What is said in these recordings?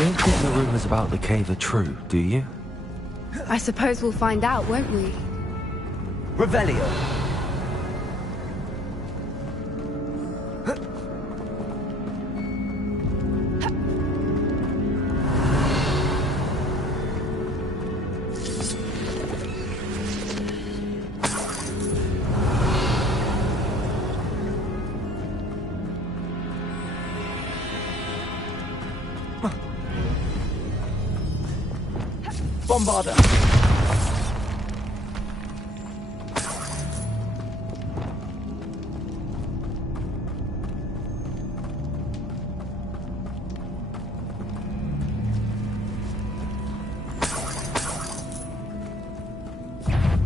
don't think the rumors about the cave are true, do you? I suppose we'll find out, won't we? Revelio. Bombarder.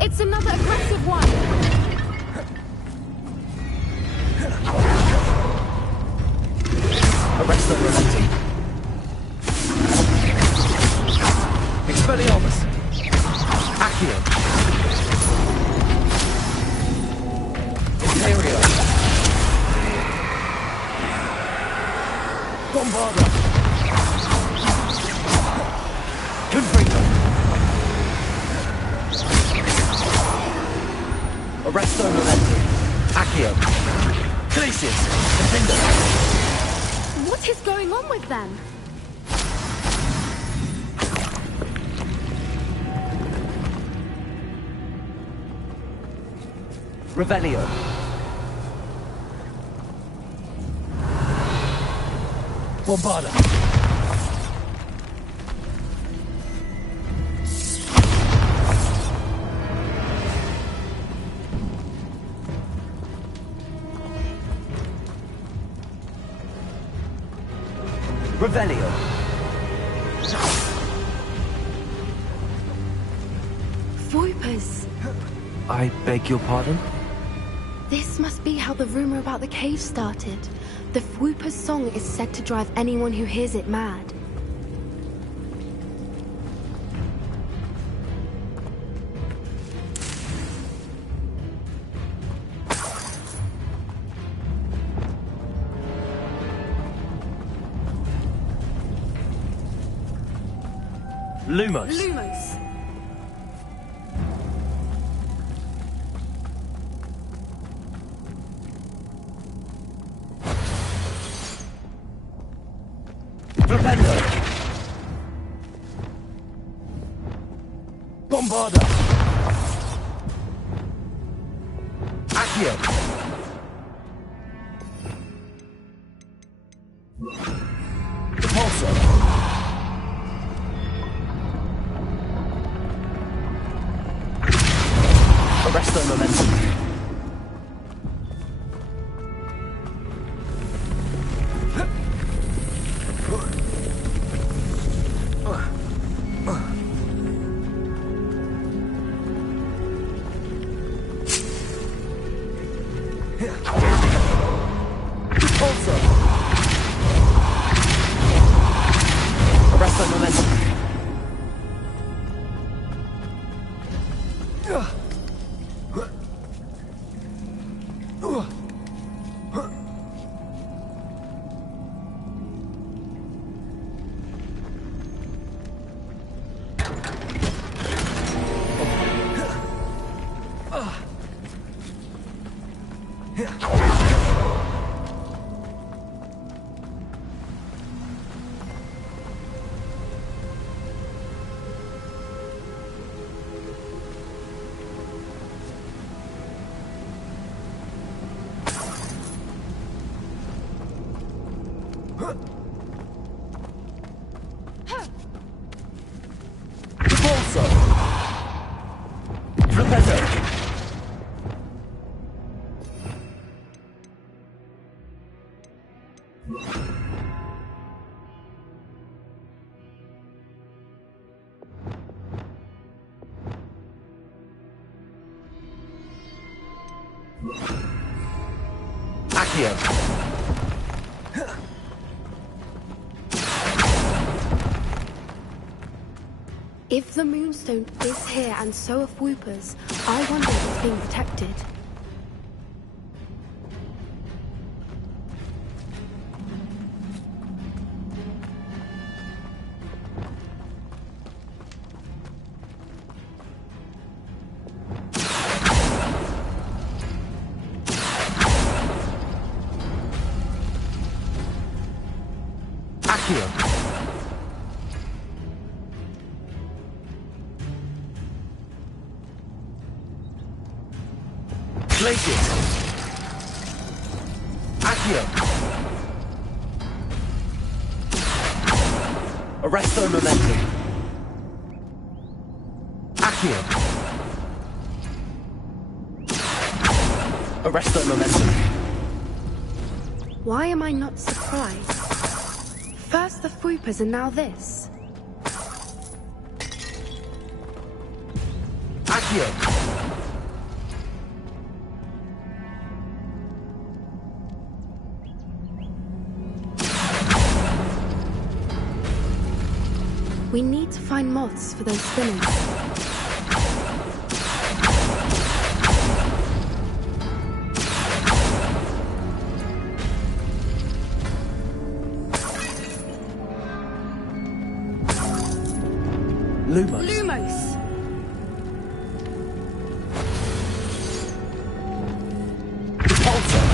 It's another aggressive one. Arrest the Roletti. Expelliarmus! Accio! Imperio! Bombarder! Confringo! Arresto Momenti! Accio! Calesius! Contender! What is going on with them? Revelio. Bombarda. Revelio. Voipers. I beg your pardon? This must be how the rumor about the cave started. The Whooper's song is said to drive anyone who hears it mad. Lumos. Lumos. Flipendo. Bombarda. Accio. Repulsor. Arresto Momentum. Repulsor. Arresto Momentum. Repulsor. Flipendo. Accio. If the Moonstone is here and so are Whoopers, I wonder if it's being protected. Glacius. Accio. Arresto momentum. Accio. Arresto momentum. Why am I not surprised? First the Fwoopers and now this. Accio. We need to find moths for those spinners. Lumos. Lumos! Repulsor.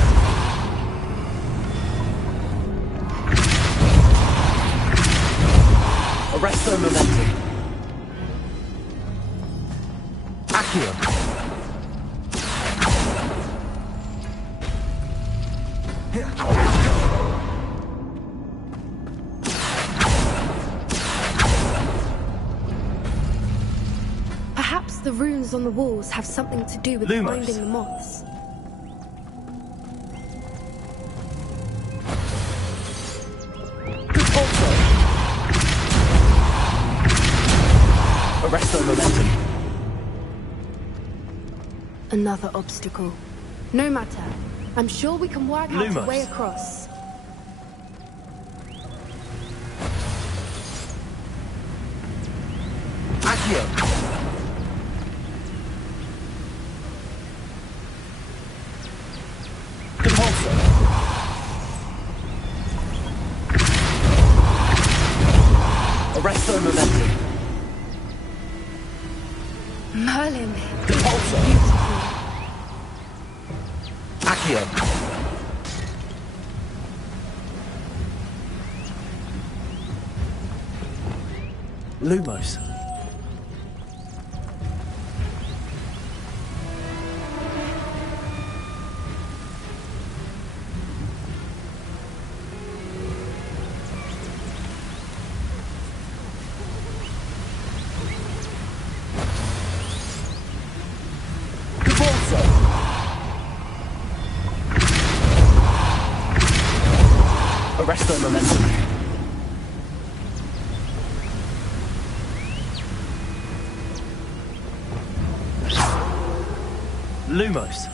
Arresto momentum. Accio. Perhaps the runes on the walls have something to do with Lumos. finding the moths. Repulsor. Arresto momentum. Another obstacle. No matter. I'm sure we can work out a Lumos. way across. Accio. Repulsor. Arresto momentum. Merlin. Repulsor. Beautiful. Accio. Lumos. Repulsor. Arresto momentum. Lumos.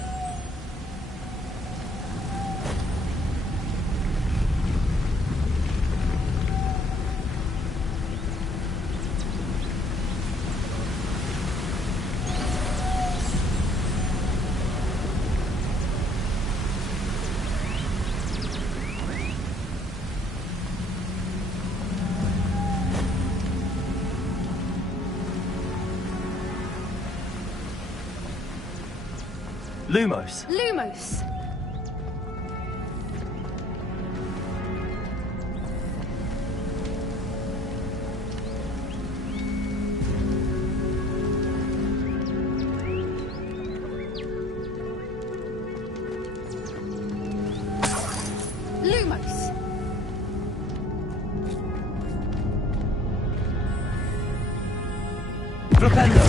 Lumos. Lumos! Lumos! Flipendo.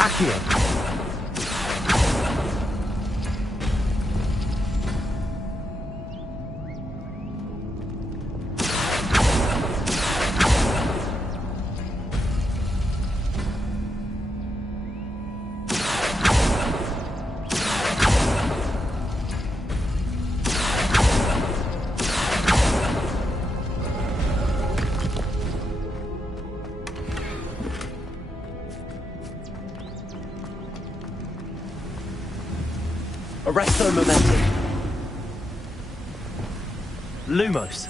Accio. Arresto momentum. Lumos.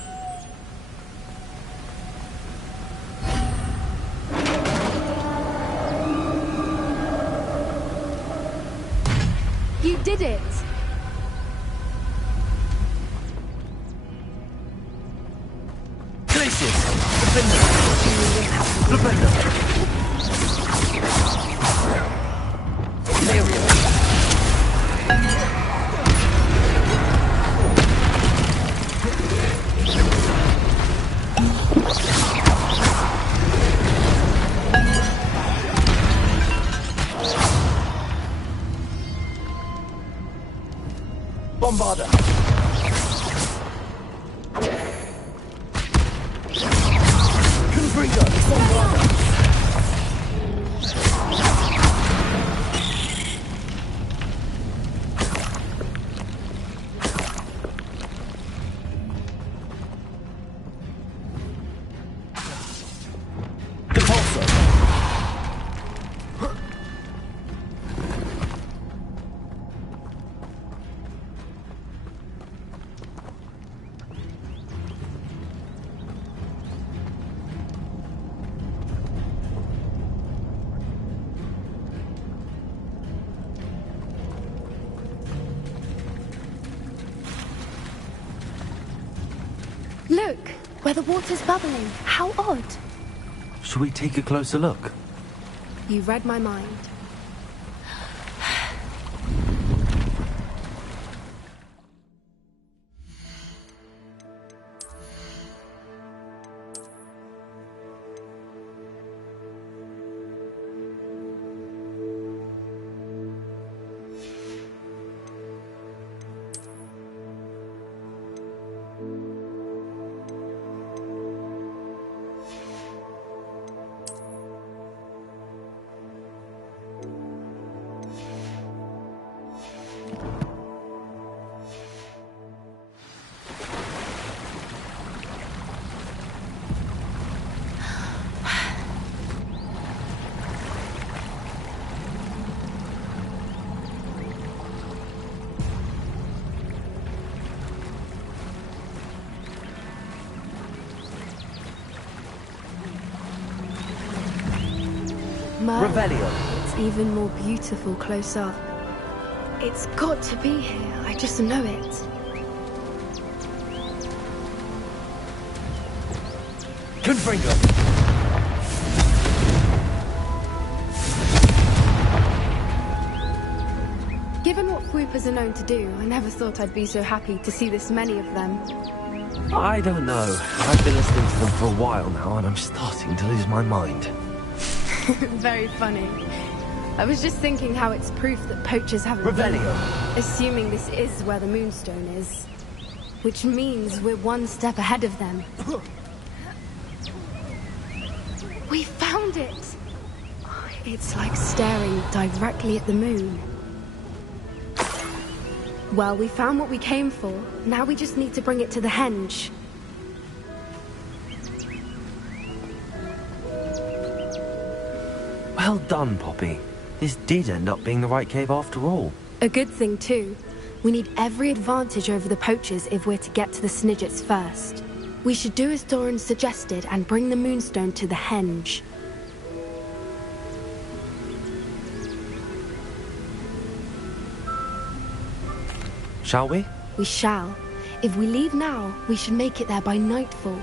You did it! Glacius. Flipendo. Flipendo. Imperial. Bombarder. Confringo. Bombarder. Look, where the water's bubbling. How odd. Should we take a closer look? You read my mind. Revelio. It's even more beautiful close up. It's got to be here. I just know it. Confringo. Given what swoopers are known to do, I never thought I'd be so happy to see this many of them. I don't know. I've been listening to them for a while now, and I'm starting to lose my mind. Very funny. I was just thinking how it's proof that poachers haven't been, assuming this is where the Moonstone is. Which means we're one step ahead of them. We found it! It's like staring directly at the moon. Well, we found what we came for. Now we just need to bring it to the henge. Well done, Poppy. This did end up being the right cave after all. A good thing, too. We need every advantage over the poachers if we're to get to the Snidgets first. We should do as Doran suggested and bring the Moonstone to the henge. Shall we? We shall. If we leave now, we should make it there by nightfall.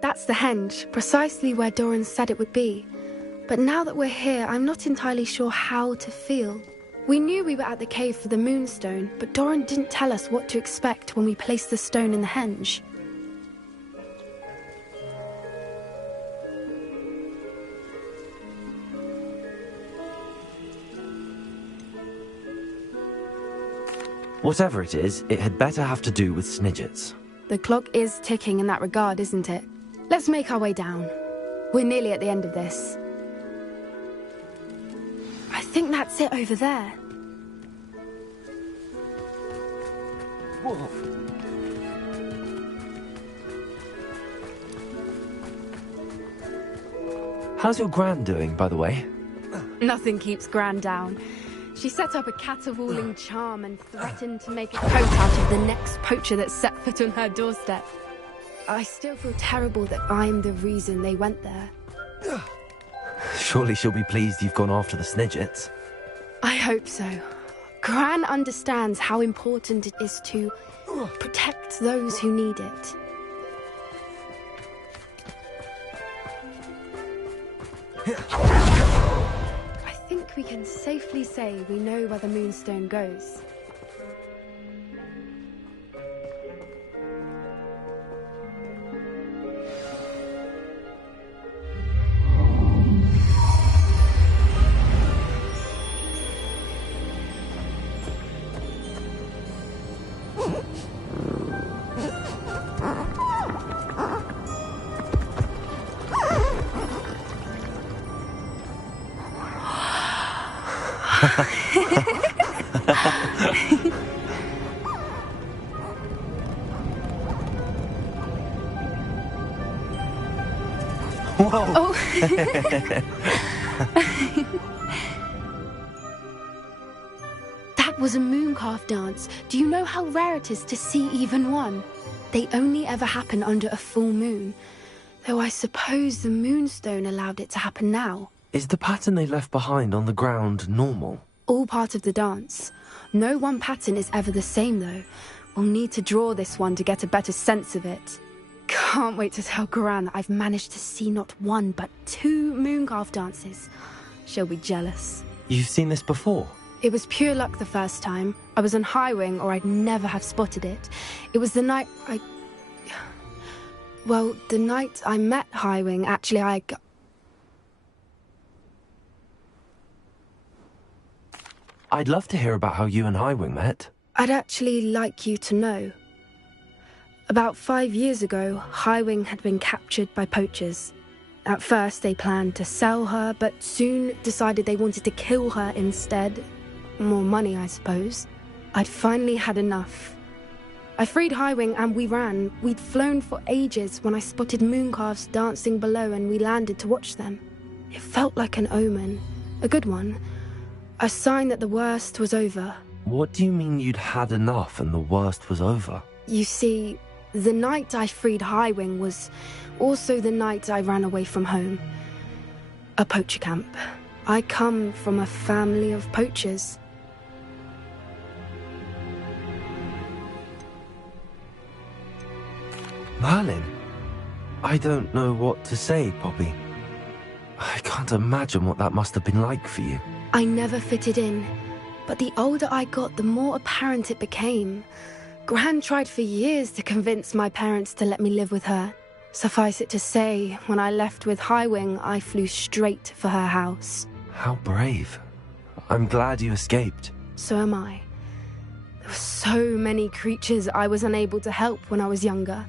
That's the henge, precisely where Doran said it would be. But now that we're here, I'm not entirely sure how to feel. We knew we were at the cave for the Moonstone, but Doran didn't tell us what to expect when we placed the stone in the henge. Whatever it is, it had better have to do with Snidgets. The clock is ticking in that regard, isn't it? Let's make our way down. We're nearly at the end of this. I think that's it over there. Whoa. How's your Gran doing, by the way? Nothing keeps Gran down. She set up a caterwauling charm and threatened to make a coat out of the next poacher that set foot on her doorstep. I still feel terrible that I'm the reason they went there. Surely she'll be pleased you've gone after the Snidgets. I hope so. Gran understands how important it is to protect those who need it. I think we can safely say we know where the Moonstone goes. Whoa! Oh. That was a mooncalf dance. Do you know how rare it is to see even one? They only ever happen under a full moon. Though I suppose the Moonstone allowed it to happen now. Is the pattern they left behind on the ground normal? All part of the dance. No one pattern is ever the same, though. We'll need to draw this one to get a better sense of it. Can't wait to tell Gran that I've managed to see not one, but 2 mooncalf dances. She'll be jealous. You've seen this before? It was pure luck the first time. I was on Highwing, or I'd never have spotted it. It was the night Well, the night I met Highwing, actually, I'd love to hear about how you and Highwing met. I'd actually like you to know. About 5 years ago, Highwing had been captured by poachers. At first, they planned to sell her, but soon decided they wanted to kill her instead. More money, I suppose. I'd finally had enough. I freed Highwing and we ran. We'd flown for ages when I spotted mooncalves dancing below and we landed to watch them. It felt like an omen. A good one. A sign that the worst was over. What do you mean you'd had enough and the worst was over? You see, the night I freed Highwing was also the night I ran away from home. A poacher camp. I come from a family of poachers. Merlin? I don't know what to say, Poppy. I can't imagine what that must have been like for you. I never fitted in, but the older I got, the more apparent it became. Gran tried for years to convince my parents to let me live with her. Suffice it to say, when I left with Highwing, I flew straight for her house. How brave. I'm glad you escaped. So am I. There were so many creatures I was unable to help when I was younger.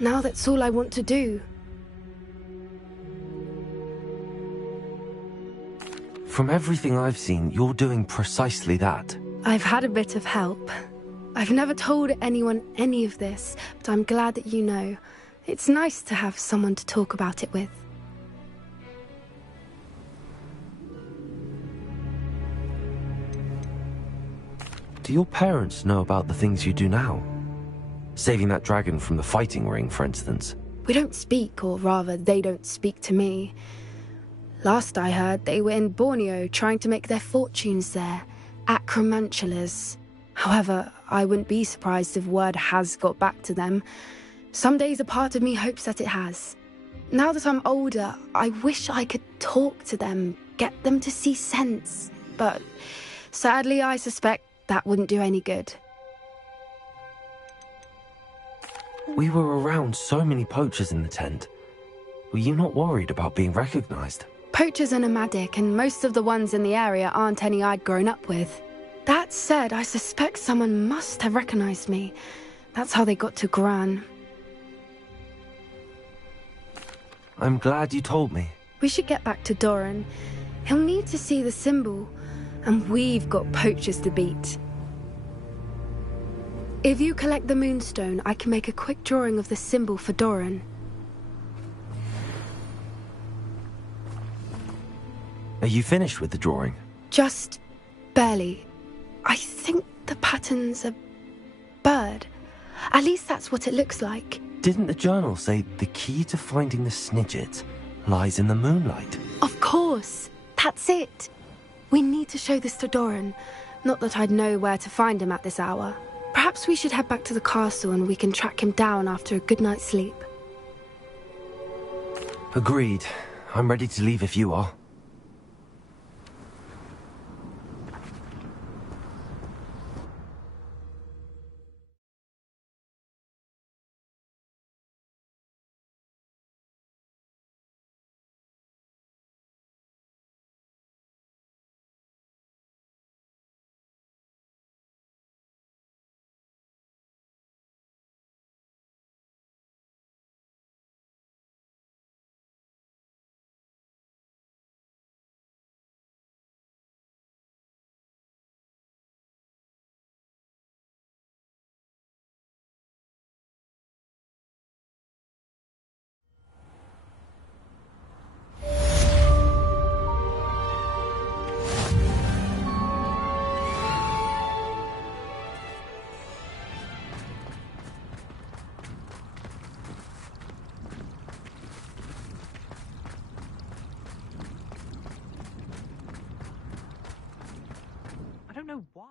Now that's all I want to do. From everything I've seen, you're doing precisely that. I've had a bit of help. I've never told anyone any of this, but I'm glad that you know. It's nice to have someone to talk about it with. Do your parents know about the things you do now? Saving that dragon from the fighting ring, for instance. We don't speak, or rather, they don't speak to me. Last I heard, they were in Borneo trying to make their fortunes there. Acromantulas. However, I wouldn't be surprised if word has got back to them. Some days a part of me hopes that it has. Now that I'm older, I wish I could talk to them, get them to see sense. But sadly, I suspect that wouldn't do any good. We were around so many poachers in the tent. Were you not worried about being recognized? Poachers are nomadic, and most of the ones in the area aren't any I'd grown up with. That said, I suspect someone must have recognized me. That's how they got to Gran. I'm glad you told me. We should get back to Doran. He'll need to see the symbol, and we've got poachers to beat. If you collect the Moonstone, I can make a quick drawing of the symbol for Doran. Are you finished with the drawing? Just barely. I think the pattern's a bird. At least that's what it looks like. Didn't the journal say the key to finding the Snidget lies in the moonlight? Of course. That's it. We need to show this to Doran. Not that I'd know where to find him at this hour. Perhaps we should head back to the castle and we can track him down after a good night's sleep. Agreed. I'm ready to leave if you are. I don't know why.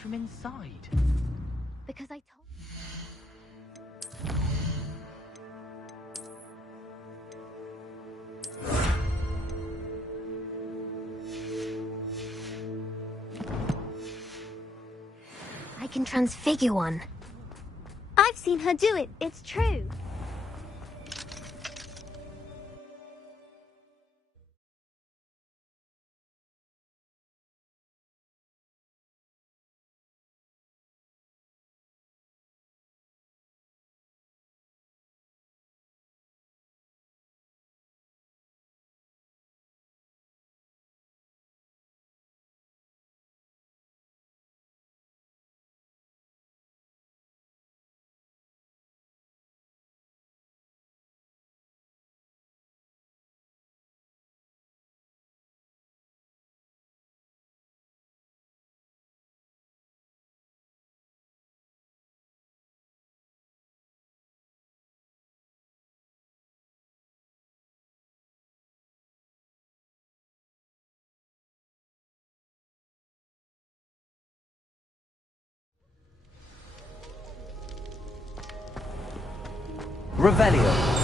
From inside. because I told... I can transfigure one. I've seen her do it, it's true. Revelio.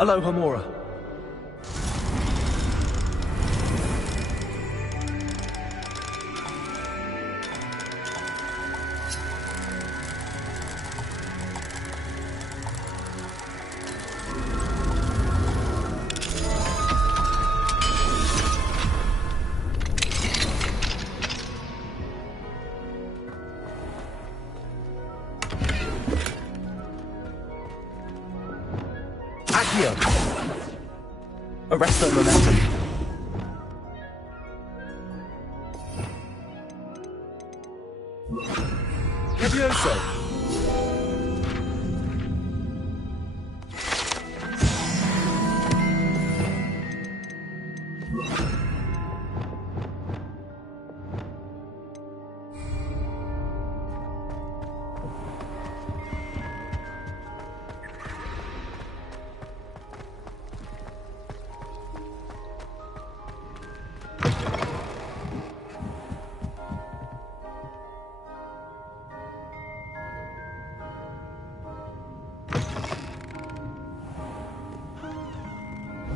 Aloha Mora. Arresto momentum. Levioso.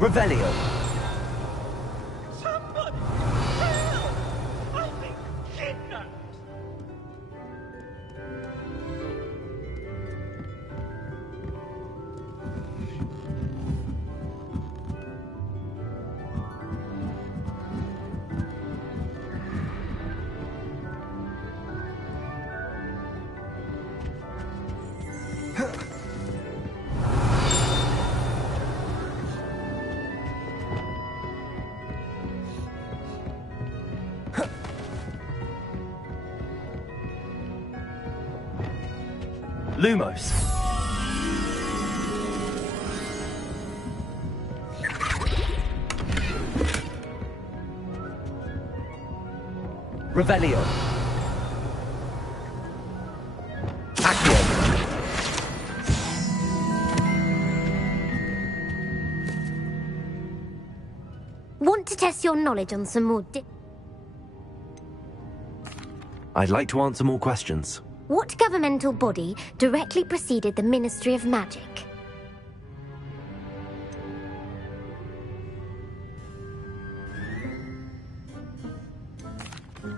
Revelio. Somebody! Help! I've been kidnapped! Lumos. Revelio. Accio. Want to test your knowledge on some more I'd like to answer more questions. What governmental body directly preceded the Ministry of Magic?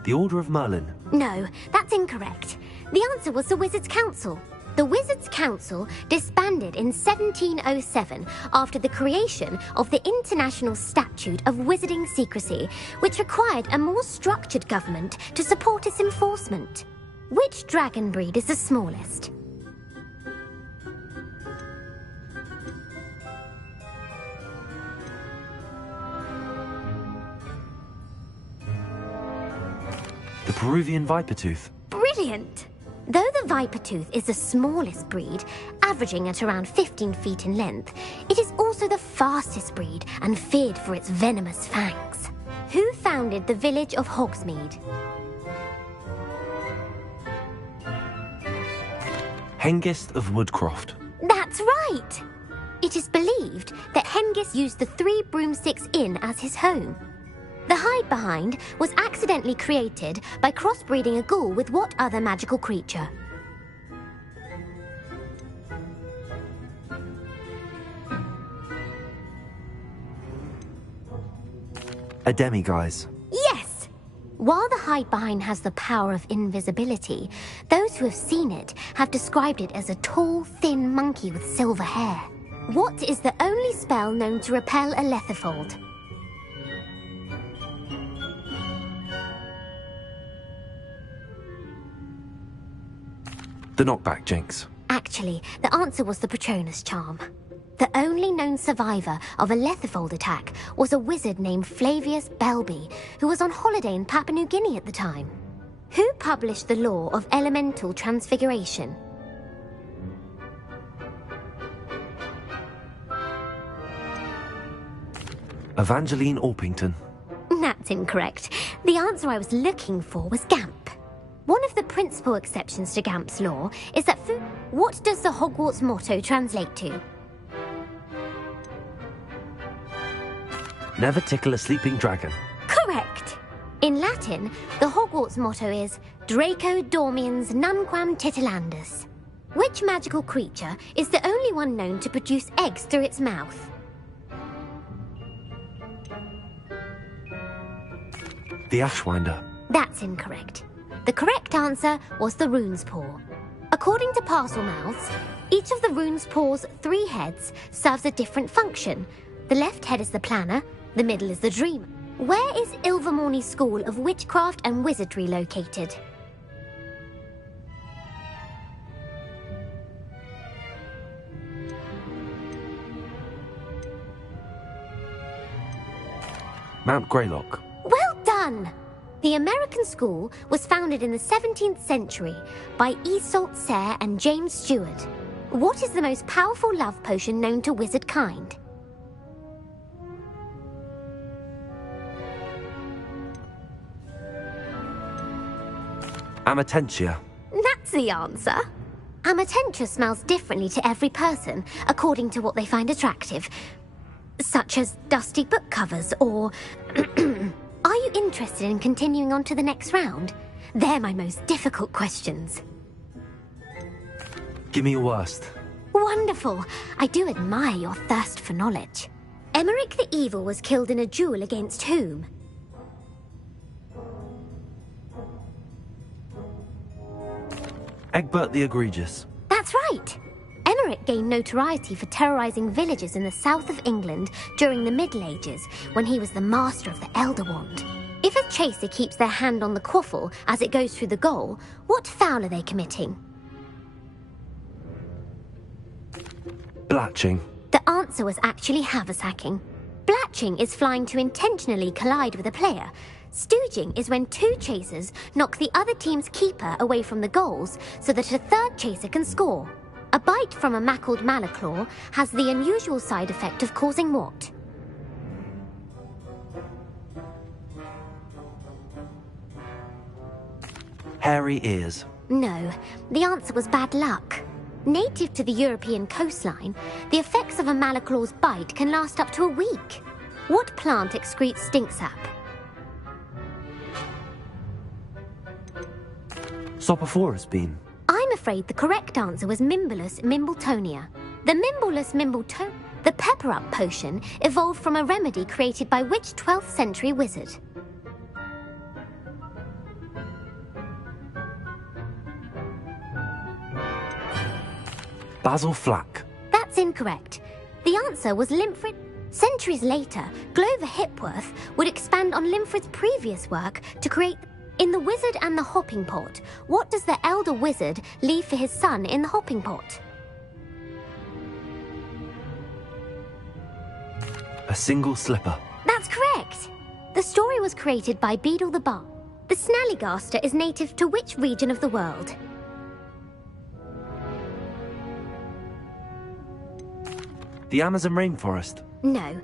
The Order of Merlin. No, that's incorrect. The answer was the Wizards' Council. The Wizards' Council disbanded in 1707 after the creation of the International Statute of Wizarding Secrecy, which required a more structured government to support its enforcement. Which dragon breed is the smallest? Peruvian viper tooth. Brilliant! Though the viper tooth is the smallest breed, averaging at around 15 feet in length, it is also the fastest breed and feared for its venomous fangs. Who founded the village of Hogsmeade? Hengist of Woodcroft. That's right! It is believed that Hengist used the Three Broomsticks Inn as his home. The hide-behind was accidentally created by crossbreeding a ghoul with what other magical creature? A demiguise. Yes! While the hide-behind has the power of invisibility, those who have seen it have described it as a tall, thin monkey with silver hair. What is the only spell known to repel a lethifold? The knockback jinx. Actually, the answer was the Patronus charm. The only known survivor of a lethifold attack was a wizard named Flavius Belby, who was on holiday in Papua New Guinea at the time. Who published the law of elemental transfiguration? Evangeline Orpington. That's incorrect. The answer I was looking for was Gamp. One of the principal exceptions to Gamp's law is that what does the Hogwarts motto translate to? Never tickle a sleeping dragon. Correct! In Latin, the Hogwarts motto is Draco Dormiens Nunquam Titilandus. Which magical creature is the only one known to produce eggs through its mouth? The Ashwinder. That's incorrect. The correct answer was the Rune's Paw. According to Parselmouths, each of the Rune's Paw's 3 heads serves a different function. The left head is the planner, the middle is the dreamer. Where is Ilvermorny School of Witchcraft and Wizardry located? Mount Greylock. Well done! The American school was founded in the 17th century by Iseult Sayre and James Stewart. What is the most powerful love potion known to wizard kind? Amatentia. That's the answer. Amatentia smells differently to every person, according to what they find attractive, such as dusty book covers or... Are you interested in continuing on to the next round? They're my most difficult questions. Give me your worst. Wonderful. I do admire your thirst for knowledge. Emmerich the Evil was killed in a duel against whom? Egbert the Egregious. That's right. Emmerich gained notoriety for terrorizing villages in the south of England during the Middle Ages, when he was the master of the Elder Wand. If a chaser keeps their hand on the quaffle as it goes through the goal, what foul are they committing? Blatching. The answer was actually haversacking. Blatching is flying to intentionally collide with a player. Stooging is when 2 chasers knock the other team's keeper away from the goals so that a third chaser can score. A bite from a mackled malaclaw has the unusual side effect of causing what? Hairy ears. No, the answer was bad luck. Native to the European coastline, the effects of a malaclaw's bite can last up to a week. What plant excretes stink sap? Sopophorus bean. I'm afraid the correct answer was Mimbulus Mimbletonia. The Mimbulus Mimbletonia, the pepper-up potion, evolved from a remedy created by which 12th century wizard? Basil Flack. That's incorrect. The answer was Limfrid. Centuries later, Glover Hipworth would expand on Limfrid's previous work to create... In The Wizard and the Hopping Pot, what does the elder wizard leave for his son in the hopping pot? A single slipper. That's correct. The story was created by Beadle the Bard. The snallygaster is native to which region of the world? The Amazon rainforest. No.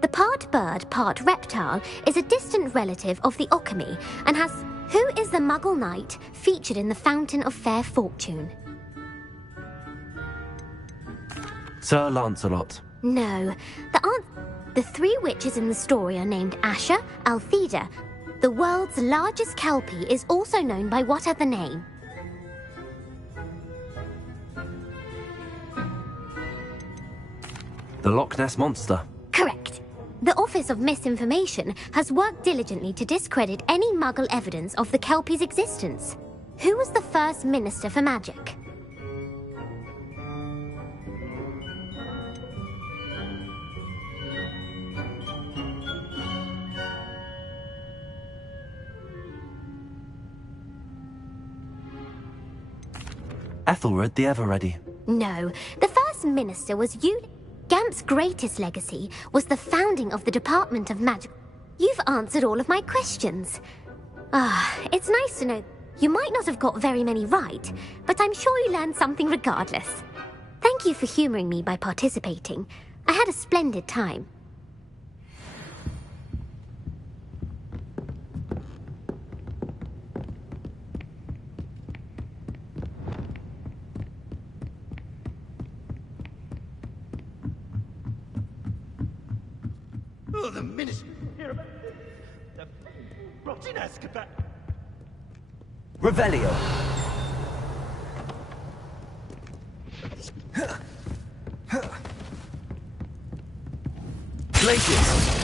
The part bird, part reptile is a distant relative of the Occamy and has... Who is the Muggle knight featured in the Fountain of Fair Fortune? Sir Lancelot. No. The three witches in the story are named Asher, Altheda. The world's largest kelpie is also known by what other name? The Loch Ness Monster. Correct. The Office of Misinformation has worked diligently to discredit any Muggle evidence of the kelpie's existence. Who was the first Minister for Magic? Ethelred the Ever-Ready. No. The first minister was Gamp's greatest legacy was the founding of the Department of Magic. You've answered all of my questions. It's nice to know. You might not have got very many right, but I'm sure you learned something regardless. Thank you for humoring me by participating. I had a splendid time. Oh, the minute you hear about the rotting Azkaban. Revelio. Glacius.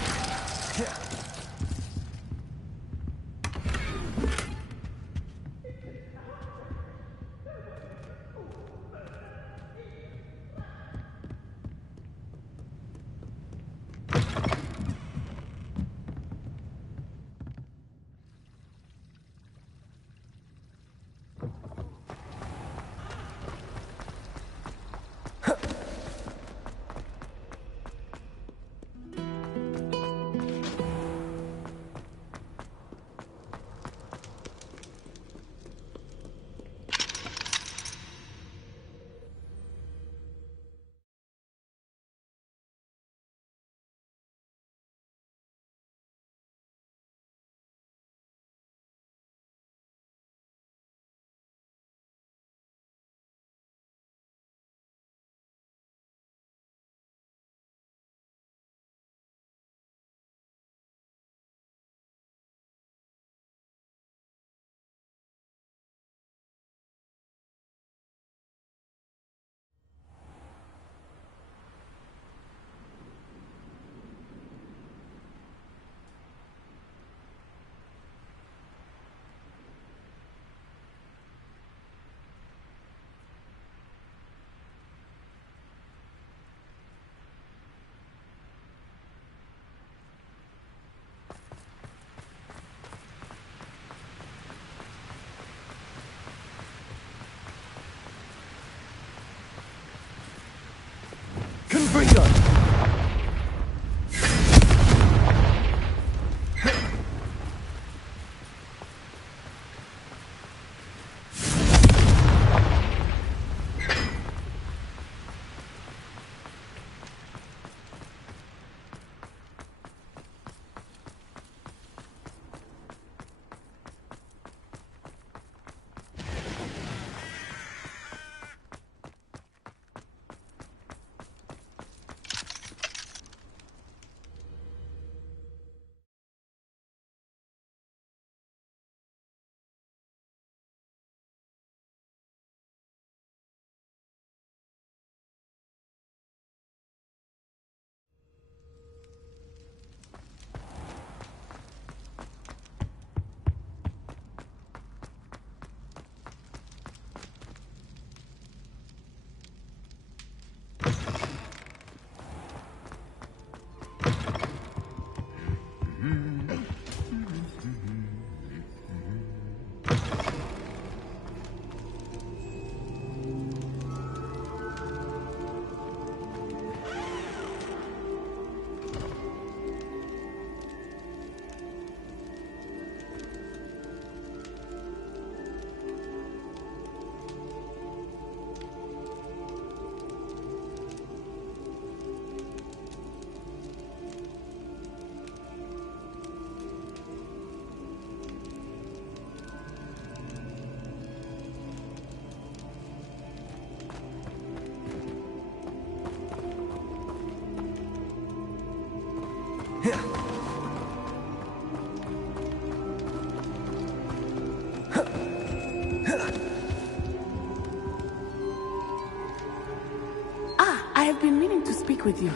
I have been meaning to speak with you.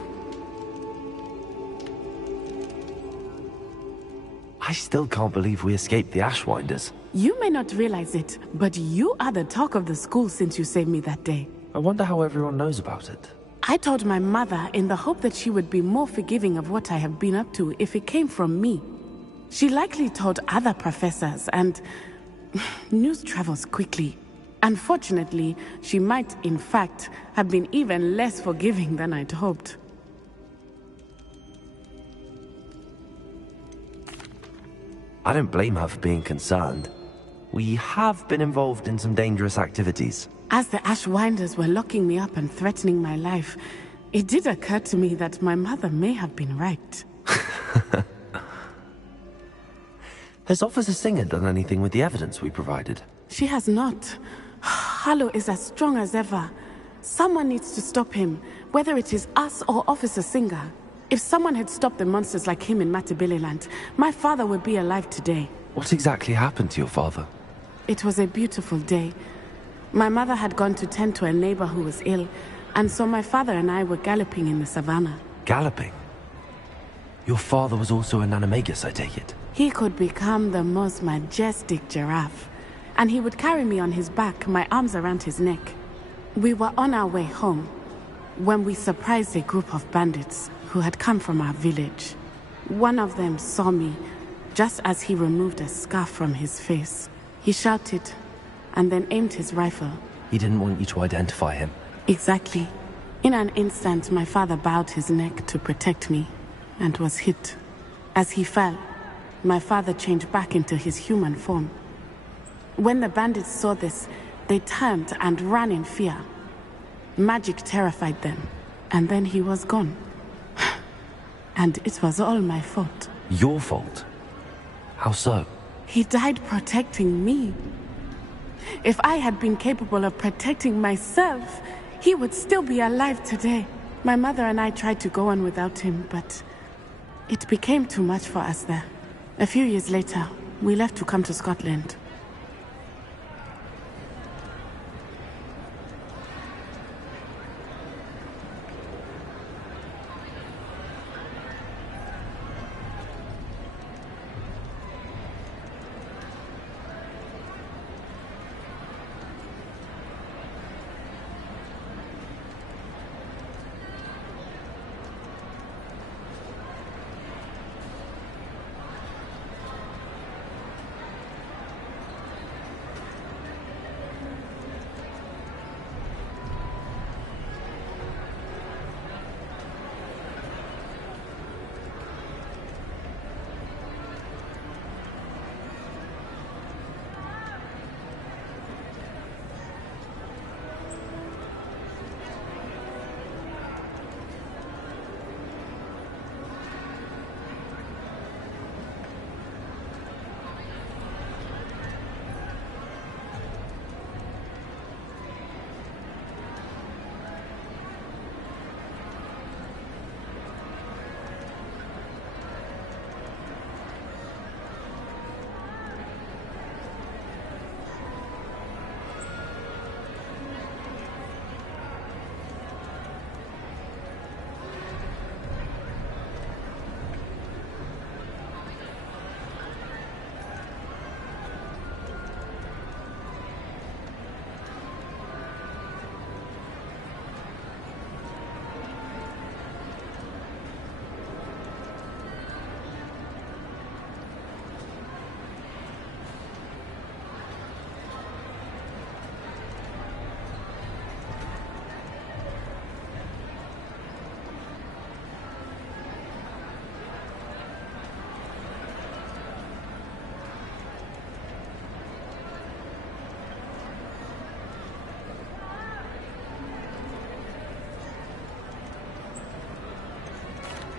I still can't believe we escaped the Ashwinders. You may not realize it, but you are the talk of the school since you saved me that day. I wonder how everyone knows about it. I told my mother in the hope that she would be more forgiving of what I have been up to if it came from me. She likely told other professors, and news travels quickly. Unfortunately, she might, in fact, have been even less forgiving than I'd hoped. I don't blame her for being concerned. We have been involved in some dangerous activities. As the Ashwinders were locking me up and threatening my life, it did occur to me that my mother may have been right. Has Officer Singer done anything with the evidence we provided? She has not. Harlow is as strong as ever. Someone needs to stop him, whether it is us or Officer Singer. If someone had stopped the monsters like him in Matabeleland, my father would be alive today. What exactly happened to your father? It was a beautiful day. My mother had gone to tend to a neighbor who was ill, and so my father and I were galloping in the savannah. Galloping? Your father was also an animagus, I take it? He could become the most majestic giraffe, and he would carry me on his back, my arms around his neck. We were on our way home when we surprised a group of bandits who had come from our village. One of them saw me just as he removed a scarf from his face. He shouted and then aimed his rifle. He didn't want you to identify him. Exactly. In an instant, my father bowed his neck to protect me and was hit. As he fell, my father changed back into his human form. When the bandits saw this, they turned and ran in fear. Magic terrified them, and then he was gone. And it was all my fault. Your fault? How so? He died protecting me. If I had been capable of protecting myself, he would still be alive today. My mother and I tried to go on without him, but it became too much for us there. A few years later, we left to come to Scotland.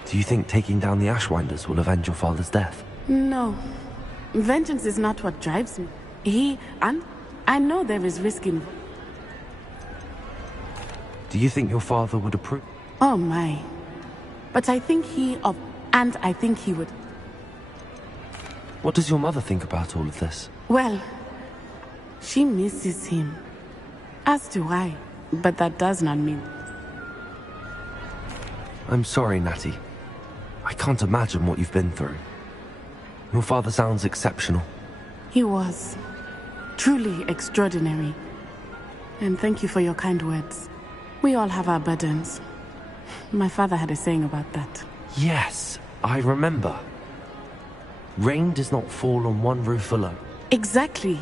Do you think taking down the Ashwinders will avenge your father's death? No. Vengeance is not what drives me. I know there is risk in... Do you think your father would approve? Oh my. But I think he And I think he would. What does your mother think about all of this? Well, she misses him. As do I. But that does not mean... I'm sorry, Natty. I can't imagine what you've been through. Your father sounds exceptional. He was. Truly extraordinary. And thank you for your kind words. We all have our burdens. My father had a saying about that. Yes, I remember. Rain does not fall on one roof alone. Exactly.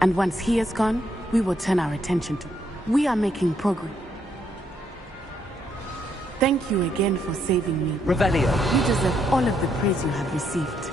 And once he is gone, we will turn our attention to... We are making progress. Thank you again for saving me. Revelio. You deserve all of the praise you have received.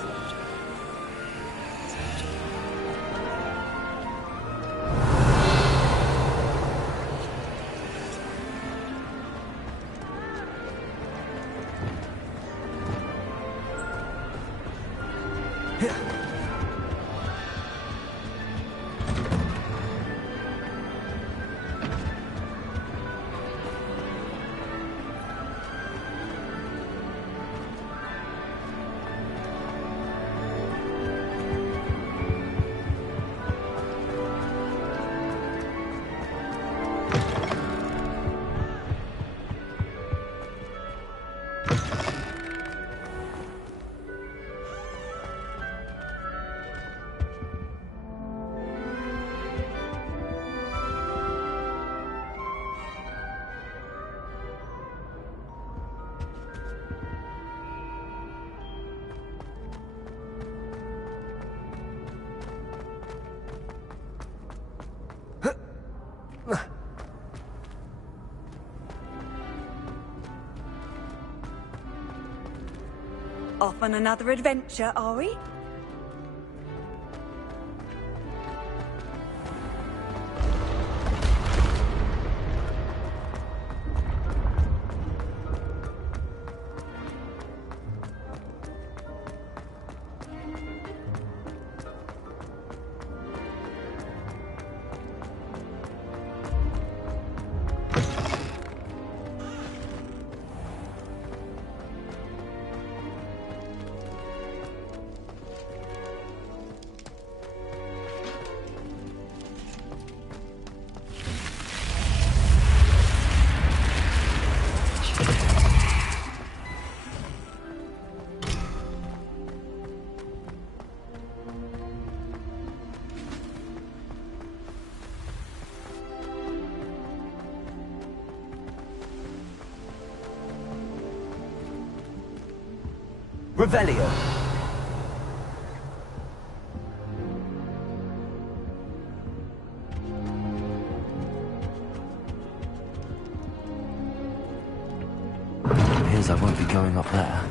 Off on another adventure, are we? Revelio. Appears I won't be going up there.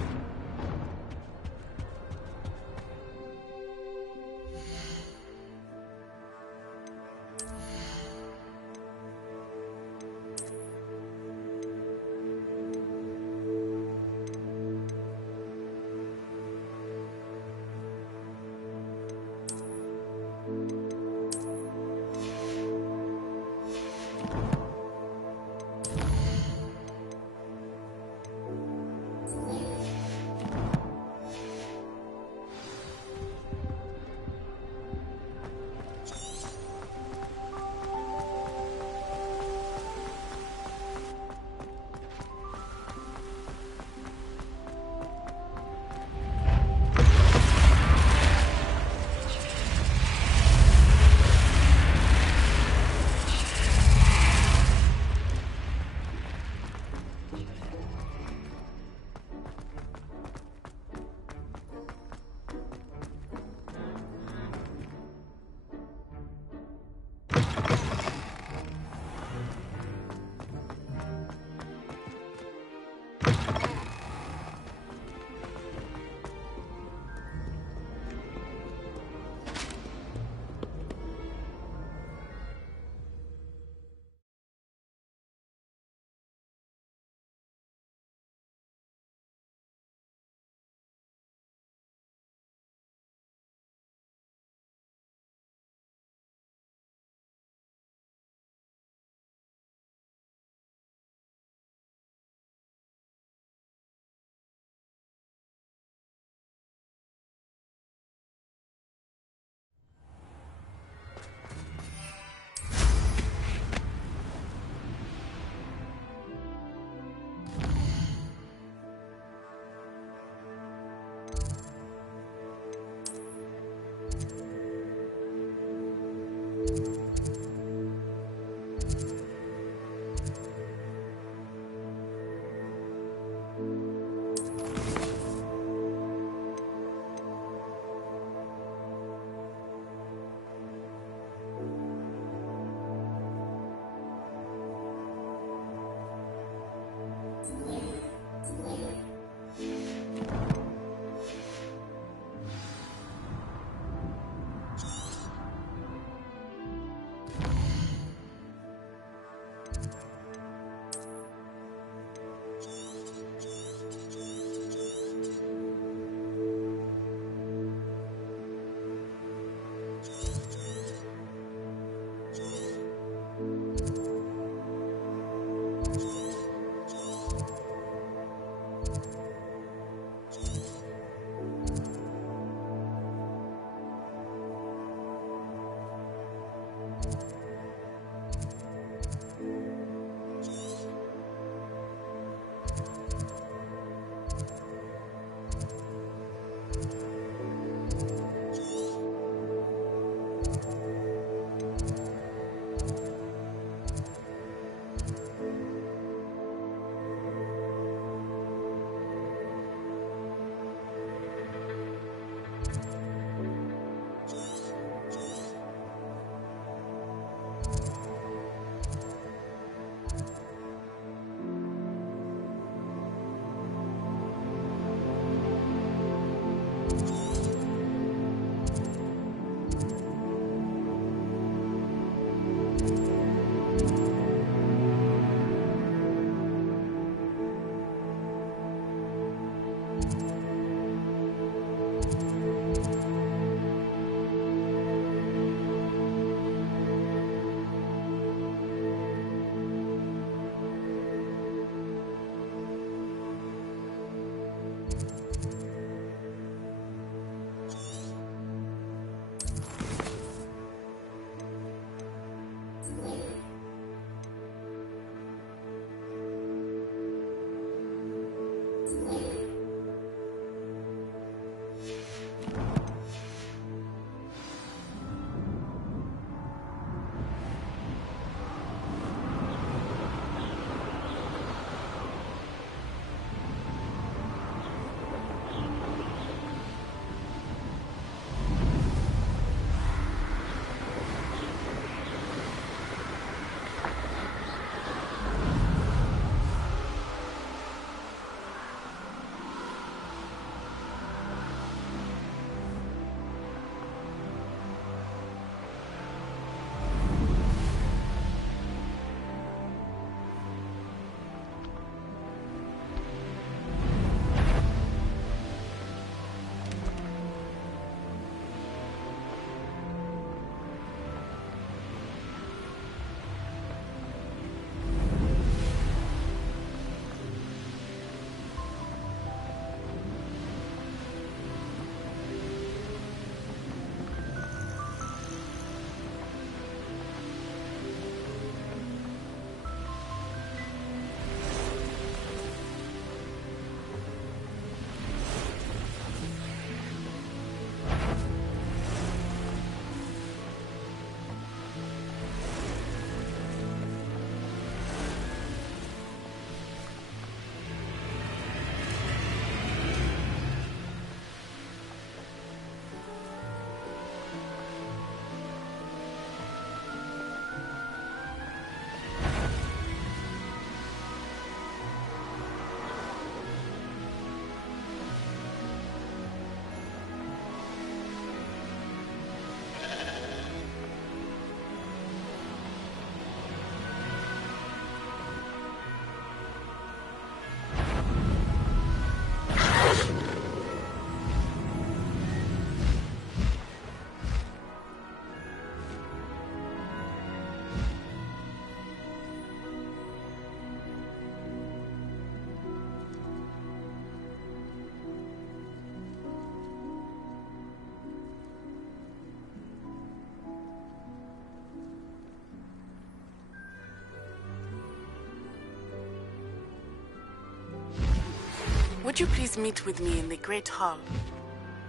Would you please meet with me in the Great Hall?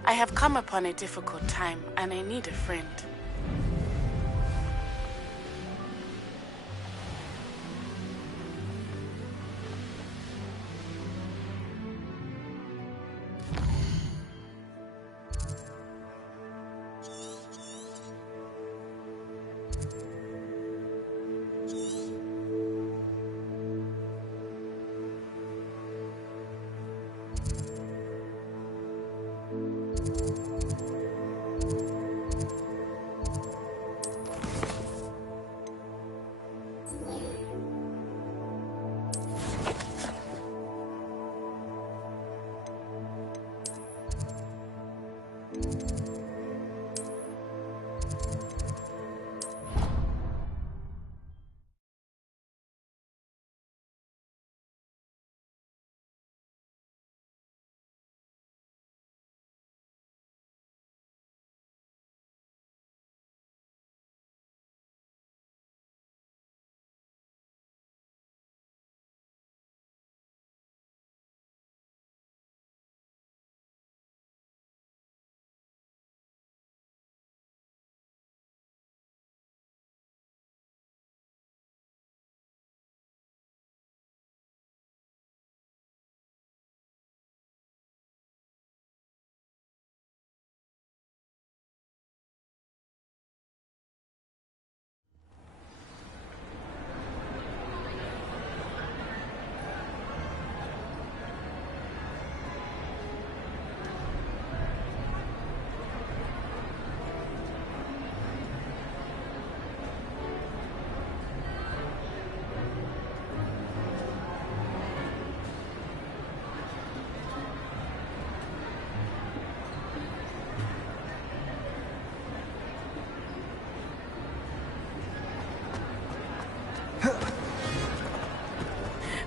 I have come upon a difficult time, and I need a friend.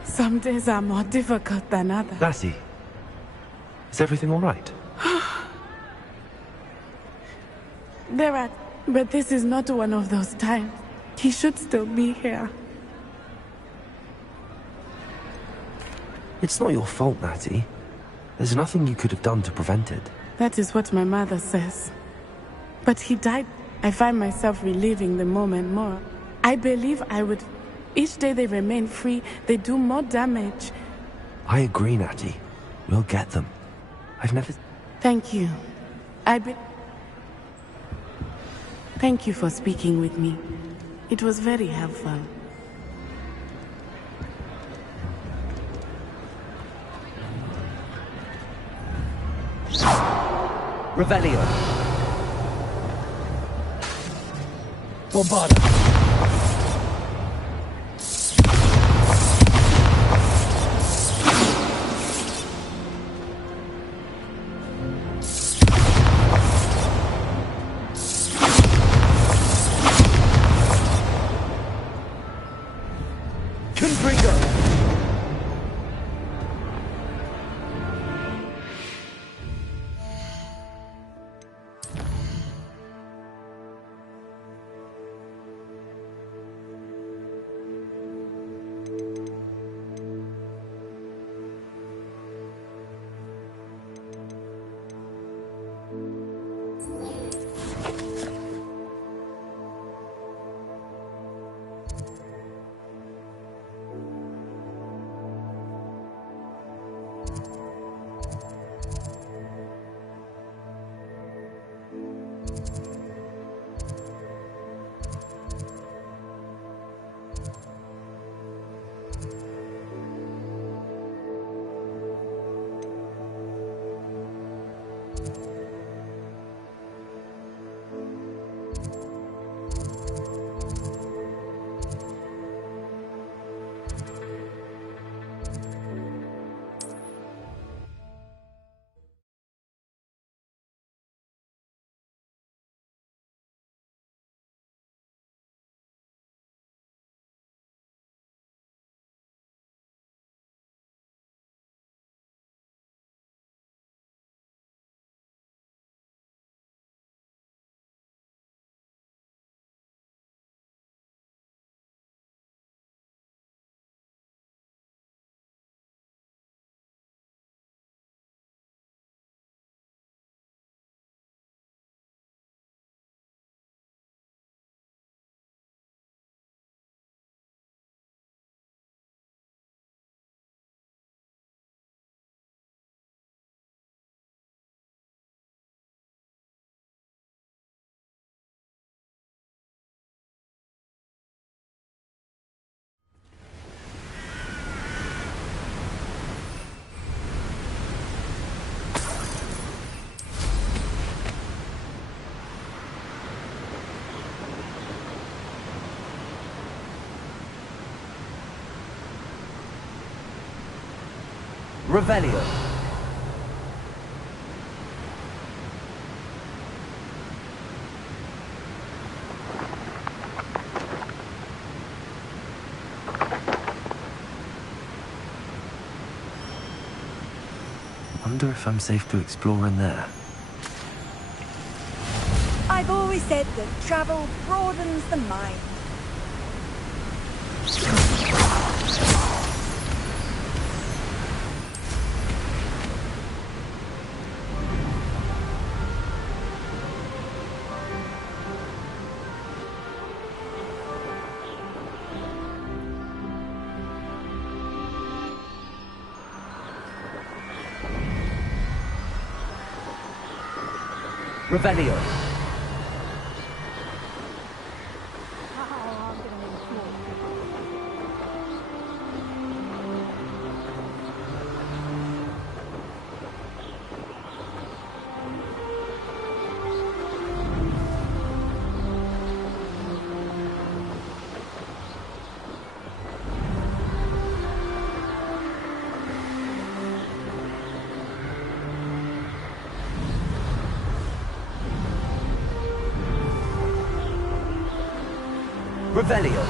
Some days are more difficult than others. Lassie, is everything all right? There are... But this is not one of those times. He should still be here. It's not your fault, Natty. There's nothing you could have done to prevent it. That is what my mother says. But he died. I find myself reliving the moment more. I believe I would... Each day they remain free, they do more damage. I agree, Natty. We'll get them. I've never... Thank you. Thank you for speaking with me. It was very helpful. Revelio. Bombarda. Revelio. Wonder if I'm safe to explore in there. I've always said that travel broadens the mind. Revelio. Revelio.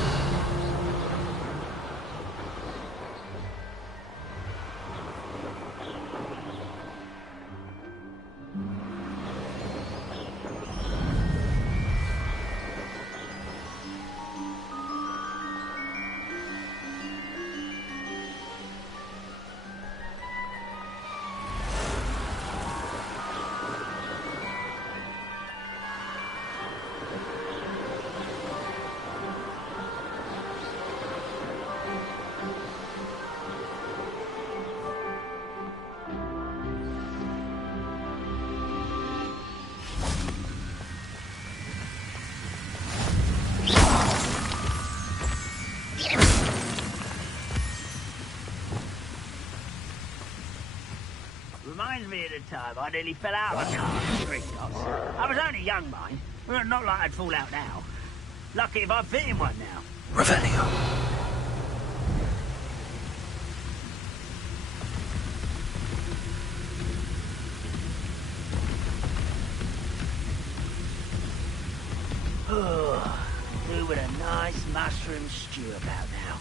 Reminds me of the time I nearly fell out of a car on the street. I was only young, mind. Well, not like I'd fall out now. Lucky if I fit in one now. Revelio. Do with a nice mushroom stew about now.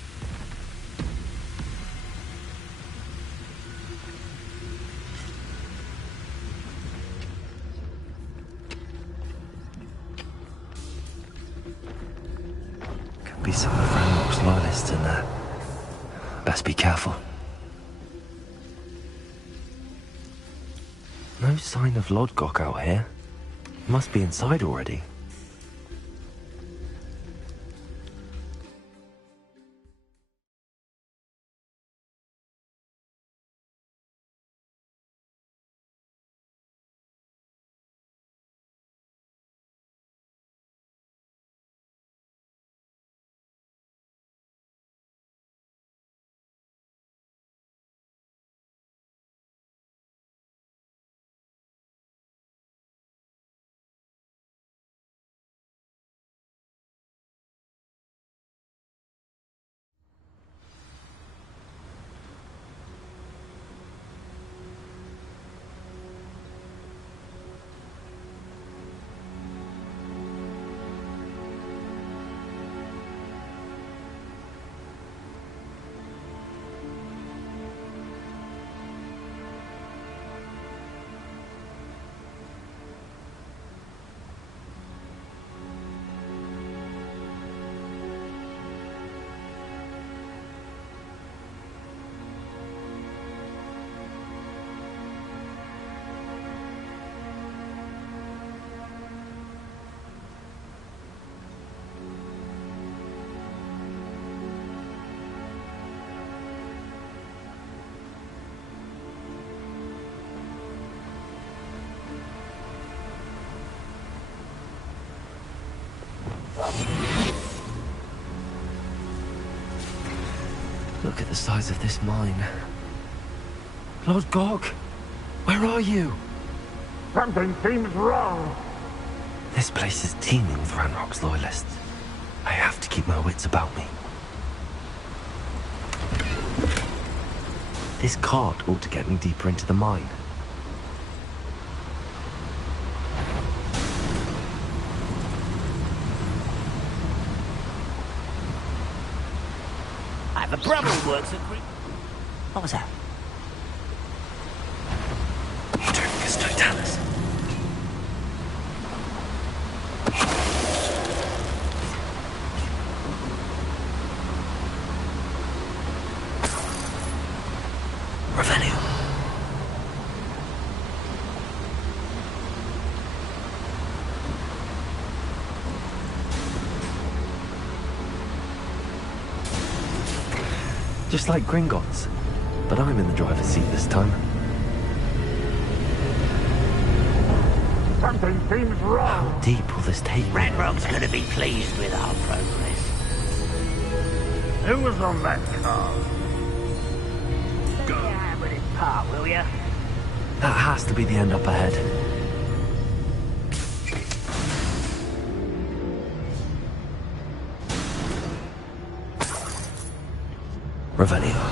Could be some of Ranrock's loyalists in there. Best be careful. No sign of Lodgok out here. Must be inside already. Look at the size of this mine. Lodgok, where are you? Something seems wrong. This place is teeming with Ranrock's loyalists. I have to keep my wits about me. This cart ought to get me deeper into the mine. I have a brother who works at Green... What was that? Utricus totalis. Revelio. Just like Gringotts, but I'm in the driver's seat this time. Something seems How wrong. deep will this take me? Ranrock's going to be pleased with our progress. Who was on that car? Go out with his part, will ya? That has to be the end up ahead. Revelio.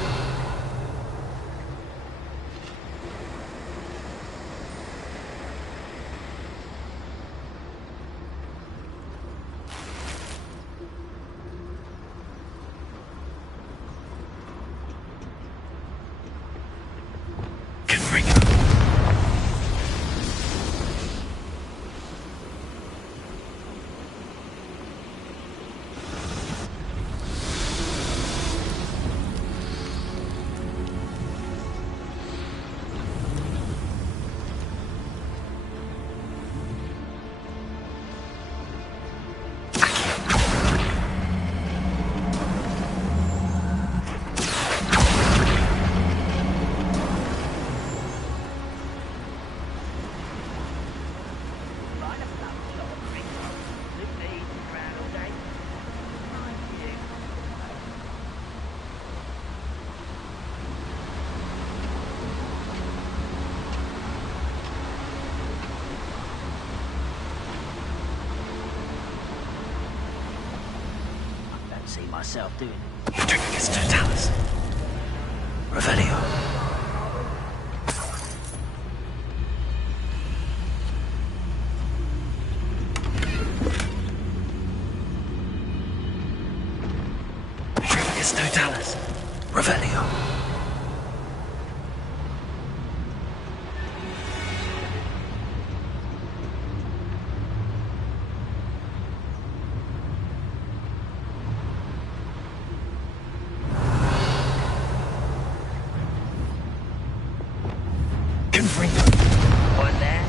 See myself doing it. Utricus totalis. Revelio. Utricus totalis. Revelio. One there.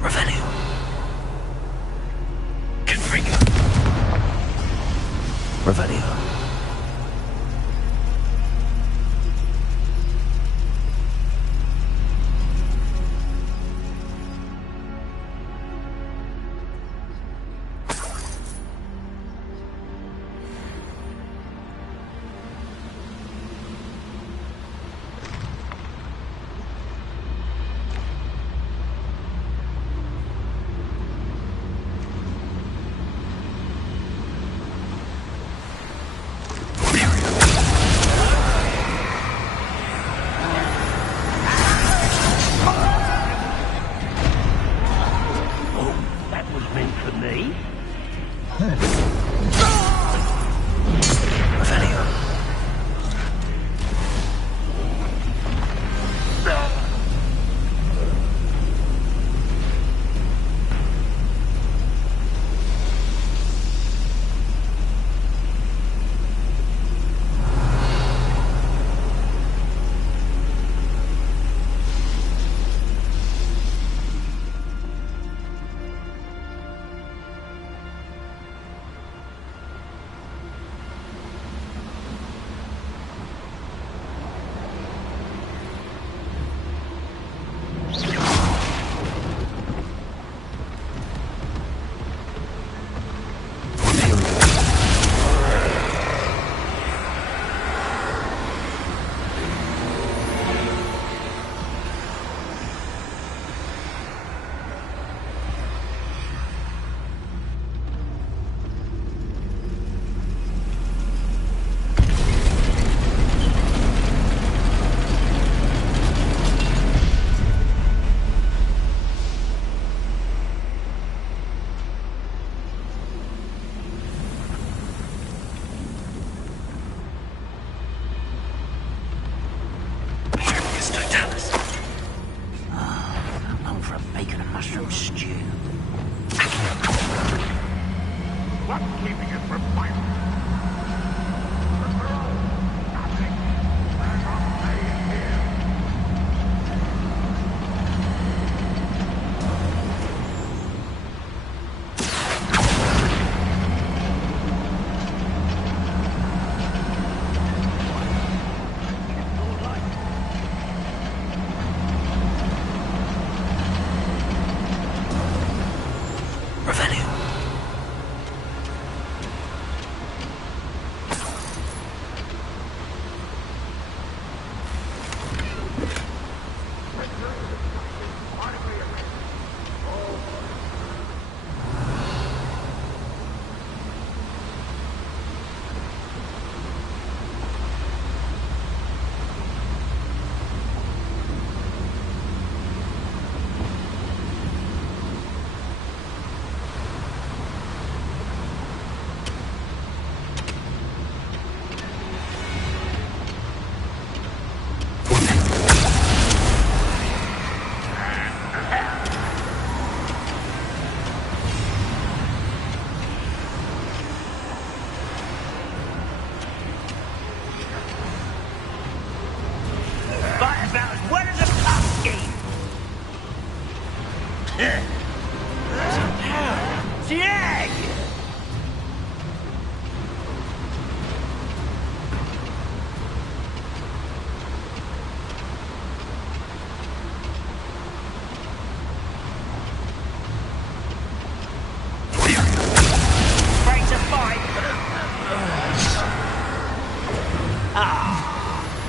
Revelio. Confringo. Revelio.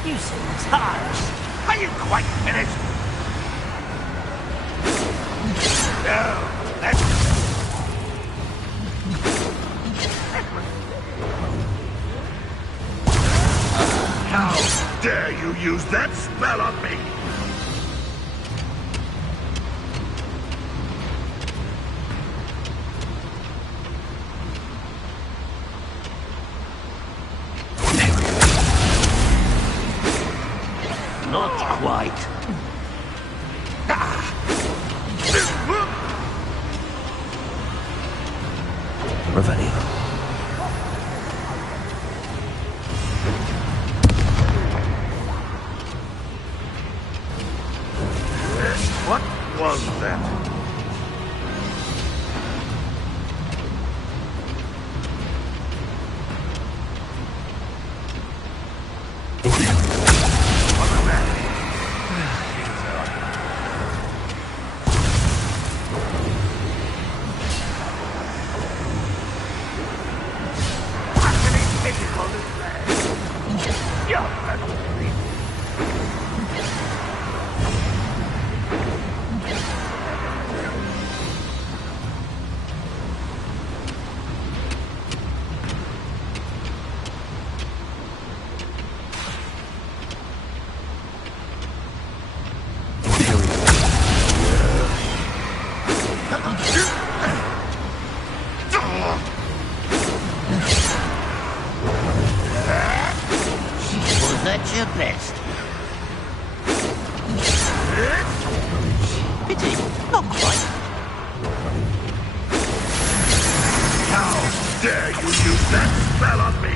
You seem tired. Are you quite finished? No, that's... How dare you use that spell on me? Not quite. Revelio. What was that? Was that your best? Pity, not quite. How dare you use that spell on me?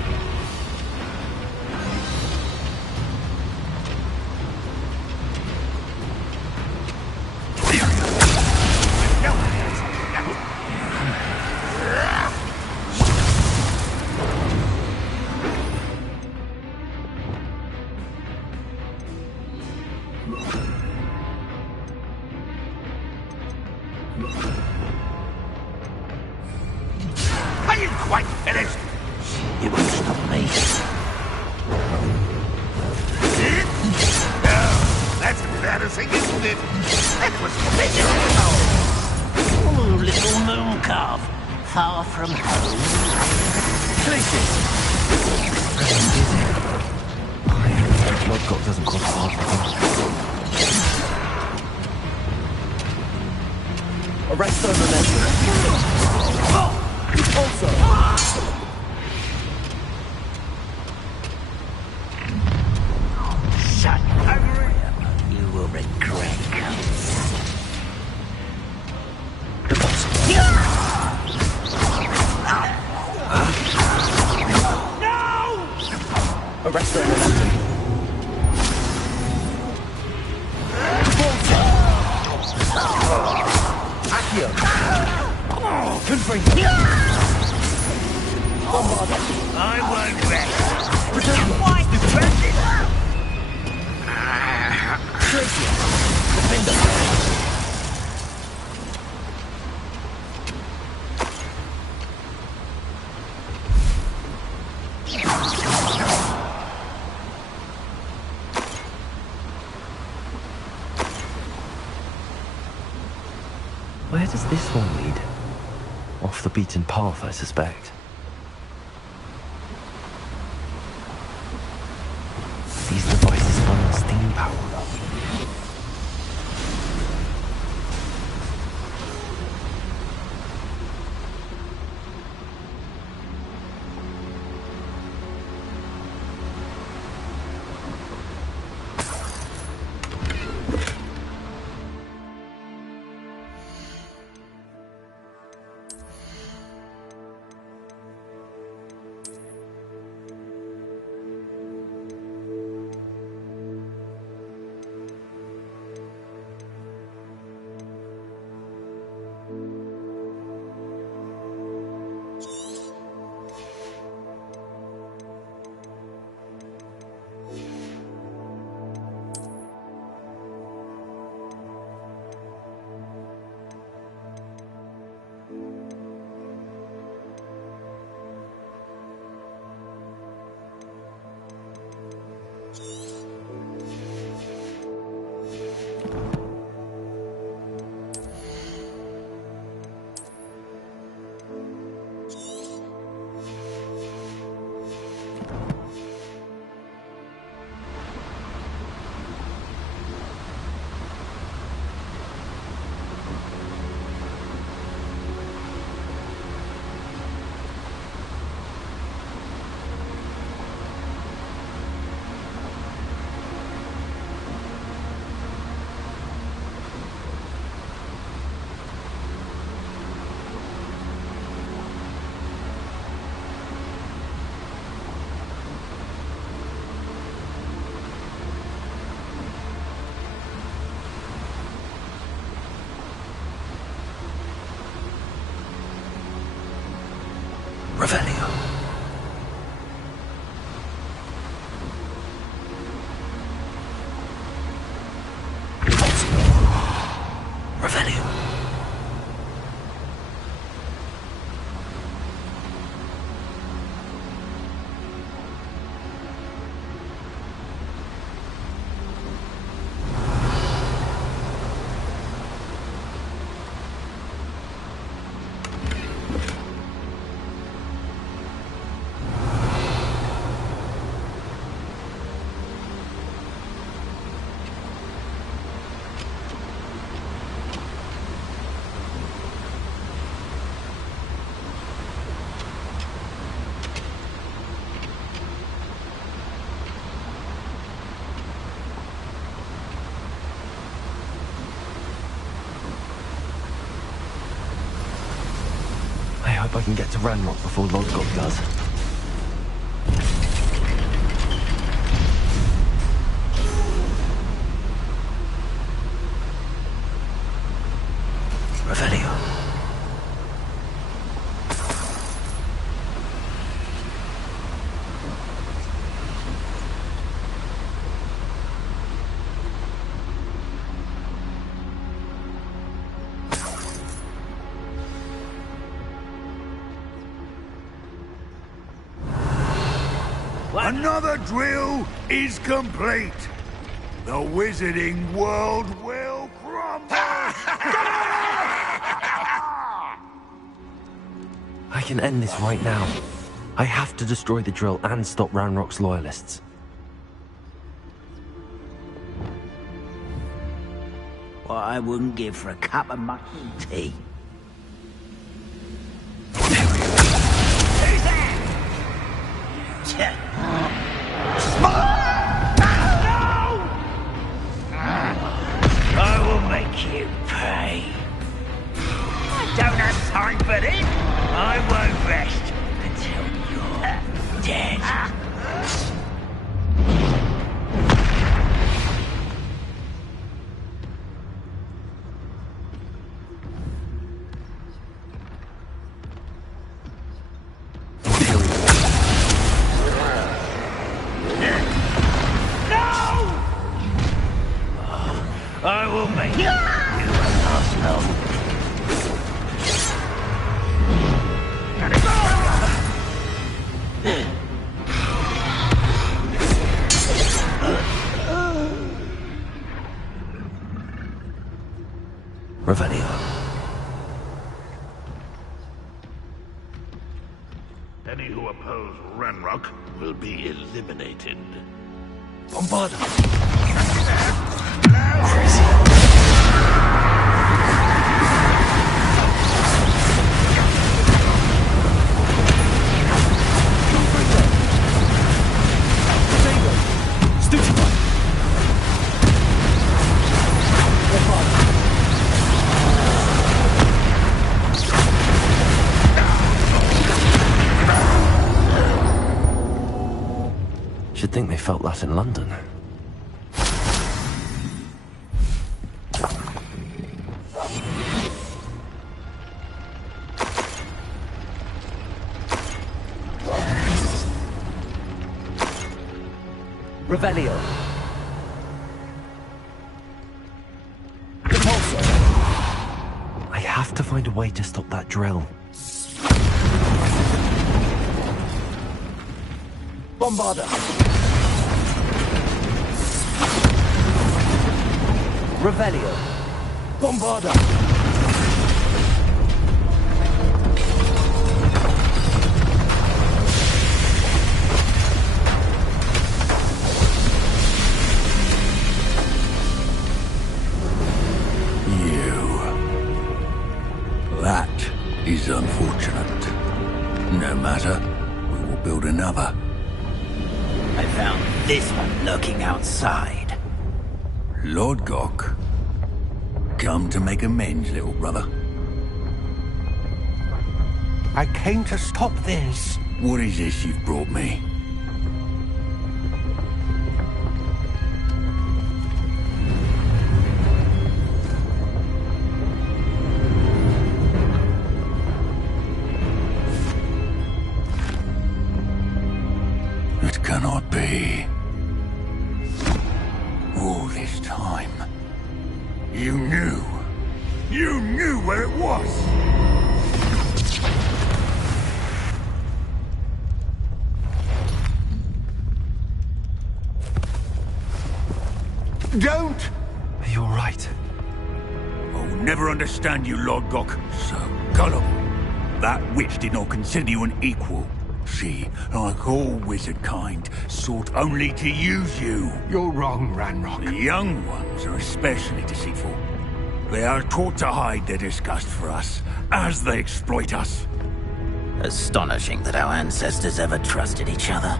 Are you quite finished? You won't stop me. No, that's embarrassing, isn't it? That was ridiculous. Oh, little moon calf, far from home. Lodgok doesn't cross paths with him. Arrest the momentum. Also. Shut up. You will regret coming. Arrest the momentum. Accio. Confirm. I won't rest. Quite impressive. Tracy. Defender. Where does this one lead? Off the beaten path, I suspect. These devices run on steam power. Revelio. Revelio. I hope I can get to Ranrock before Lodgok does. Revelio. Another drill is complete. The wizarding world will crumble. I can end this right now. I have to destroy the drill and stop Ranrock's loyalists. What I wouldn't give for a cup of mutton tea. Who's that? I will make you pay. I don't have time for this. I won't rest until you're dead. I will make you an arsenal. Revelio. Any who oppose Ranrock will be eliminated. Bombarda. Should think they felt that in London. Revelio. I have to find a way to stop that drill. Bombarda. Revelio. Bombarda. That is unfortunate. No matter, we will build another. I found this one lurking outside. Lord Gok, come to make amends, little brother. I came to stop this. What is this you've brought me? time. You knew. You knew where it was! Don't! Are you alright? I'll never understand you, Lord Gok. So gullible. That witch did not consider you an equal. She, like all wizard kind, sought only to use you. You're wrong, Ranrock. The young ones are especially deceitful. They are taught to hide their disgust for us, as they exploit us. Astonishing that our ancestors ever trusted each other.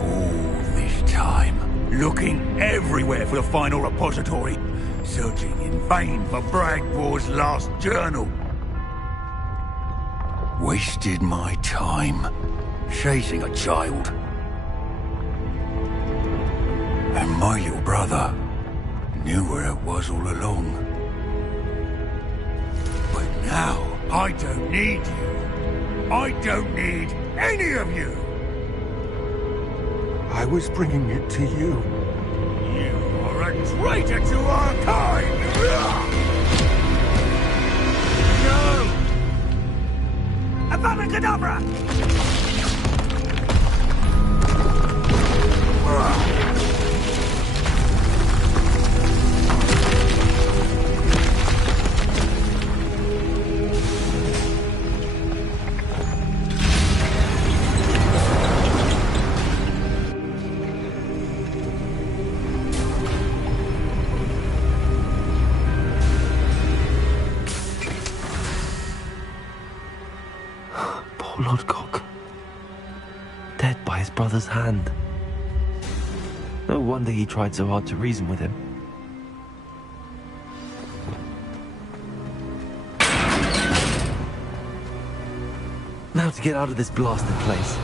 All this time, looking everywhere for the final repository, searching in vain for Bragbor's last journal. Wasted my time, chasing a child. And my little brother knew where it was all along. But now, I don't need you. I don't need any of you. I was bringing it to you. You are a traitor to our kind! No! Avada Kedavra! Poor Lord Gok. Dead by his brother's hand. No wonder he tried so hard to reason with him. Now to get out of this blasted place.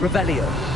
Revelio.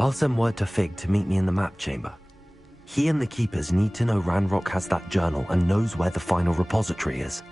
I'll send word to Fig to meet me in the map chamber. He and the Keepers need to know Ranrock has that journal and knows where the final repository is.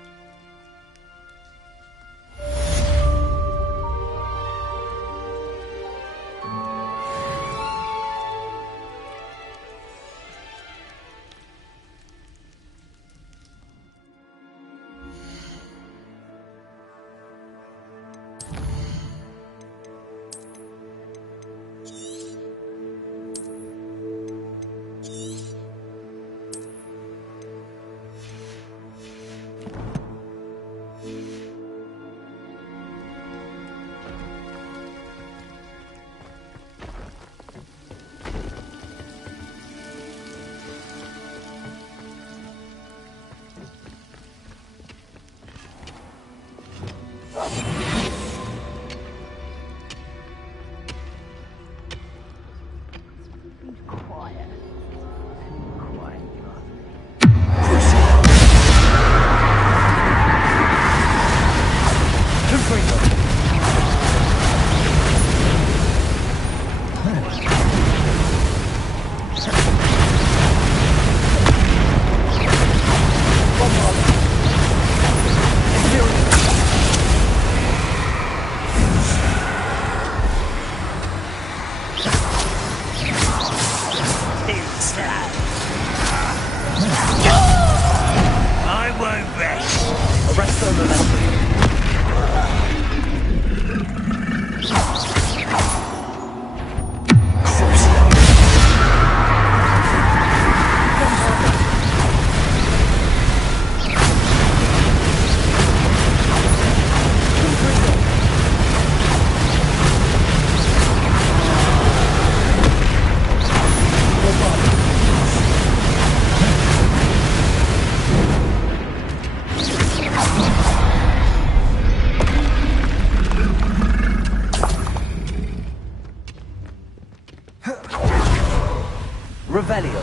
Revelio.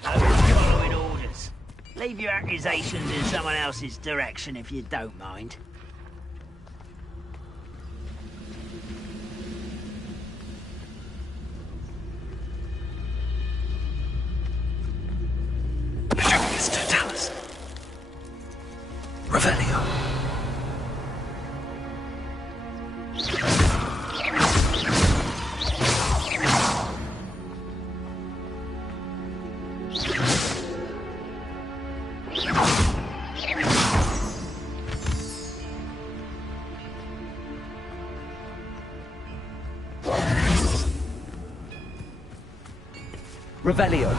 Following orders. Leave your accusations in someone else's direction if you don't mind. Mr. Dallas. Revelio. Revelio.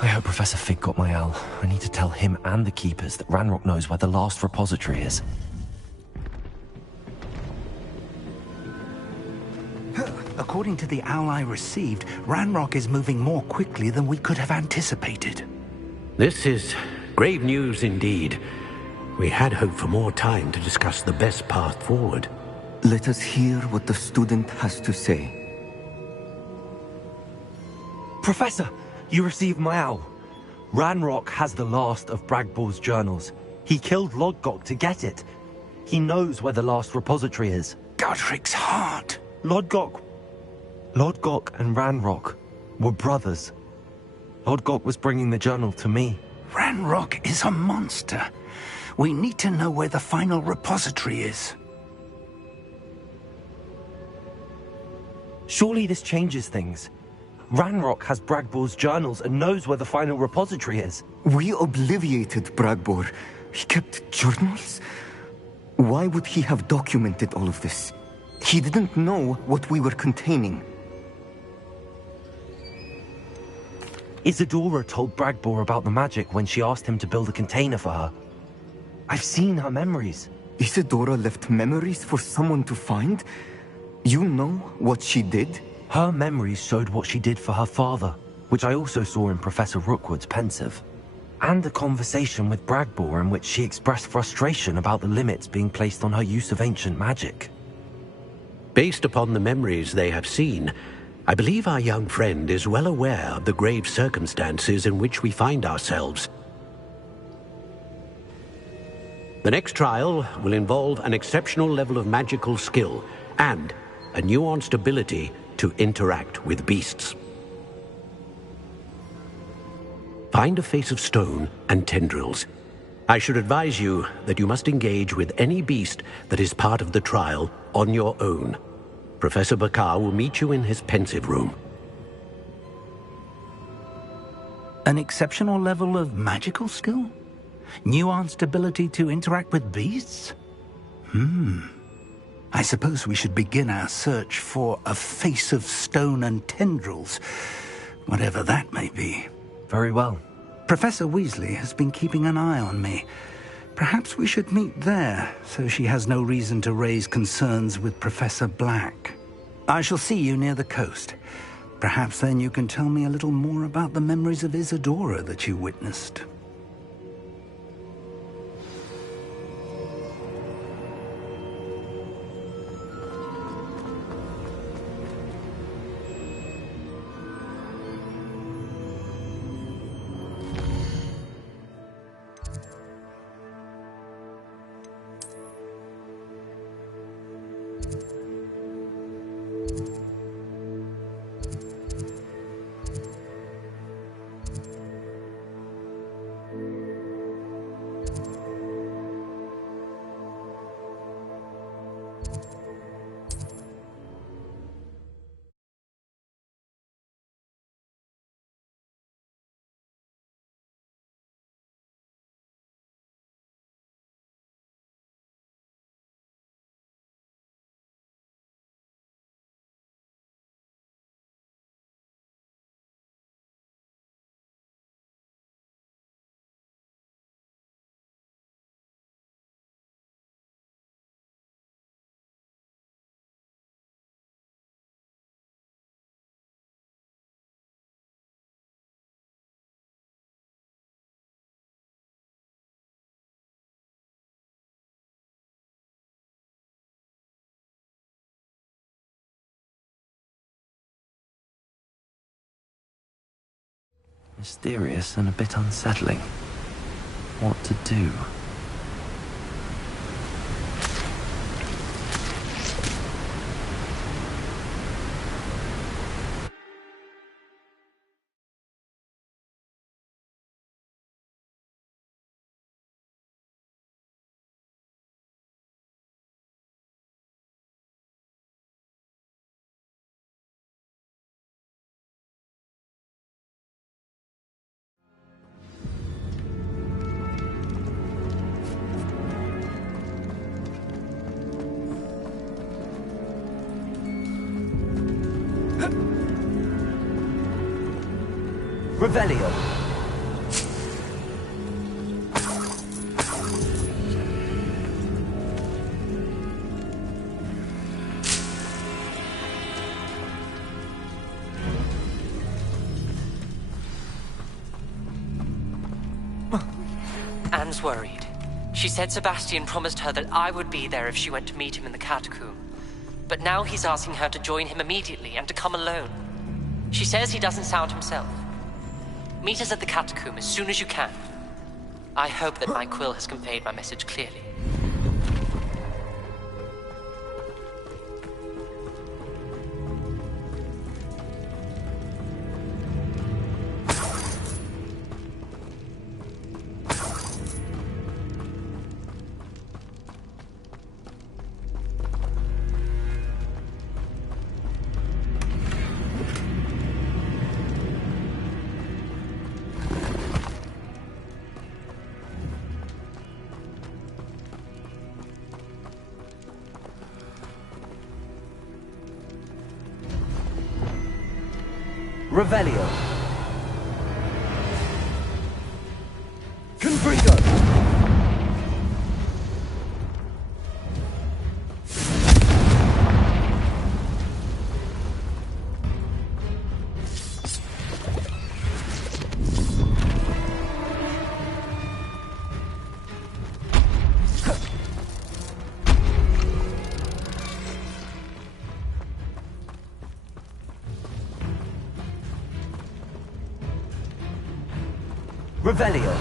I hope Professor Fig got my owl. I need to tell him and the Keepers that Ranrock knows where the last repository is. According to the owl I received, Ranrock is moving more quickly than we could have anticipated. This is grave news indeed. We had hoped for more time to discuss the best path forward. Let us hear what the student has to say. Professor, you received my owl. Ranrock has the last of Bragbor's journals. He killed Lodgok to get it. He knows where the last repository is. Godric's heart. Lodgok and Ranrock were brothers. Lodgok was bringing the journal to me. Ranrock is a monster. We need to know where the final repository is. Surely this changes things. Ranrock has Bragbor's journals and knows where the final repository is. We obliviated Bragbor. He kept journals? Why would he have documented all of this? He didn't know what we were containing. Isadora told Bragbor about the magic when she asked him to build a container for her. I've seen her memories. Isadora left memories for someone to find? You know what she did? Her memories showed what she did for her father, which I also saw in Professor Rookwood's pensive. And a conversation with Bragbor in which she expressed frustration about the limits being placed on her use of ancient magic. Based upon the memories they have seen, I believe our young friend is well aware of the grave circumstances in which we find ourselves. The next trial will involve an exceptional level of magical skill and a nuanced ability to interact with beasts. Find a face of stone and tendrils. I should advise you that you must engage with any beast that is part of the trial on your own. Professor Bakar will meet you in his pensive room. An exceptional level of magical skill? Nuanced ability to interact with beasts? I suppose we should begin our search for a face of stone and tendrils, whatever that may be. Very well. Professor Weasley has been keeping an eye on me. Perhaps we should meet there, so she has no reason to raise concerns with Professor Black. I shall see you near the coast. Perhaps then you can tell me a little more about the memories of Isadora that you witnessed. Mysterious and a bit unsettling. What to do? Revelio. Anne's worried. She said Sebastian promised her that I would be there if she went to meet him in the catacomb. But now he's asking her to join him immediately and to come alone. She says he doesn't sound himself. Meet us at the catacomb as soon as you can. I hope that my quill has conveyed my message clearly. Revelio. Confrigo. Revelio.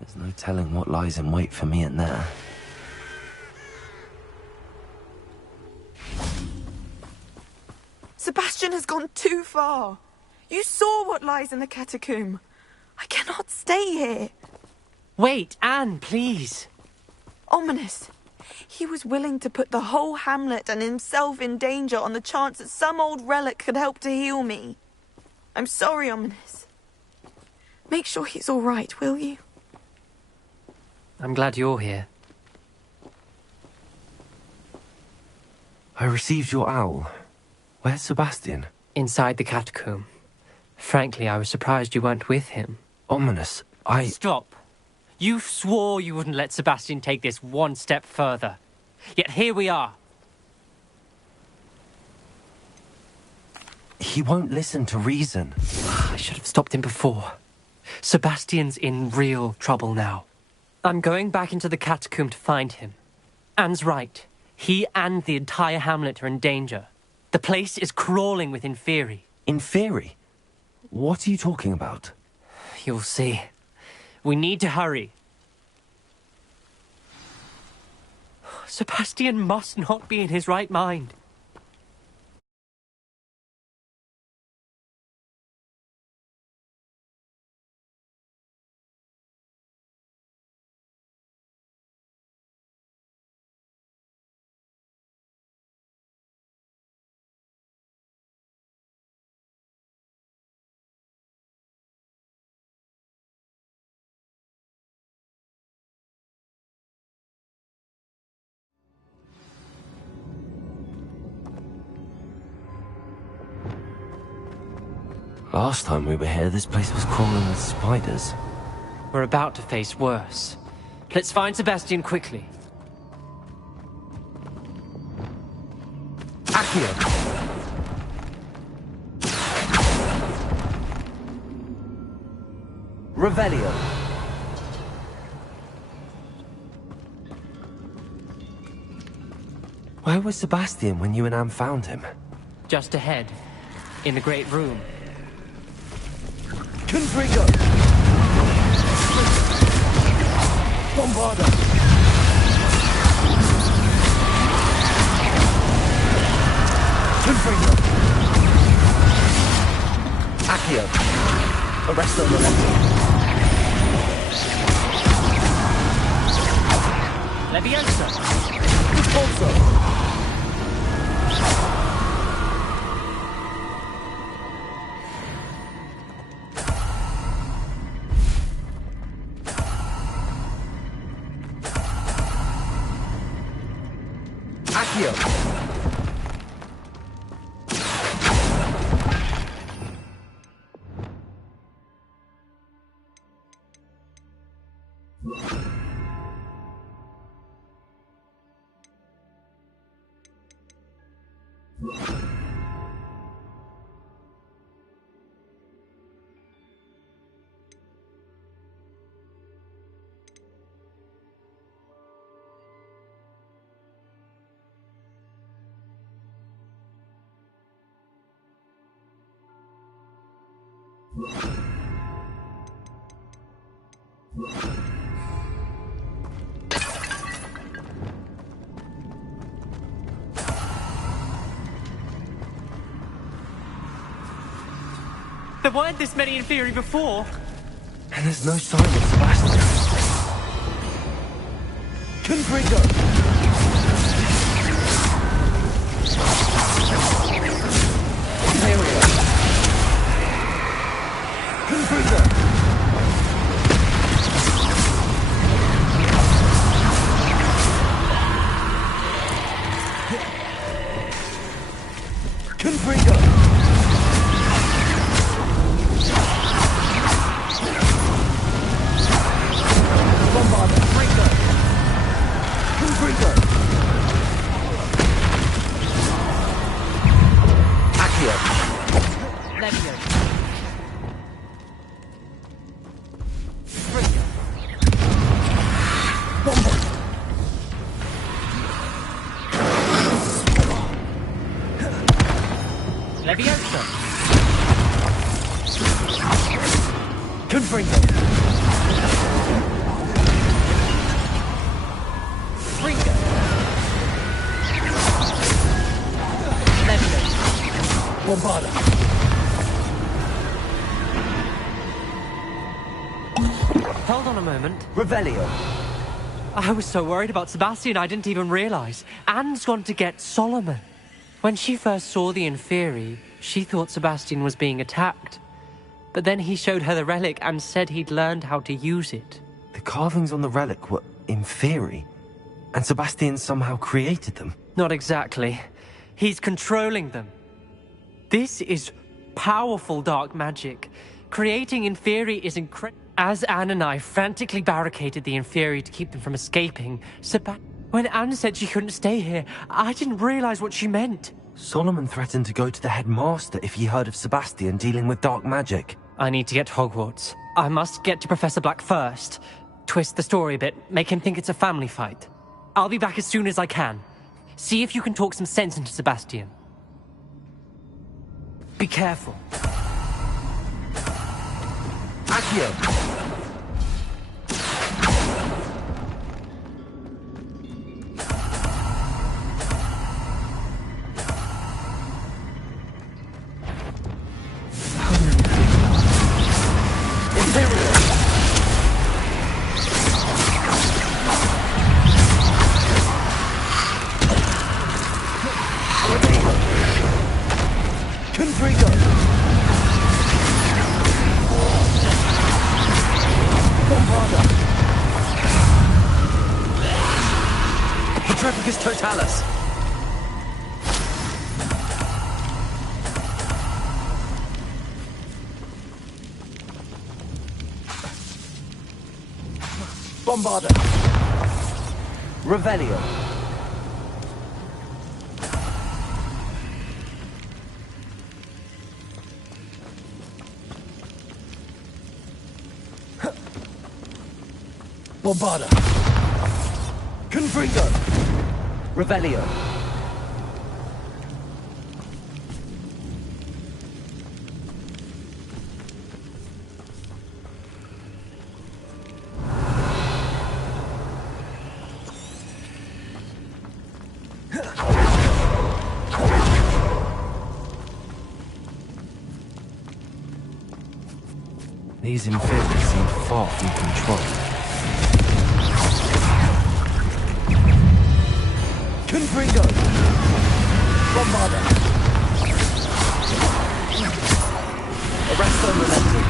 There's no telling what lies in wait for me in there. Sebastian has gone too far. You saw what lies in the catacomb. I cannot stay here. Wait, Anne, please. Ominous. He was willing to put the whole hamlet and himself in danger on the chance that some old relic could help to heal me. I'm sorry, Ominous. Make sure he's all right, will you? I'm glad you're here. I received your owl. Where's Sebastian? Inside the catacomb. Frankly, I was surprised you weren't with him. Ominous, Stop. You swore you wouldn't let Sebastian take this one step further. Yet here we are. He won't listen to reason. I should have stopped him before. Sebastian's in real trouble now. I'm going back into the catacomb to find him. Anne's right. He and the entire hamlet are in danger. The place is crawling with Inferi. Inferi? What are you talking about? You'll see. We need to hurry. Sebastian must not be in his right mind. Last time we were here, this place was crawling with spiders. We're about to face worse. Let's find Sebastian quickly. Accio! Revelio! Where was Sebastian when you and Anne found him? Just ahead, in the great room. Confringo! Bombarda! Confringo! Accio! Arresto Lorenzo! Leviosa! Discorso! There weren't this many in theory before. And there's no sign of Sebastian. Confringo! Imperial! Confringo! Confringo! Hold on a moment. Revelio. I was so worried about Sebastian I didn't even realize. Anne's gone to get Solomon. When she first saw the Inferi, she thought Sebastian was being attacked. But then he showed her the relic and said he'd learned how to use it. The carvings on the relic were Inferi, and Sebastian somehow created them. Not exactly. He's controlling them. This is powerful dark magic. Creating Inferi is incredible. As Anne and I frantically barricaded the Inferi to keep them from escaping, when Anne said she couldn't stay here, I didn't realize what she meant. Solomon threatened to go to the headmaster if he heard of Sebastian dealing with dark magic. I need to get to Hogwarts. I must get to Professor Black first. Twist the story a bit, make him think it's a family fight. I'll be back as soon as I can. See if you can talk some sense into Sebastian. Be careful. Accio! Totalis. Bombarda. Revelio. Bombarda. Confringo. Revelio. These Inferi seem far from control. Confringo! Bombarda! Arresto Momenti!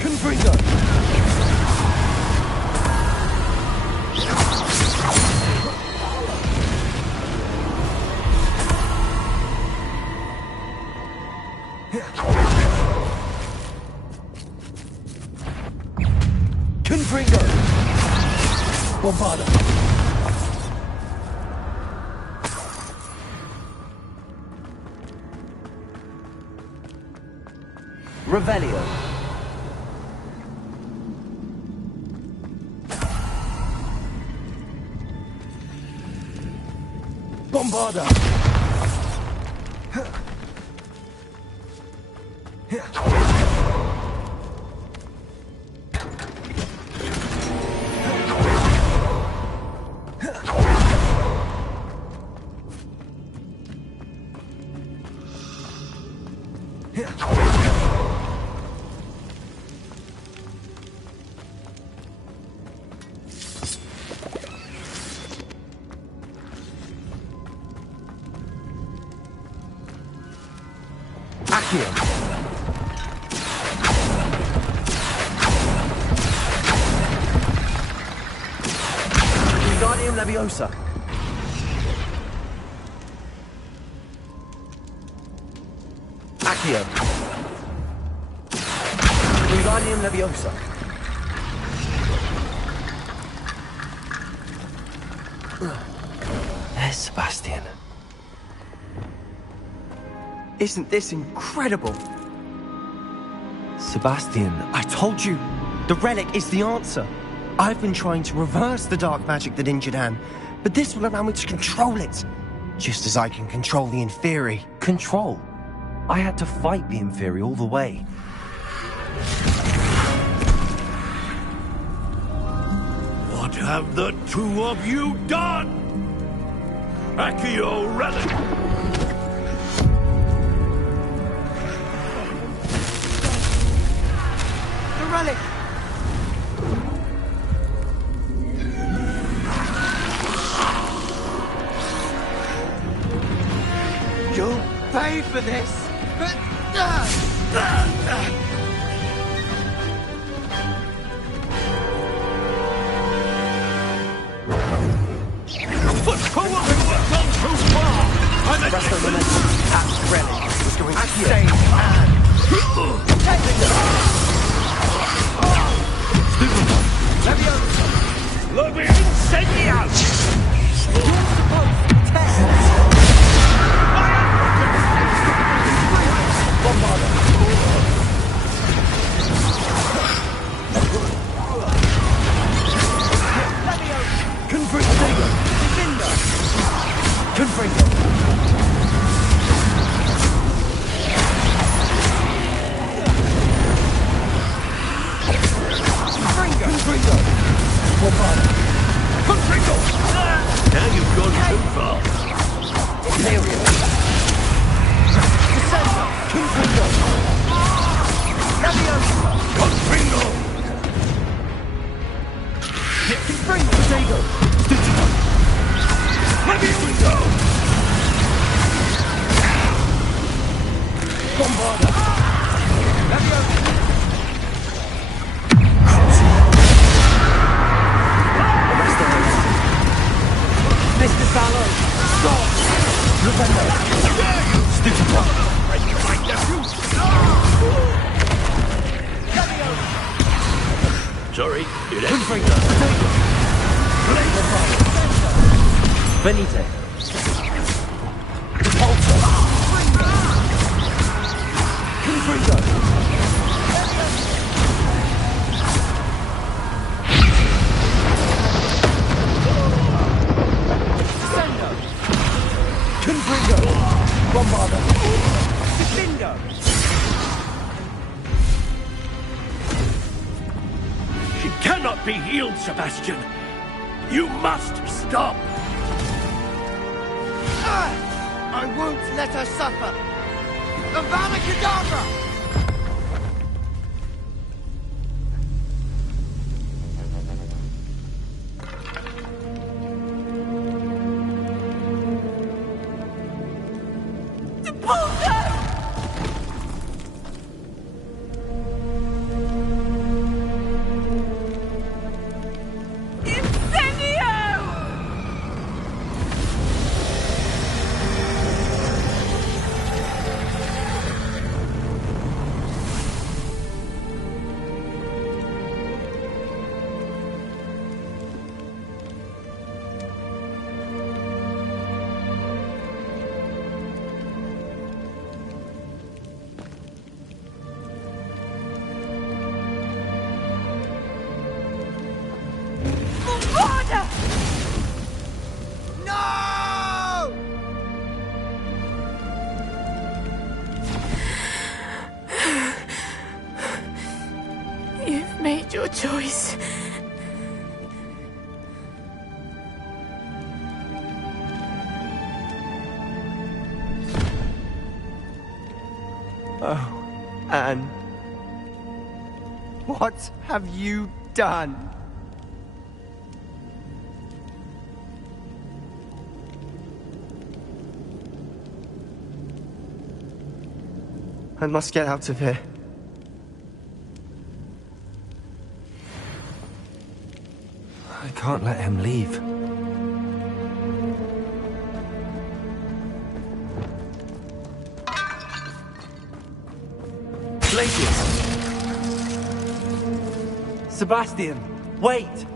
Confringo! Confringo! Bombarda! Revelio. Bombarda. Wingardium Leviosa. Accio. Wingardium Leviosa. There's Sebastian. Isn't this incredible? Sebastian. I told you, the relic is the answer. I've been trying to reverse the dark magic that injured Anne, but this will allow me to control it. Just as I can control the Inferi. Control? I had to fight the Inferi all the way. What have the two of you done? Accio Relic! The relic! You'll pay for this! Rest of the at relic was going to save Anne. Leviosa! Lobi Incendio! You're supposed to test! Now you've gone too far. Sorry, it ends. Benite. She cannot be healed, Sebastian. You must stop. I won't let her suffer. Avada Kedavra! made your choice. Oh, Anne. What have you done? I must get out of here. I can't let him leave. Places! Sebastian, wait!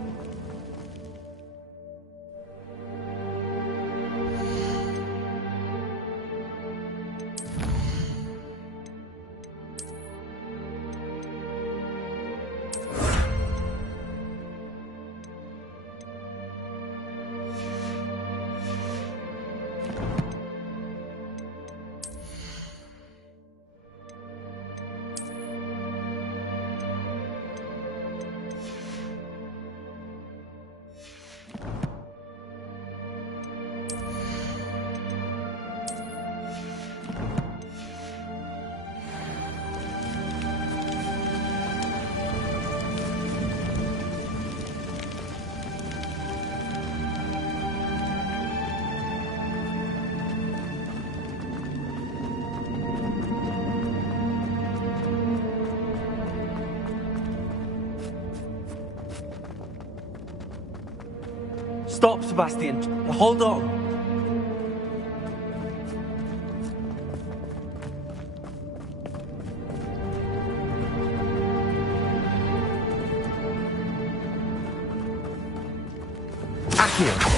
Stop, Sebastian. Hold on. Accio.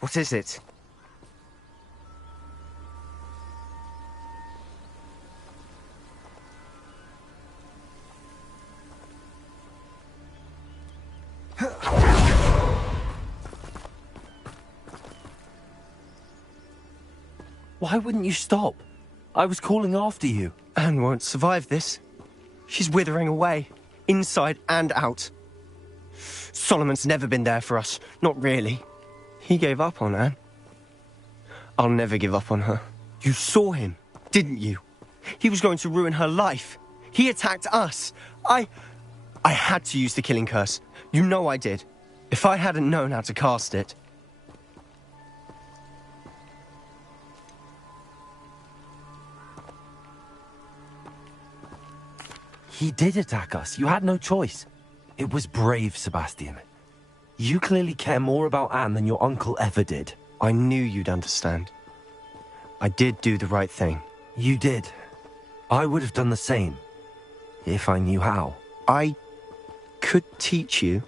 What is it? Why wouldn't you stop? I was calling after you. Anne won't survive this. She's withering away, inside and out. Solomon's never been there for us, not really. He gave up on Anne. I'll never give up on her. You saw him, didn't you? He was going to ruin her life. He attacked us. I had to use the killing curse. You know I did. If I hadn't known how to cast it... He did attack us. You had no choice. It was brave, Sebastian. You clearly care more about Anne than your uncle ever did. I knew you'd understand. I did do the right thing. You did. I would have done the same, if I knew how. I could teach you.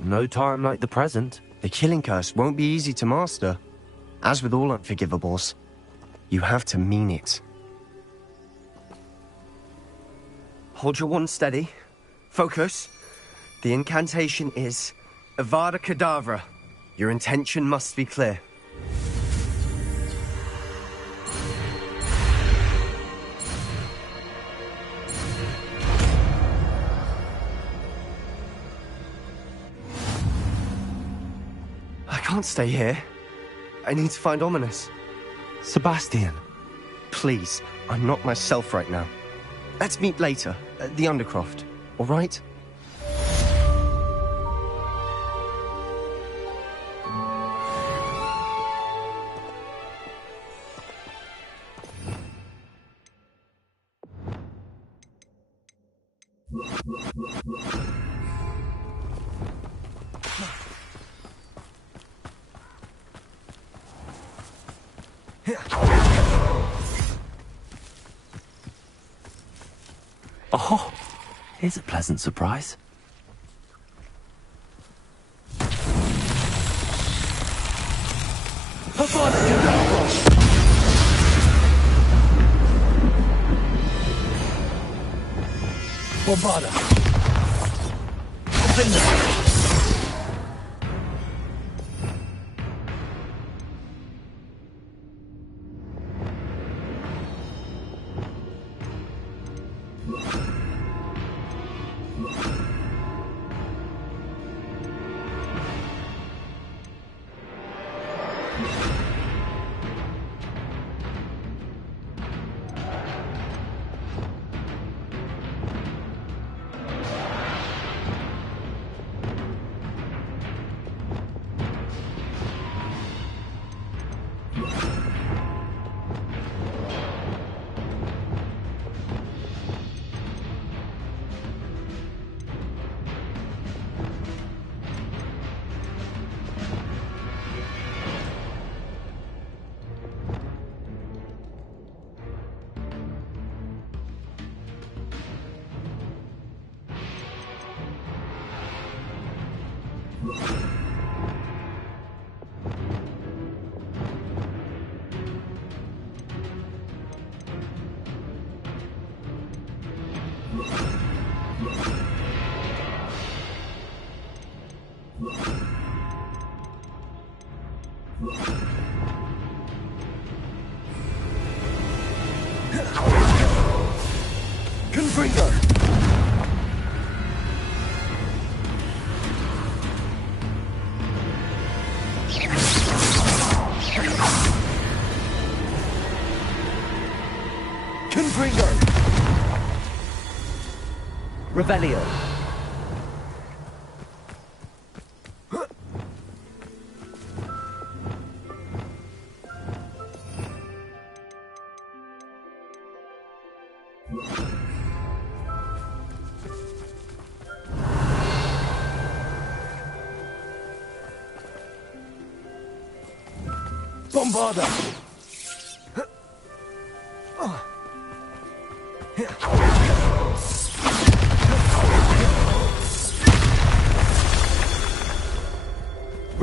No time like the present. The killing curse won't be easy to master. As with all unforgivables, you have to mean it. Hold your wand steady. Focus. The incantation is Avada Kedavra. Your intention must be clear. I can't stay here. I need to find Ominous. Sebastian, Please, I'm not myself right now. Let's meet later, at the Undercroft, all right? Oh, here's a pleasant surprise. Bombarda! Confringo! Confringo! Revelio! Bombarda!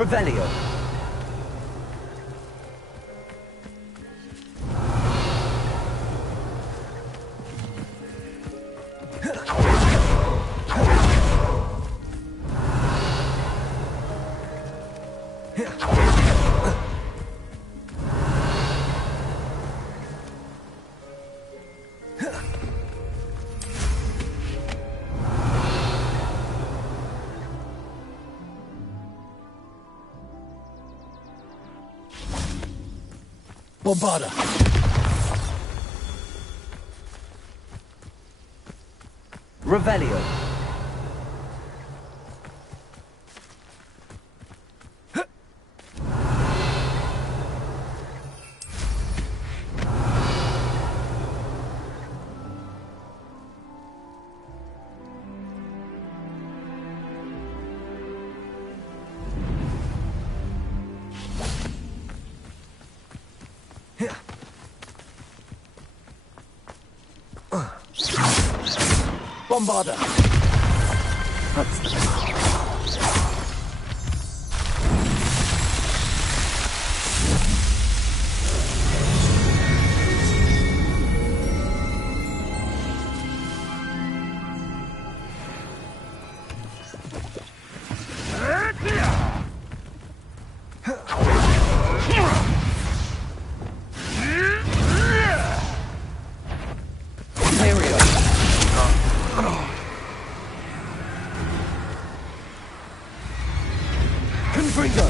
Revelio! Bombarda! Revelio! Bombarda! Confringo!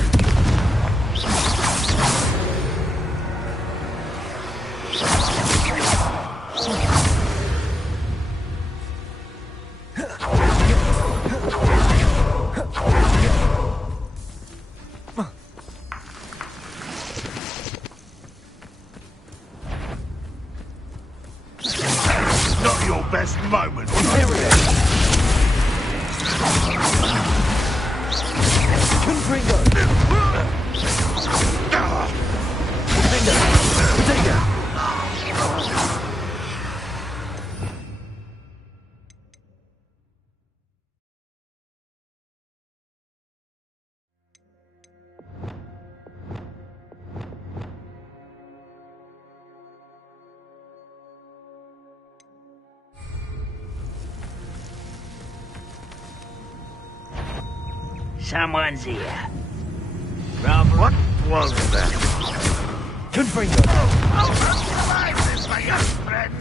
best moment. Here it is. Confringo. Potato. Someone's here. Robert? What was that? Confringo. This, my young friend.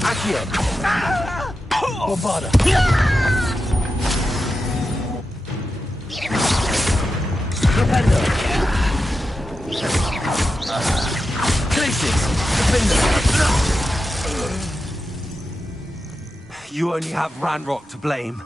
Accio. Bombada. Defender. Crisis. Defender. You only have Ranrock to blame.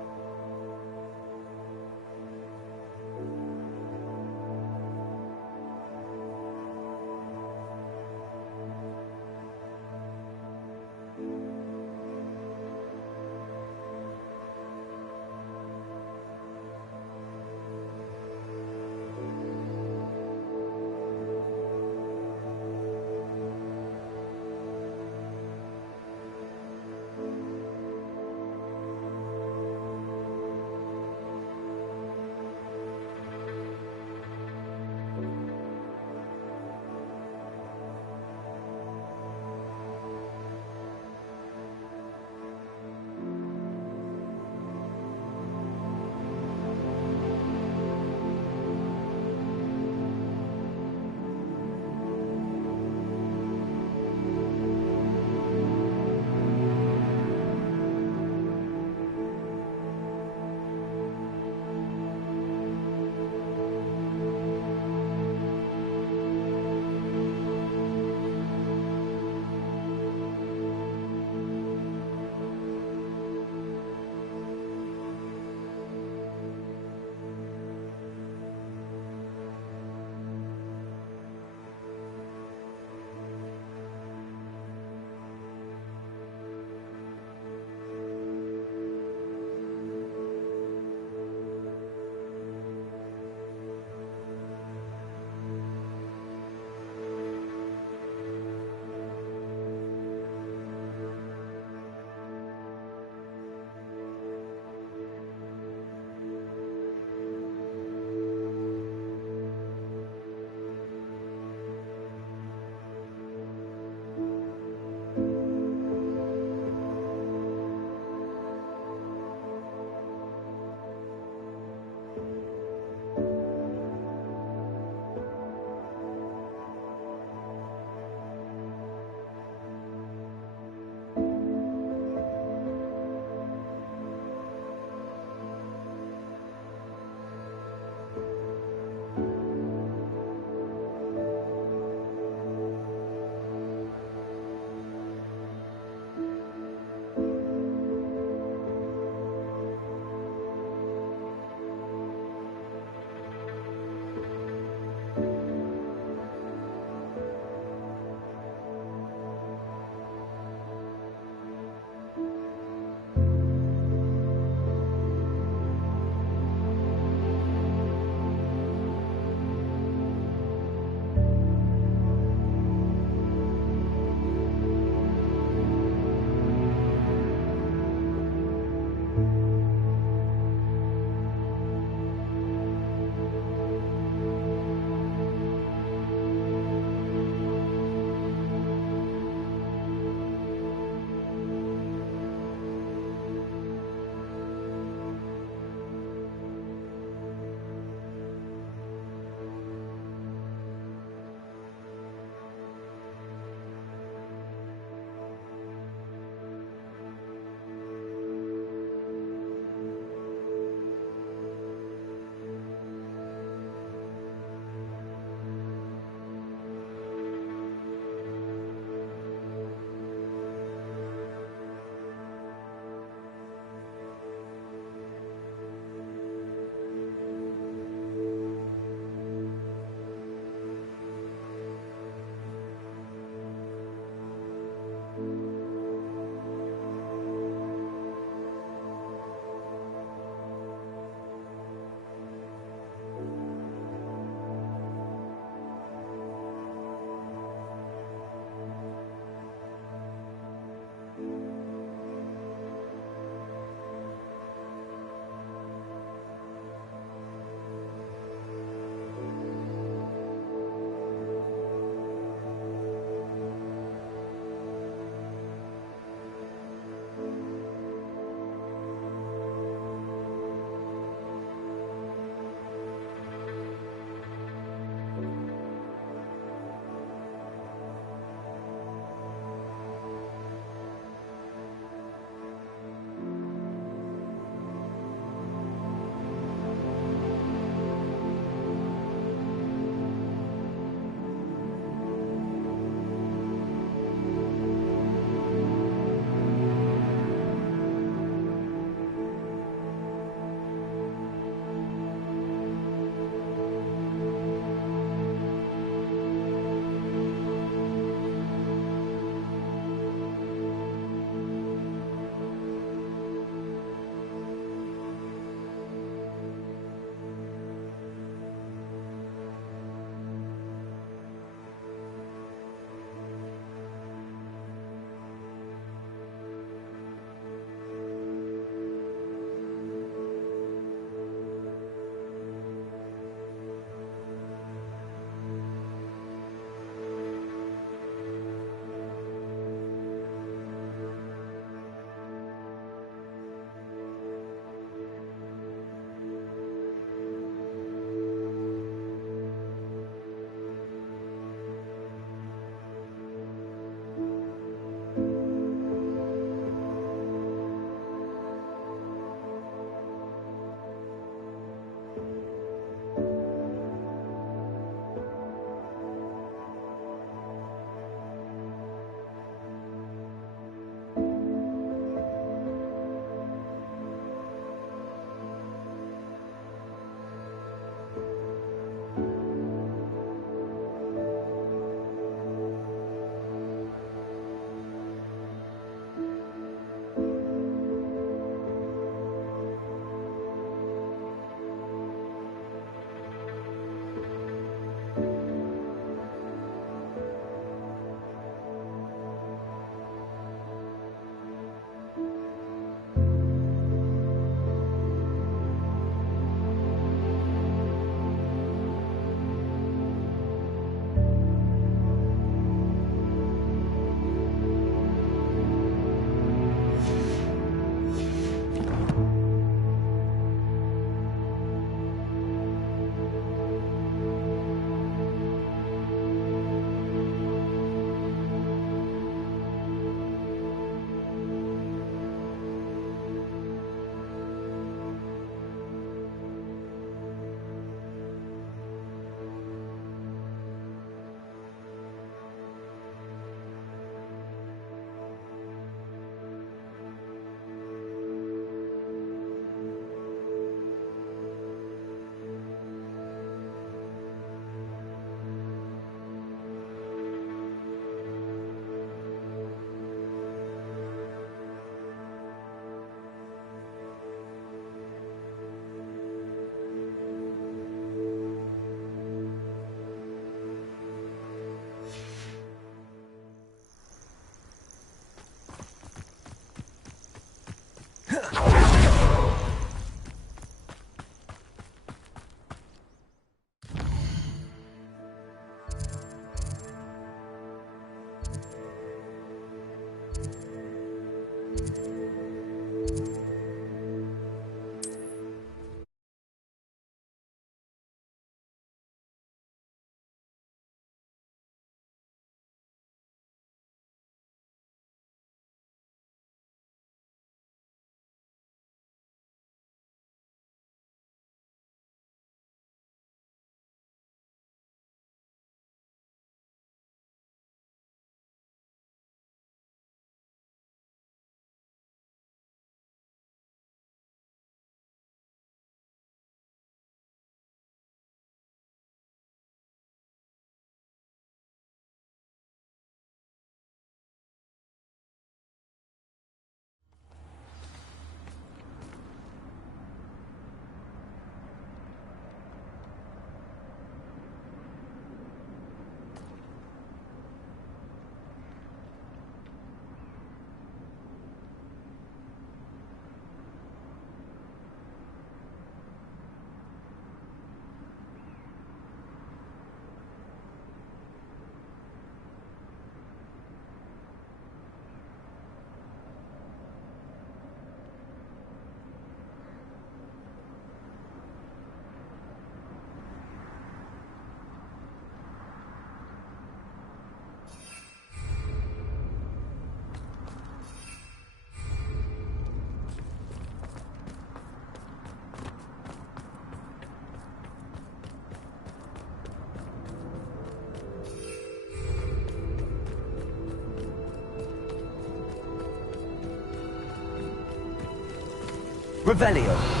Revelio.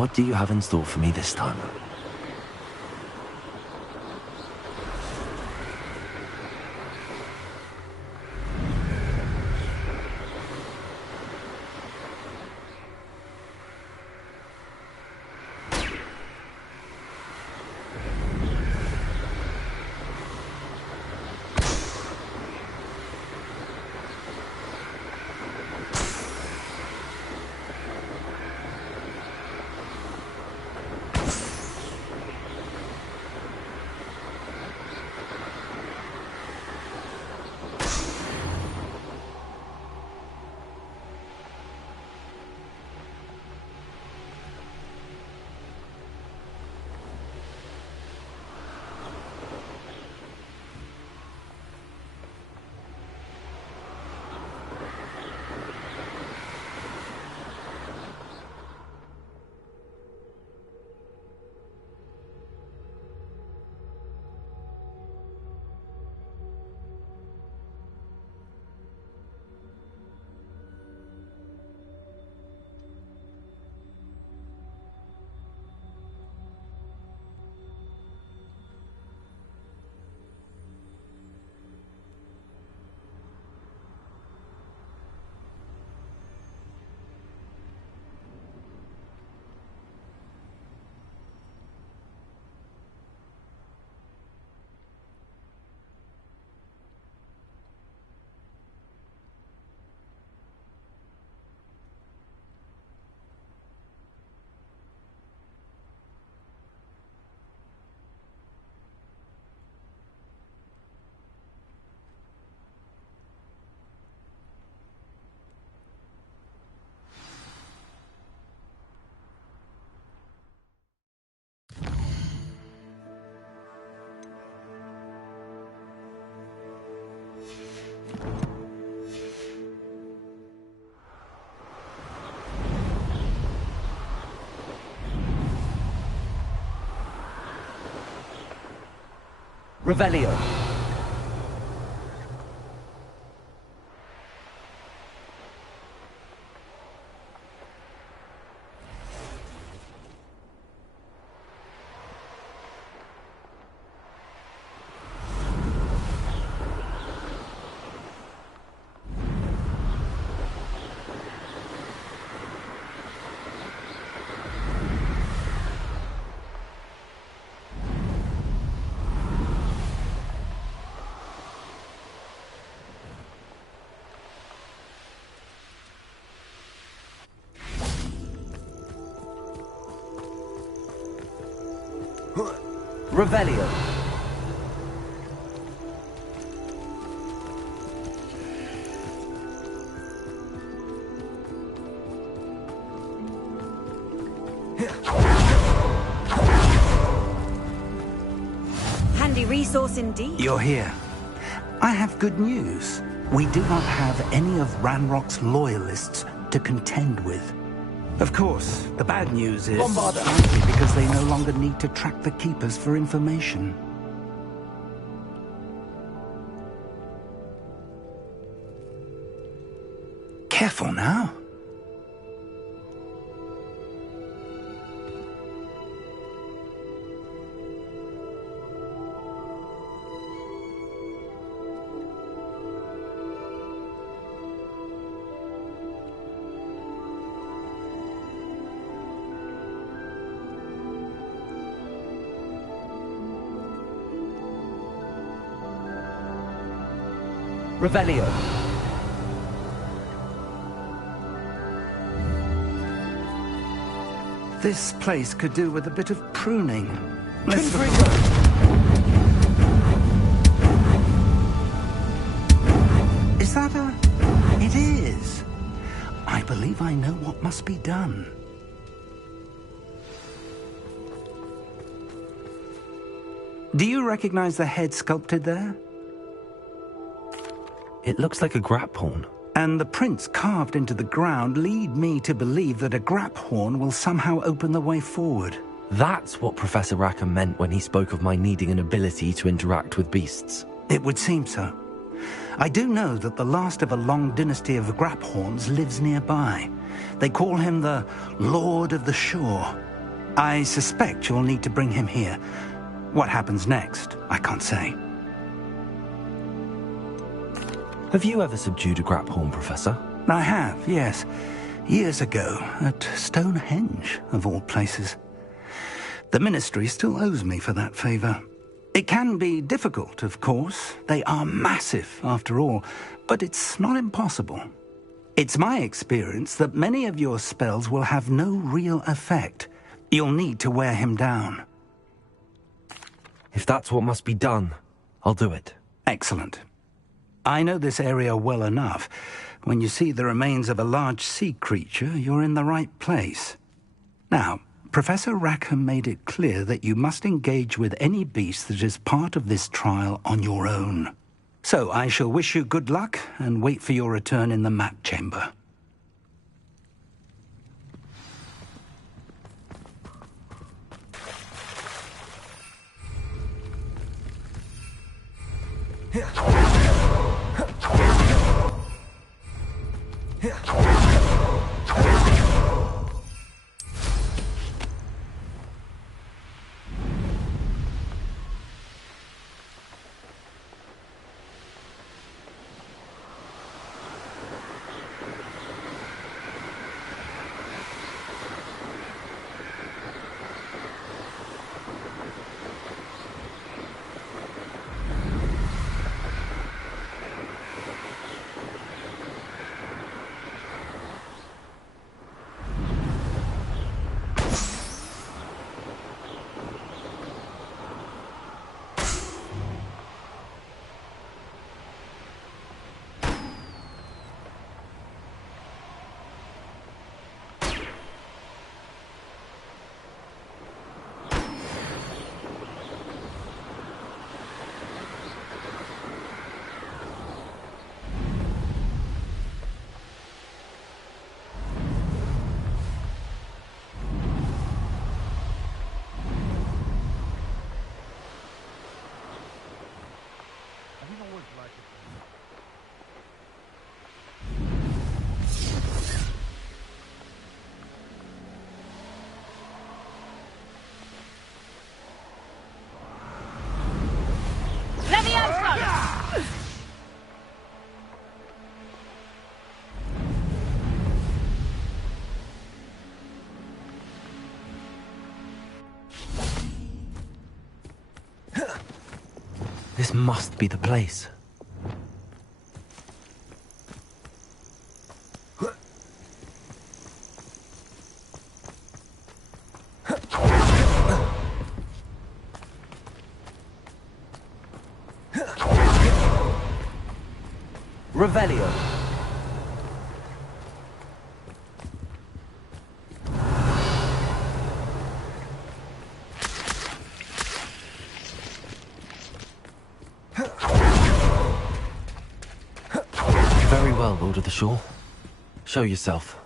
What do you have in store for me this time? Revelio. Revelio. Handy resource indeed. You're here. I have good news. We do not have any of Ranrock's loyalists to contend with. Of course, the bad news is slightly because they no longer need to track the Keepers for information. Careful now. Revelio. This place could do with a bit of pruning. Let's Is that a... It is. I believe I know what must be done. Do you recognize the head sculpted there? It looks like a grap horn. And the prints carved into the ground lead me to believe that a grap horn will somehow open the way forward. That's what Professor Rackham meant when he spoke of my needing an ability to interact with beasts. It would seem so. I do know that the last of a long dynasty of grap horns lives nearby. They call him the Lord of the Shore. I suspect you'll need to bring him here. What happens next, I can't say. Have you ever subdued a grap horn, Professor? I have, yes. Years ago, at Stonehenge, of all places. The Ministry still owes me for that favor. It can be difficult, of course. They are massive, after all, but it's not impossible. It's my experience that many of your spells will have no real effect. You'll need to wear him down. If that's what must be done, I'll do it. Excellent. I know this area well enough. When you see the remains of a large sea creature, you're in the right place. Now, Professor Rackham made it clear that you must engage with any beast that is part of this trial on your own. So I shall wish you good luck and wait for your return in the map chamber. This must be the place. Revelio. Very well, Lord of the Shore. Show yourself.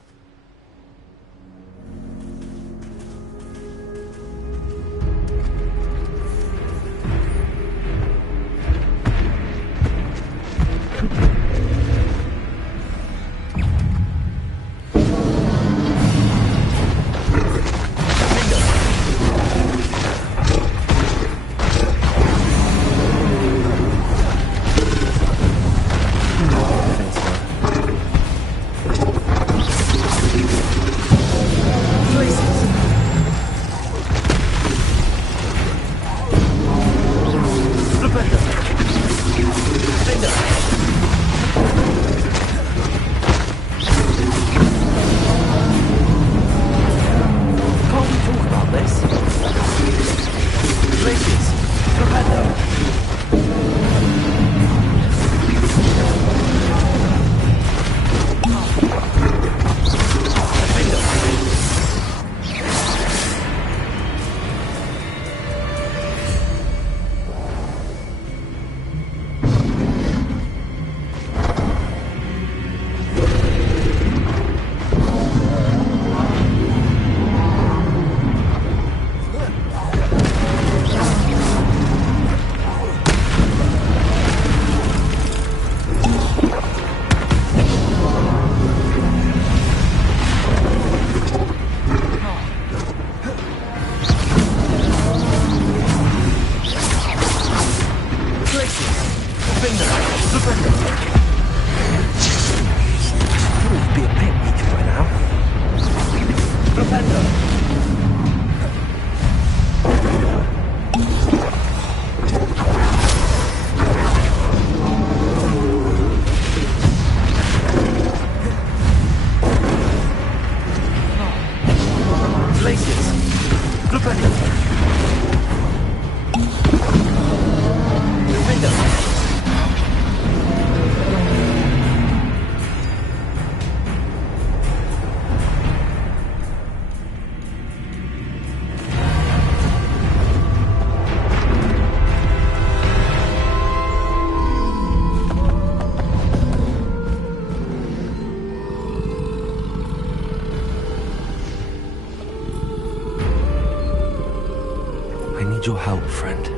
Your help, friend.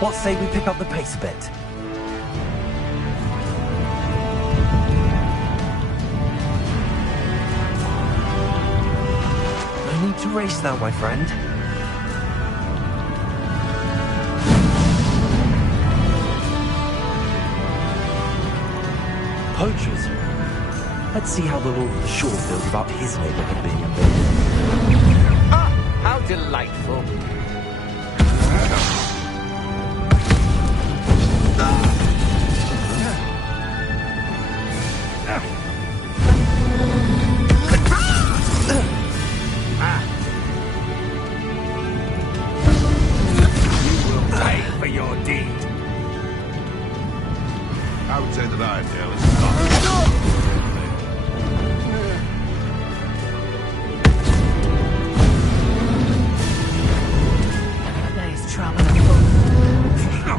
What say we pick up the pace a bit? No need to race now, my friend. Poachers. Let's see how the Lord of the Shore feels about his neighborhood being invaded. Ah, how delightful. I would say that I feel as There's trouble. No!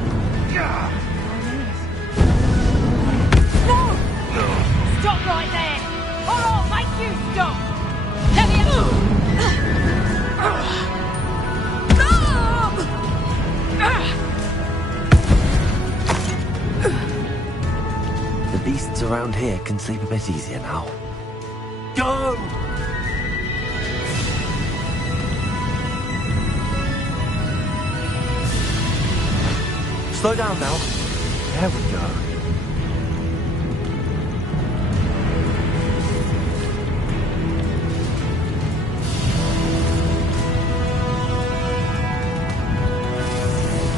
Stop right there! Or I'll make you stop! Let me around here can sleep a bit easier now. Go! Slow down now. There we go.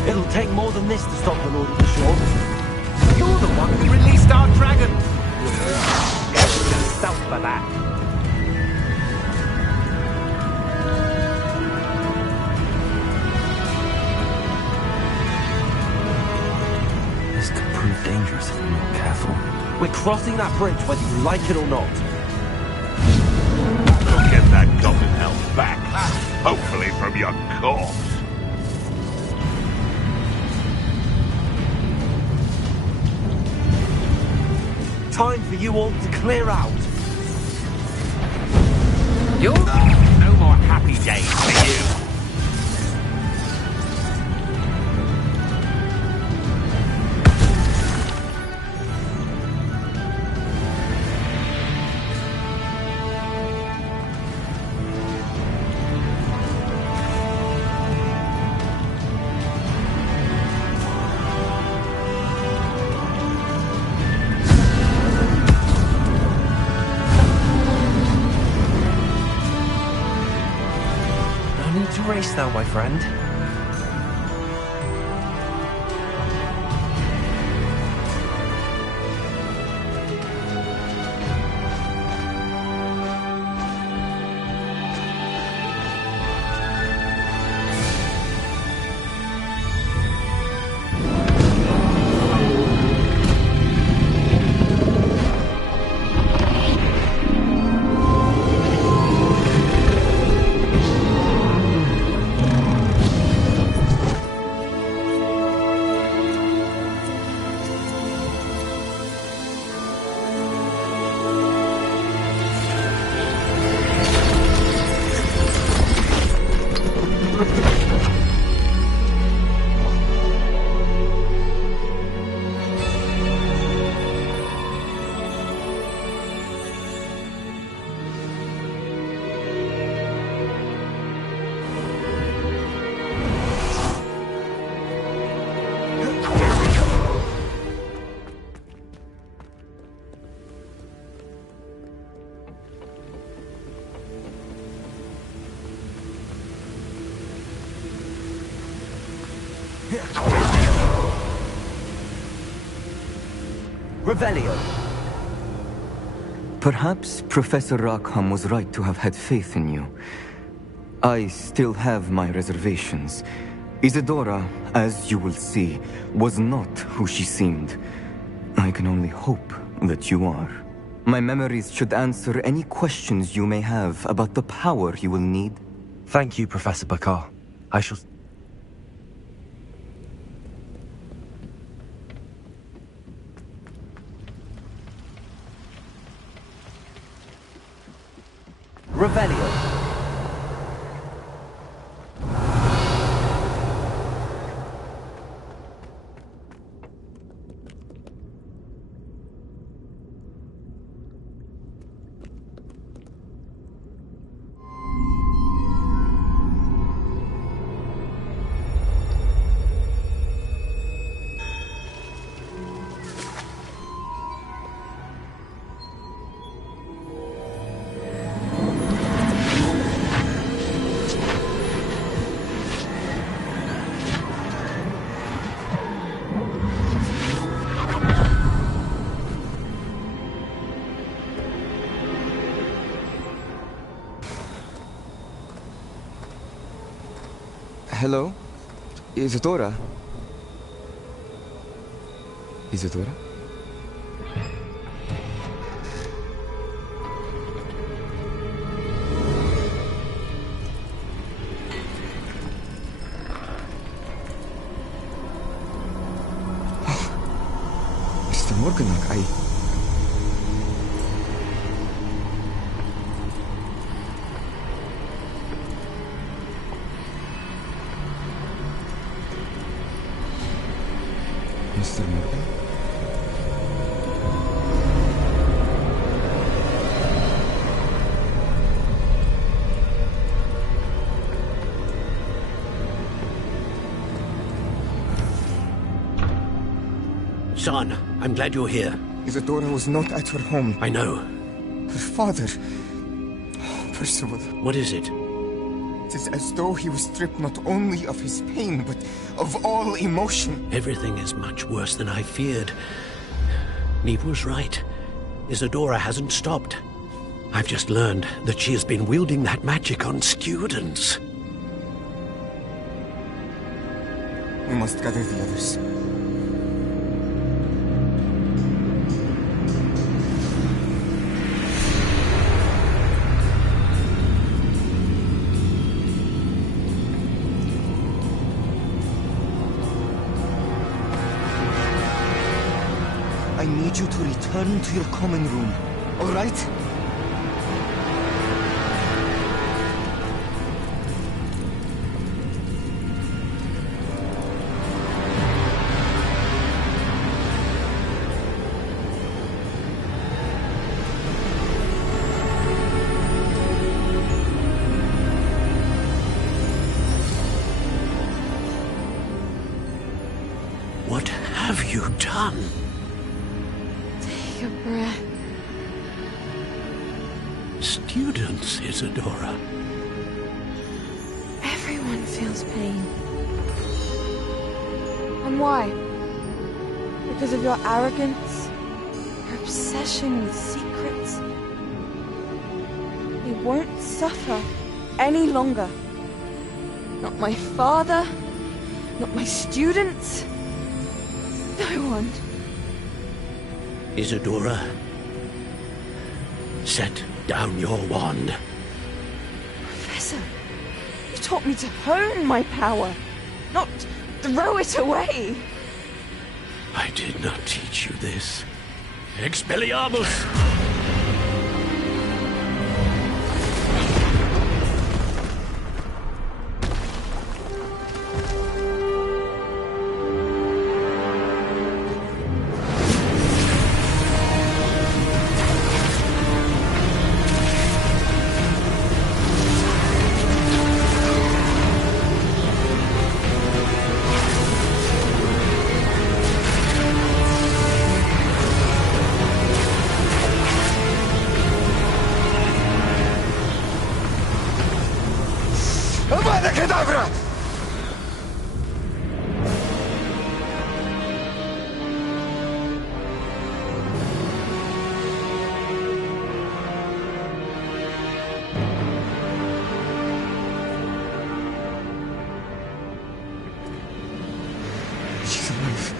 It'll take more than this to stop the Lord of the Shore. You're the one who released our dragon! Get yourself for that. This could prove dangerous if we're not careful. We're crossing that bridge whether you like it or not. We'll get that goblin health back. Hopefully from your corpse. Time for you all to clear out. No more happy days for you. Race now, my friend. Revelio. Perhaps Professor Rackham was right to have had faith in you. I still have my reservations. Isadora, as you will see, was not who she seemed. I can only hope that you are. My memories should answer any questions you may have about the power you will need. Thank you, Professor Bakar. I shall... Revelio. Hello? Isadora? Isadora? Mr. Morganach, Mr. Morgan? son. I'm glad you're here. Isadora was not at her home. I know. Her father... Oh, Percival. What is it? It is as though he was stripped not only of his pain, but of all emotion. Everything is much worse than I feared. Neve was right. Isadora hasn't stopped. I've just learned that she has been wielding that magic on students. We must gather the others. I need you to return to your common room, all right? What have you done? Take a breath. Students, Isadora. Everyone feels pain. And why? Because of your arrogance? Your obsession with secrets? We won't suffer any longer. Not my father, not my students, no one. Isadora, set down your wand. Professor, you taught me to hone my power, not throw it away. I did not teach you this. Expelliarmus! Avada Kedavra! She's alive.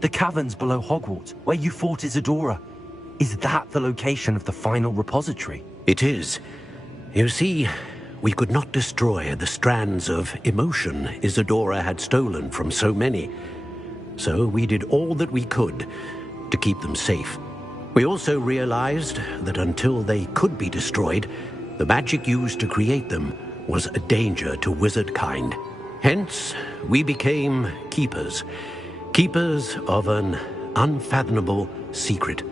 The caverns below Hogwarts, where you fought Isadora. Is that the location of the final repository? It is. You see, we could not destroy the strands of emotion Isadora had stolen from so many. So we did all that we could to keep them safe. We also realized that until they could be destroyed, the magic used to create them was a danger to wizard kind. Hence, we became keepers. Keepers of an unfathomable secret.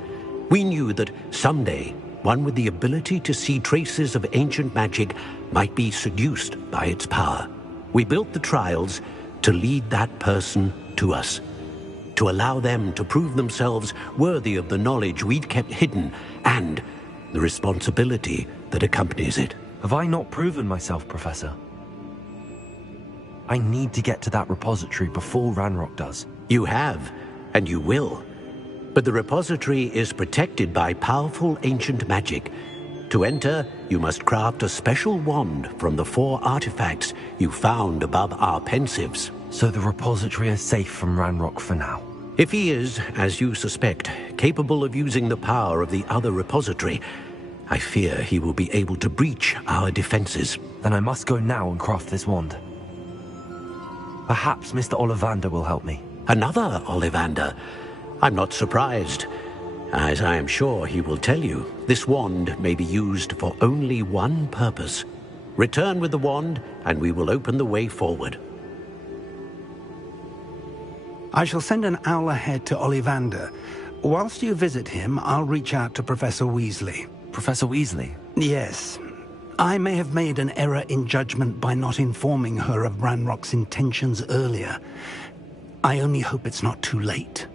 We knew that someday one with the ability to see traces of ancient magic might be seduced by its power. We built the trials to lead that person to us, to allow them to prove themselves worthy of the knowledge we'd kept hidden and the responsibility that accompanies it. Have I not proven myself, Professor? I need to get to that repository before Ranrock does. You have, and you will. But the repository is protected by powerful ancient magic. To enter, you must craft a special wand from the 4 artifacts you found above our pensives. So the repository is safe from Ranrock for now? If he is, as you suspect, capable of using the power of the other repository, I fear he will be able to breach our defenses. Then I must go now and craft this wand. Perhaps Mr. Ollivander will help me. Another Ollivander? I'm not surprised. As I am sure he will tell you, this wand may be used for only one purpose. Return with the wand, and we will open the way forward. I shall send an owl ahead to Ollivander. Whilst you visit him, I'll reach out to Professor Weasley. Professor Weasley? Yes. I may have made an error in judgment by not informing her of Ranrock's intentions earlier. I only hope it's not too late.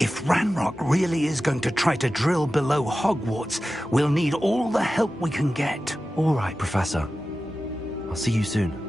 If Ranrock really is going to try to drill below Hogwarts, we'll need all the help we can get. All right, Professor. I'll see you soon.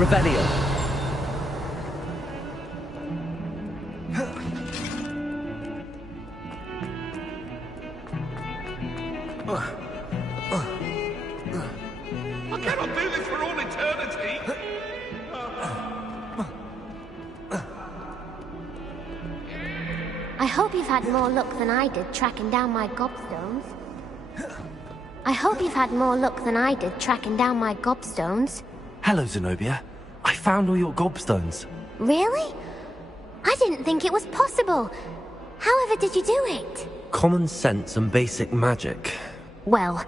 Rebellion. I cannot do this for all eternity! I hope you've had more luck than I did tracking down my gobstones. Hello, Zenobia. I found all your gobstones. Really? I didn't think it was possible. However did you do it? Common sense and basic magic. Well,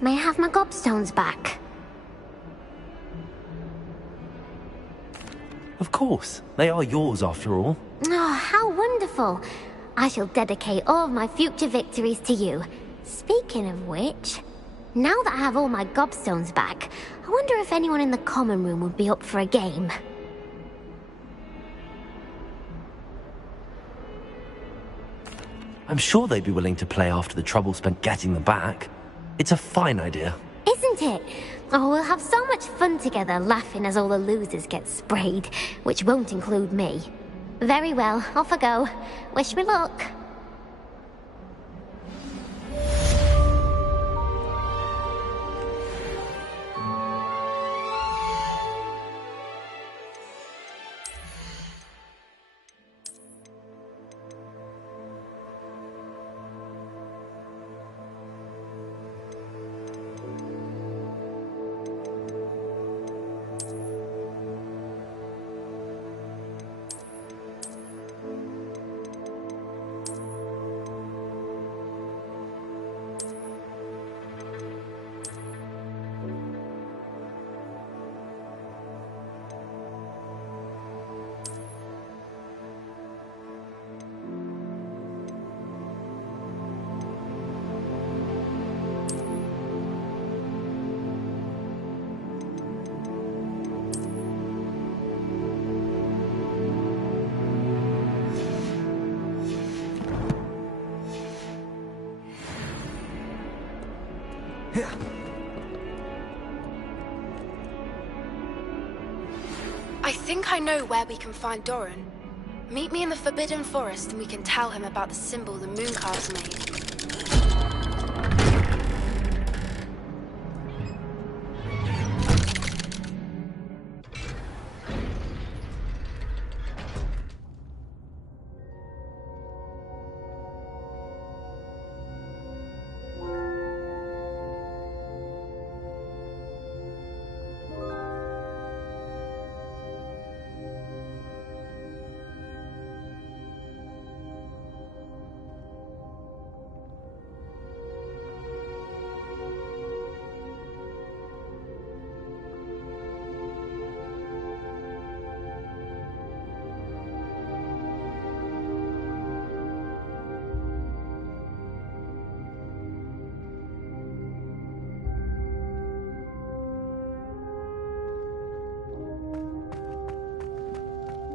may I have my gobstones back? Of course. They are yours after all. Oh, how wonderful. I shall dedicate all of my future victories to you. Speaking of which, now that I have all my gobstones back, I wonder if anyone in the common room would be up for a game. I'm sure they'd be willing to play after the trouble spent getting them back. It's a fine idea. Isn't it? Oh, we'll have so much fun together, laughing as all the losers get sprayed, which won't include me. Very well, off I go. Wish me luck. I think I know where we can find Doran. Meet me in the Forbidden Forest and we can tell him about the symbol the Mooncalves made.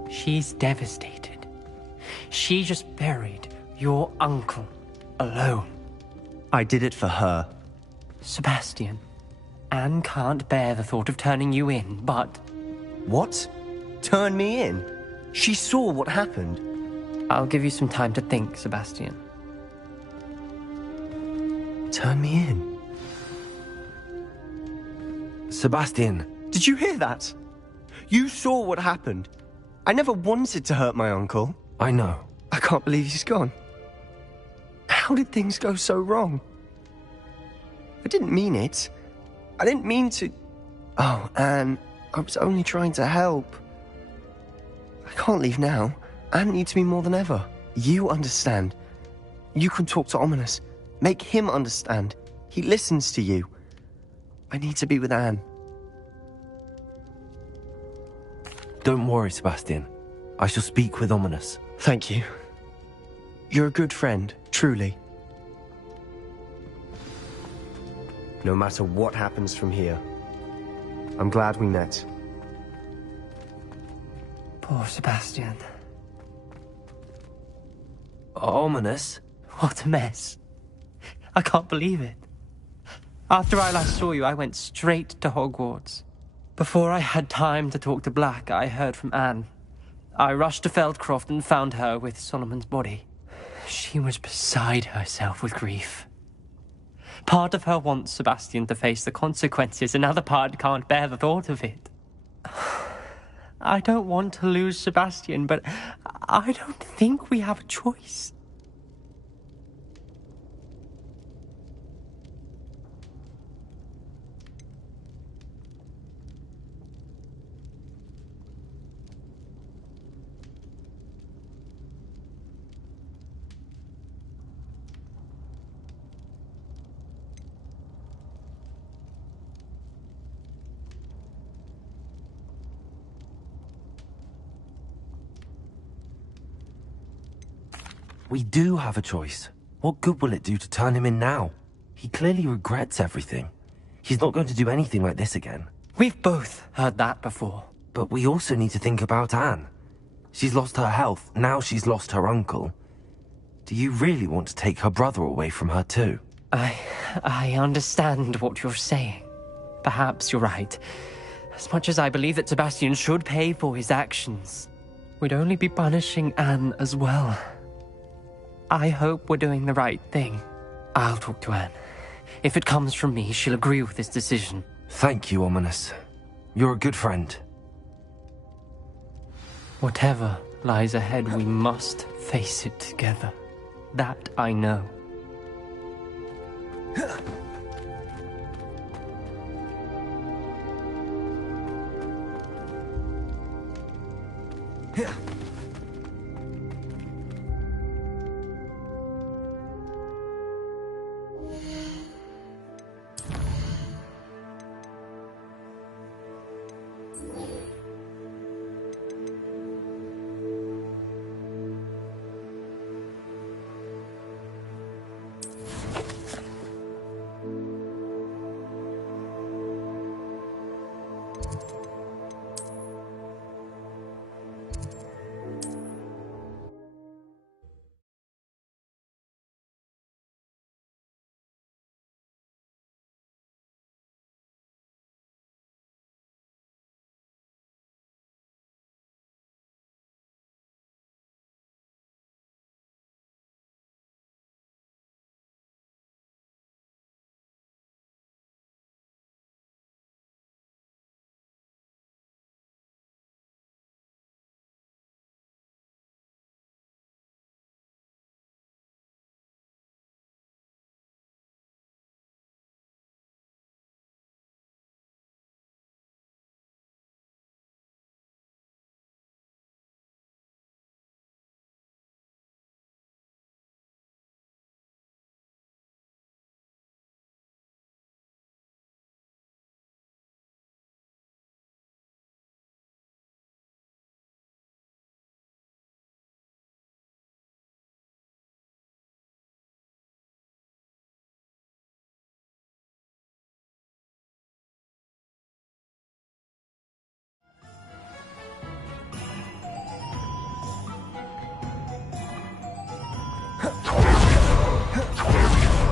She's devastated. She just buried your uncle alone. I did it for her. Sebastian, Anne can't bear the thought of turning you in, but... What? Turn me in? She saw what happened. I'll give you some time to think, Sebastian. Turn me in? Sebastian. Did you hear that? You saw what happened. I never wanted to hurt my uncle. I know. I can't believe he's gone. How did things go so wrong? I didn't mean it. I didn't mean to... Oh, Anne, I was only trying to help. I can't leave now. Anne needs me more than ever. You understand. You can talk to Ominous. Make him understand. He listens to you. I need to be with Anne. Don't worry, Sebastian. I shall speak with Ominous. Thank you. You're a good friend, truly. No matter what happens from here, I'm glad we met. Poor Sebastian. Ominous? What a mess. I can't believe it. After I last saw you, I went straight to Hogwarts. Before I had time to talk to Black, I heard from Anne. I rushed to Feldcroft and found her with Solomon's body. She was beside herself with grief. Part of her wants Sebastian to face the consequences, another part can't bear the thought of it. I don't want to lose Sebastian, but I don't think we have a choice. We do have a choice. What good will it do to turn him in now? He clearly regrets everything. He's not going to do anything like this again. We've both heard that before. But we also need to think about Anne. She's lost her health, now she's lost her uncle. Do you really want to take her brother away from her too? I understand what you're saying. Perhaps you're right. As much as I believe that Sebastian should pay for his actions, we'd only be punishing Anne as well. I hope we're doing the right thing. I'll talk to Anne. If it comes from me, she'll agree with this decision. Thank you, Ominous. You're a good friend. Whatever lies ahead, we must face it together. That I know.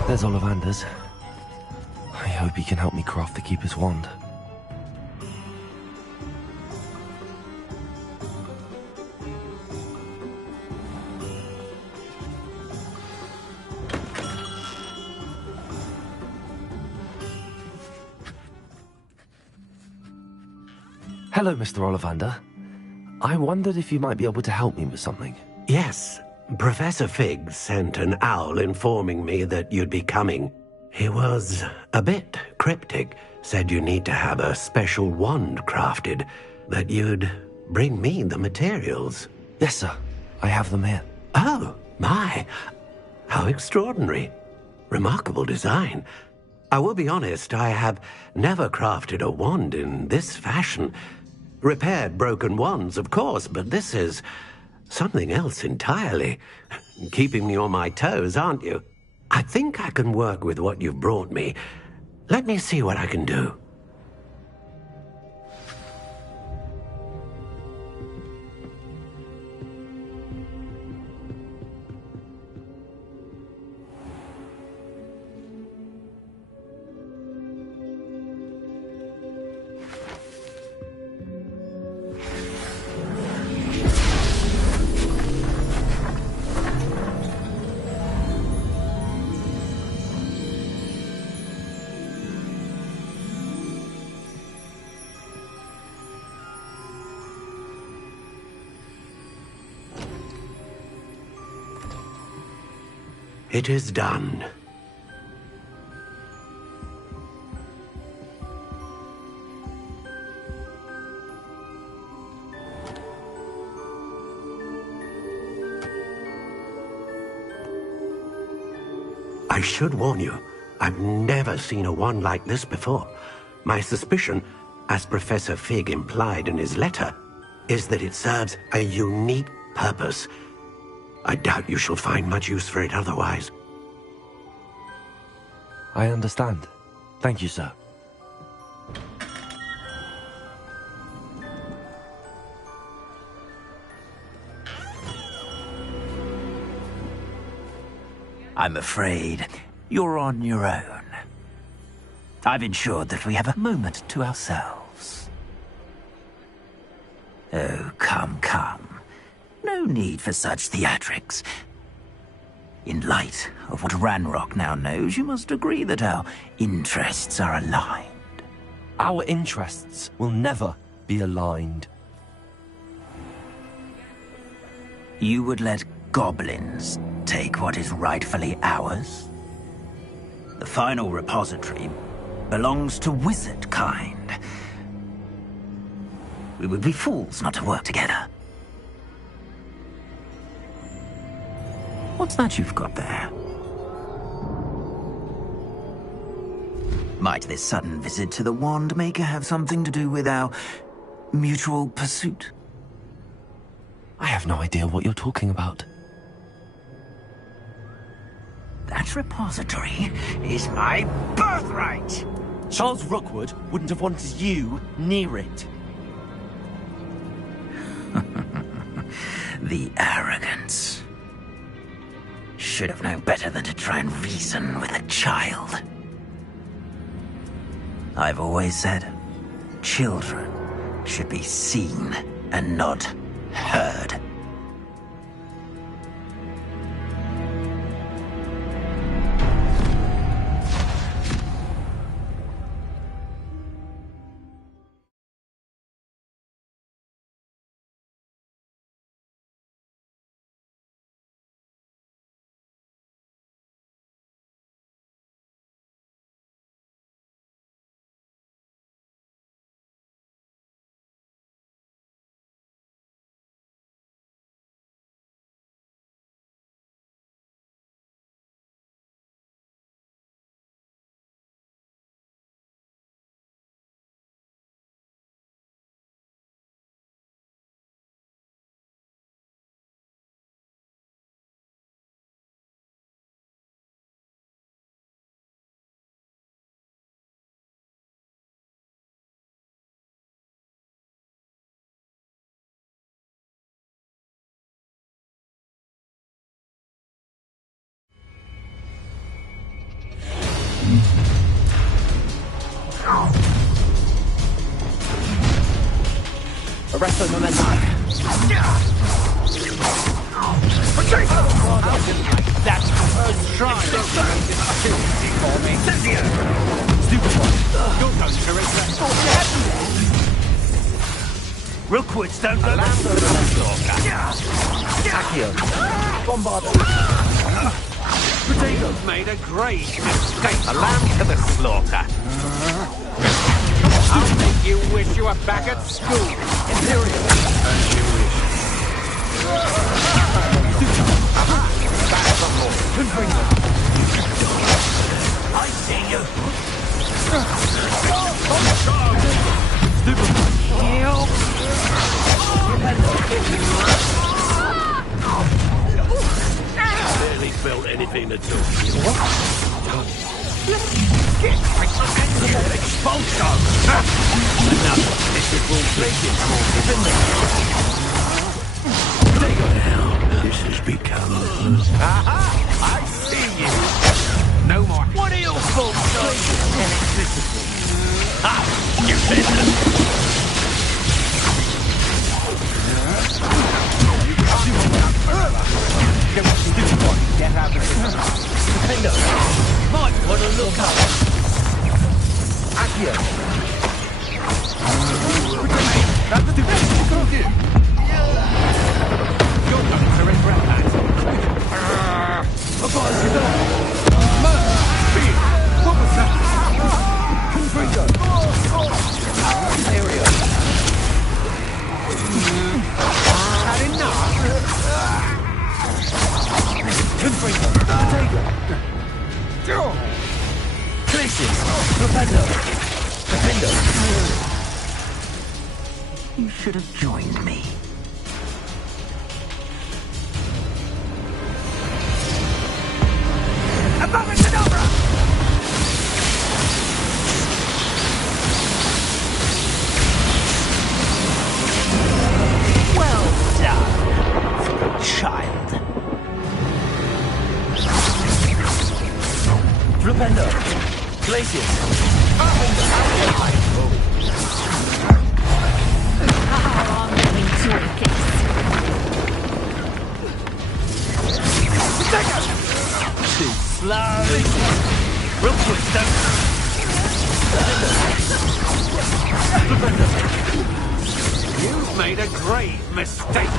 There's Ollivander's. I hope he can help me craft the Keeper's wand. Hello, Mr. Ollivander. I wondered if you might be able to help me with something. Yes. Professor Fig sent an owl informing me that you'd be coming. He was a bit cryptic, said you need to have a special wand crafted, that you'd bring me the materials. Yes, sir. I have them here. Oh, my. How extraordinary. Remarkable design. I will be honest, I have never crafted a wand in this fashion. Repaired broken wands, of course, but this is something else entirely. Keeping me on my toes, aren't you? I think I can work with what you've brought me. Let me see what I can do. It is done. I should warn you, I've never seen a wand like this before. My suspicion, as Professor Fig implied in his letter, is that it serves a unique purpose. I doubt you shall find much use for it otherwise. I understand. Thank you, sir. I'm afraid you're on your own. I've ensured that we have a moment to ourselves. Oh, come, come. No need for such theatrics. In light of what Ranrock now knows, you must agree that our interests are aligned. Our interests will never be aligned. You would let goblins take what is rightfully ours? The final repository belongs to wizard kind. We would be fools not to work together. What's that you've got there? Might this sudden visit to the Wand Maker have something to do with our mutual pursuit? I have no idea what you're talking about. That repository is my birthright! Charles Rookwood wouldn't have wanted you near it. The arrogance. Should have known better than to try and reason with a child. I've always said, children should be seen and not heard. Arresto momentum. That's first try. For me. Stupid one. You're going to regret what happened. Rookwoods don't go back to the Accio. Bombardo. Potatoes made a great mistake. A lamb to the slaughter. I'll make you wish you were back at school. Imperial. As you wish. Back the horse. I see you. Barely felt anything at all. Expulso! Enough. This is all blinking for now, this has become... Aha! I see you! No more. What are your faults, electricity? Ah! You better! Get out of here. Might want to look up. Accio. You're going to regret that. You should have joined me. Well done, child. Flipendo! Glacius! Too slow. Real quick, You've made a grave mistake.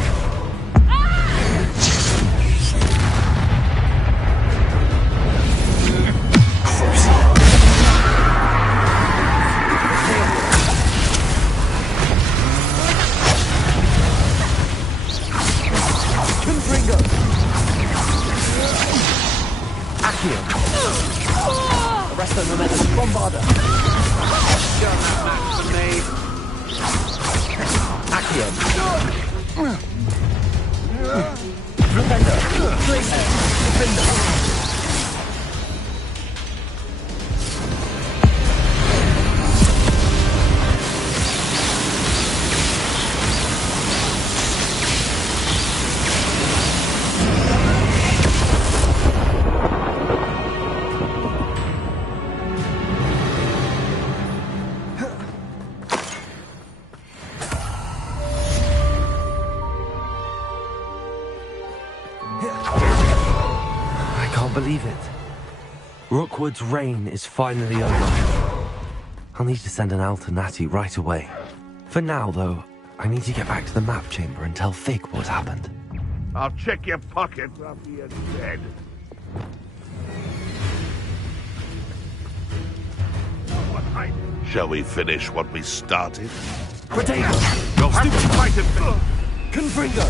Arresto momentum bombarder. You're not match for me. Accio. Flipendo. Glacier. Defender. Believe it. Rookwood's reign is finally over. I'll need to send an Alternati right away. For now, though, I need to get back to the map chamber and tell Fig what happened. I'll check your pocket after you're dead. Shall we finish what we started? Potato! You'll have to fight it! Confringo!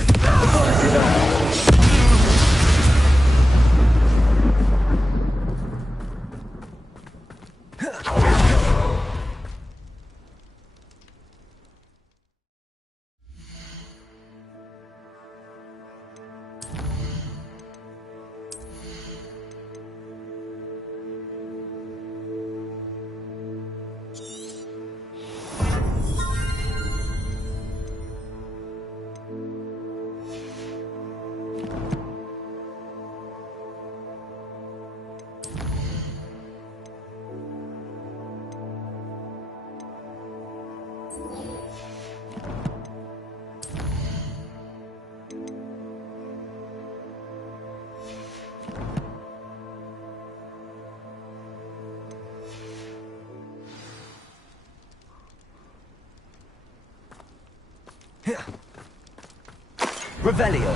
Revelio.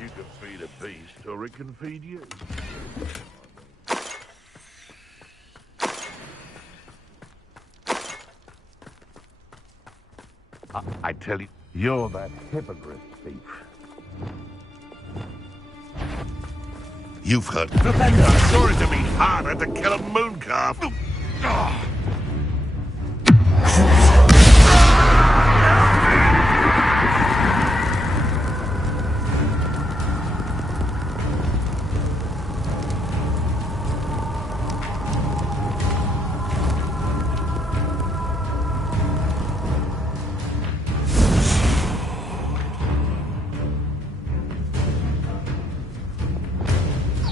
You can feed a beast, or it can feed you. I tell you, you're that hypocrite thief. You've heard. I'm sorry to be harder to kill a moon calf.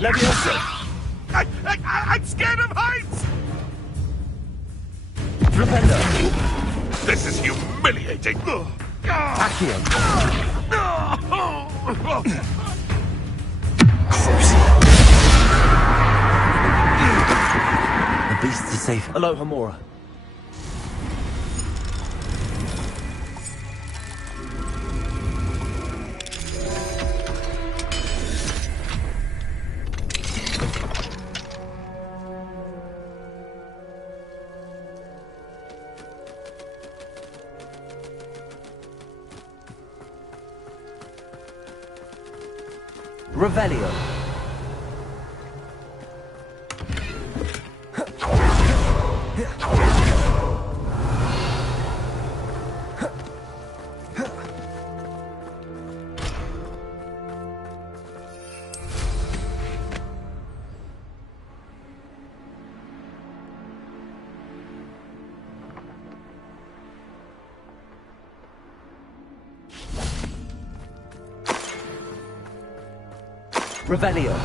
Levioso! I'm scared of heights! Flipendo! This is humiliating! Accio! The beasts are safe. Hello, Hamura. Revelio. Revelio.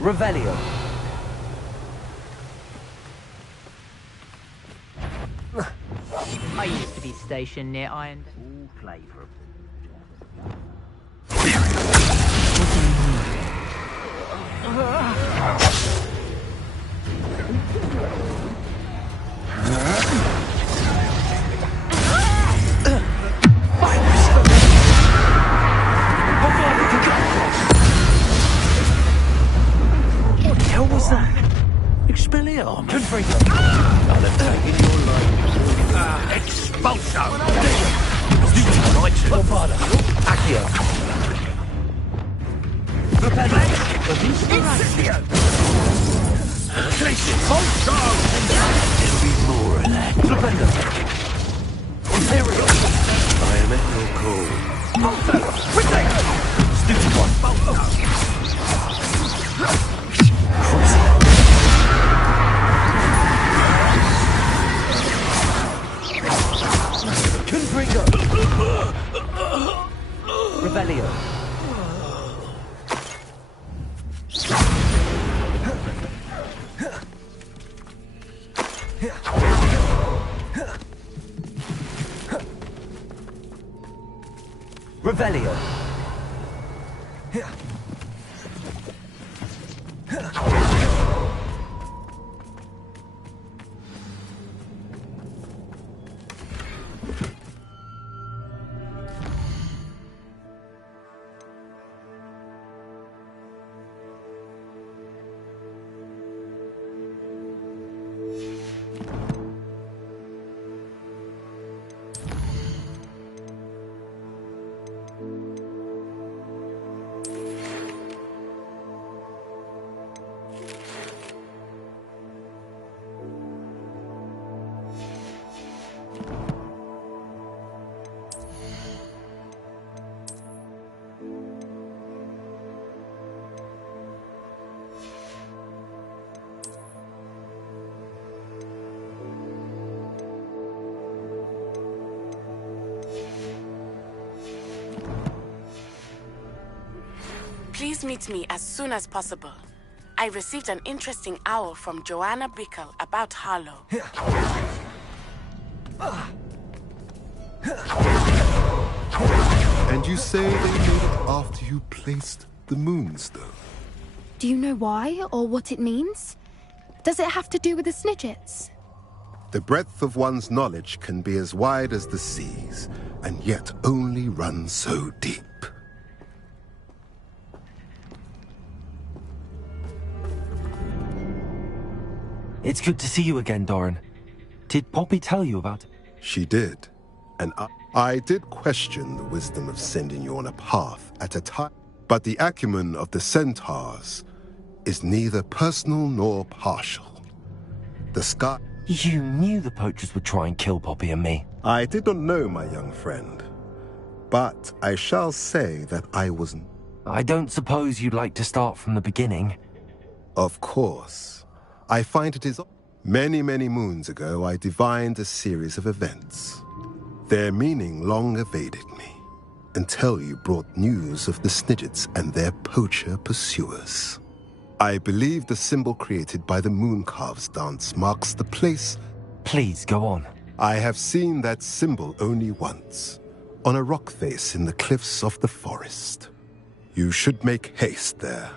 Revelio. I used to be stationed near Iron. All flavour. What the hell was that? Expelliarmus. Confringo. I'll have taken your life. Expulso. Godfather. Accio. Incendio. Expulso. There'll be more of that. Flipendo. Ontario. I am at your call. Bolter. Retake. Stupid one. Bolter. Confringo. Revelio. Revelio. Please meet me as soon as possible. I received an interesting owl from Joanna Bickle about Harlow. And you say they made it after you placed the moonstone? Do you know why, or what it means? Does it have to do with the Snidgets? The breadth of one's knowledge can be as wide as the seas, and yet only run so deep. It's good to see you again, Doran. Did Poppy tell you about it? She did, and I did question the wisdom of sending you on a path at a time, but the acumen of the centaurs is neither personal nor partial. The sky... You knew the poachers would try and kill Poppy and me. I did not know, my young friend, but I shall say that I wasn't... I don't suppose you'd like to start from the beginning? Of course. I find it is... Many, many moons ago, I divined a series of events. Their meaning long evaded me, until you brought news of the Snidgets and their poacher pursuers. I believe the symbol created by the Mooncalves dance marks the place... Please, go on. I have seen that symbol only once, on a rock face in the cliffs of the forest. You should make haste there.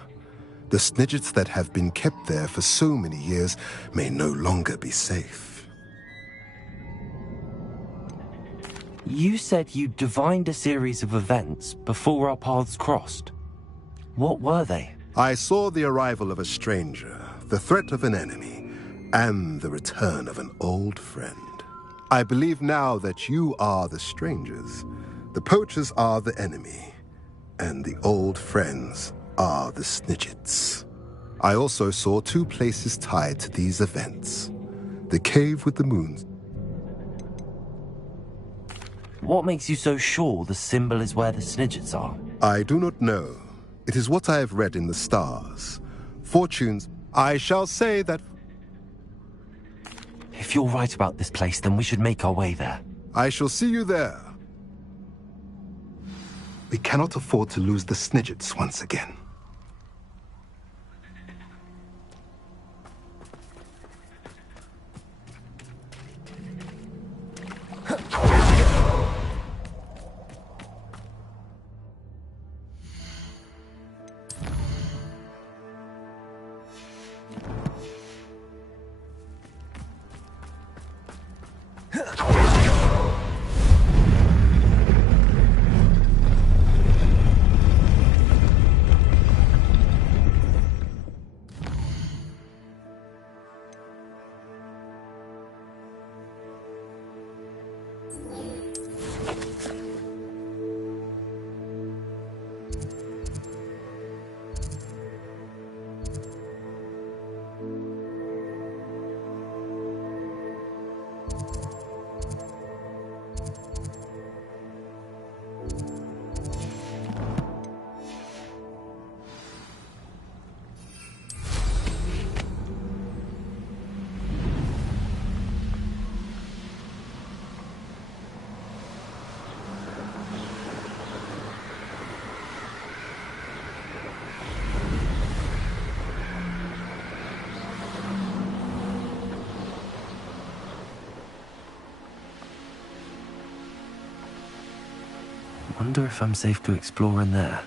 The Snidgets that have been kept there for so many years may no longer be safe. You said you divined a series of events before our paths crossed. What were they? I saw the arrival of a stranger, the threat of an enemy, and the return of an old friend. I believe now that you are the strangers, the poachers are the enemy, and the old friends are the Snidgets. I also saw two places tied to these events. The cave with the moons. What makes you so sure the symbol is where the Snidgets are? I do not know. It is what I have read in the stars. Fortunes, I shall say that... If you're right about this place, then we should make our way there. I shall see you there. We cannot afford to lose the Snidgets once again. Wonder if I'm safe to explore in there.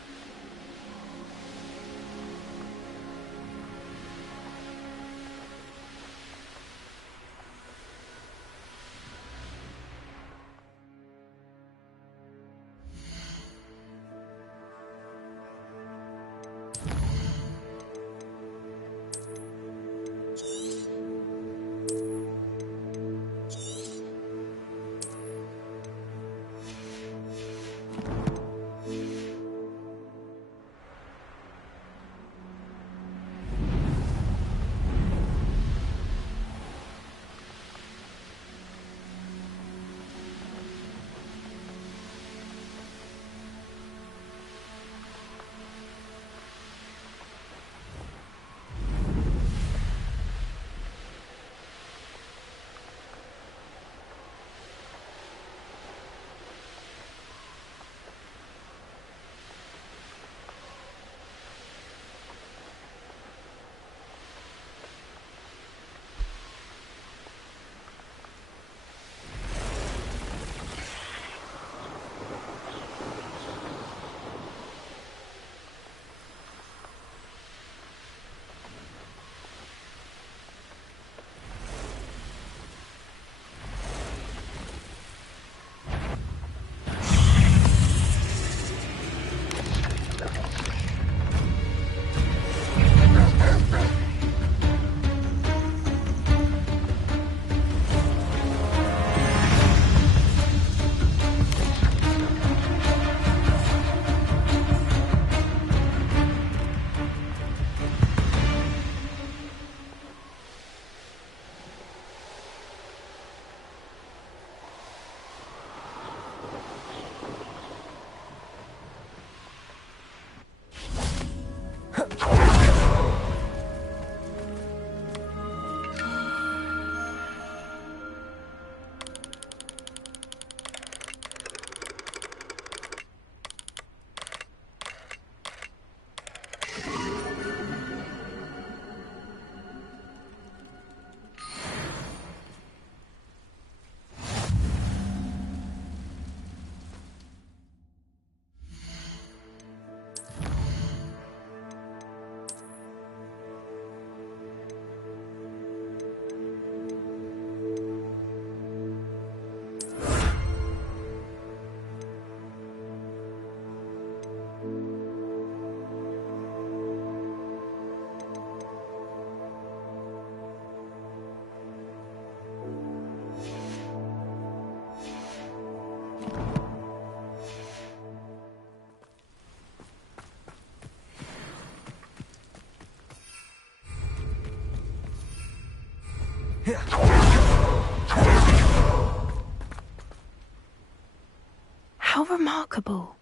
How remarkable.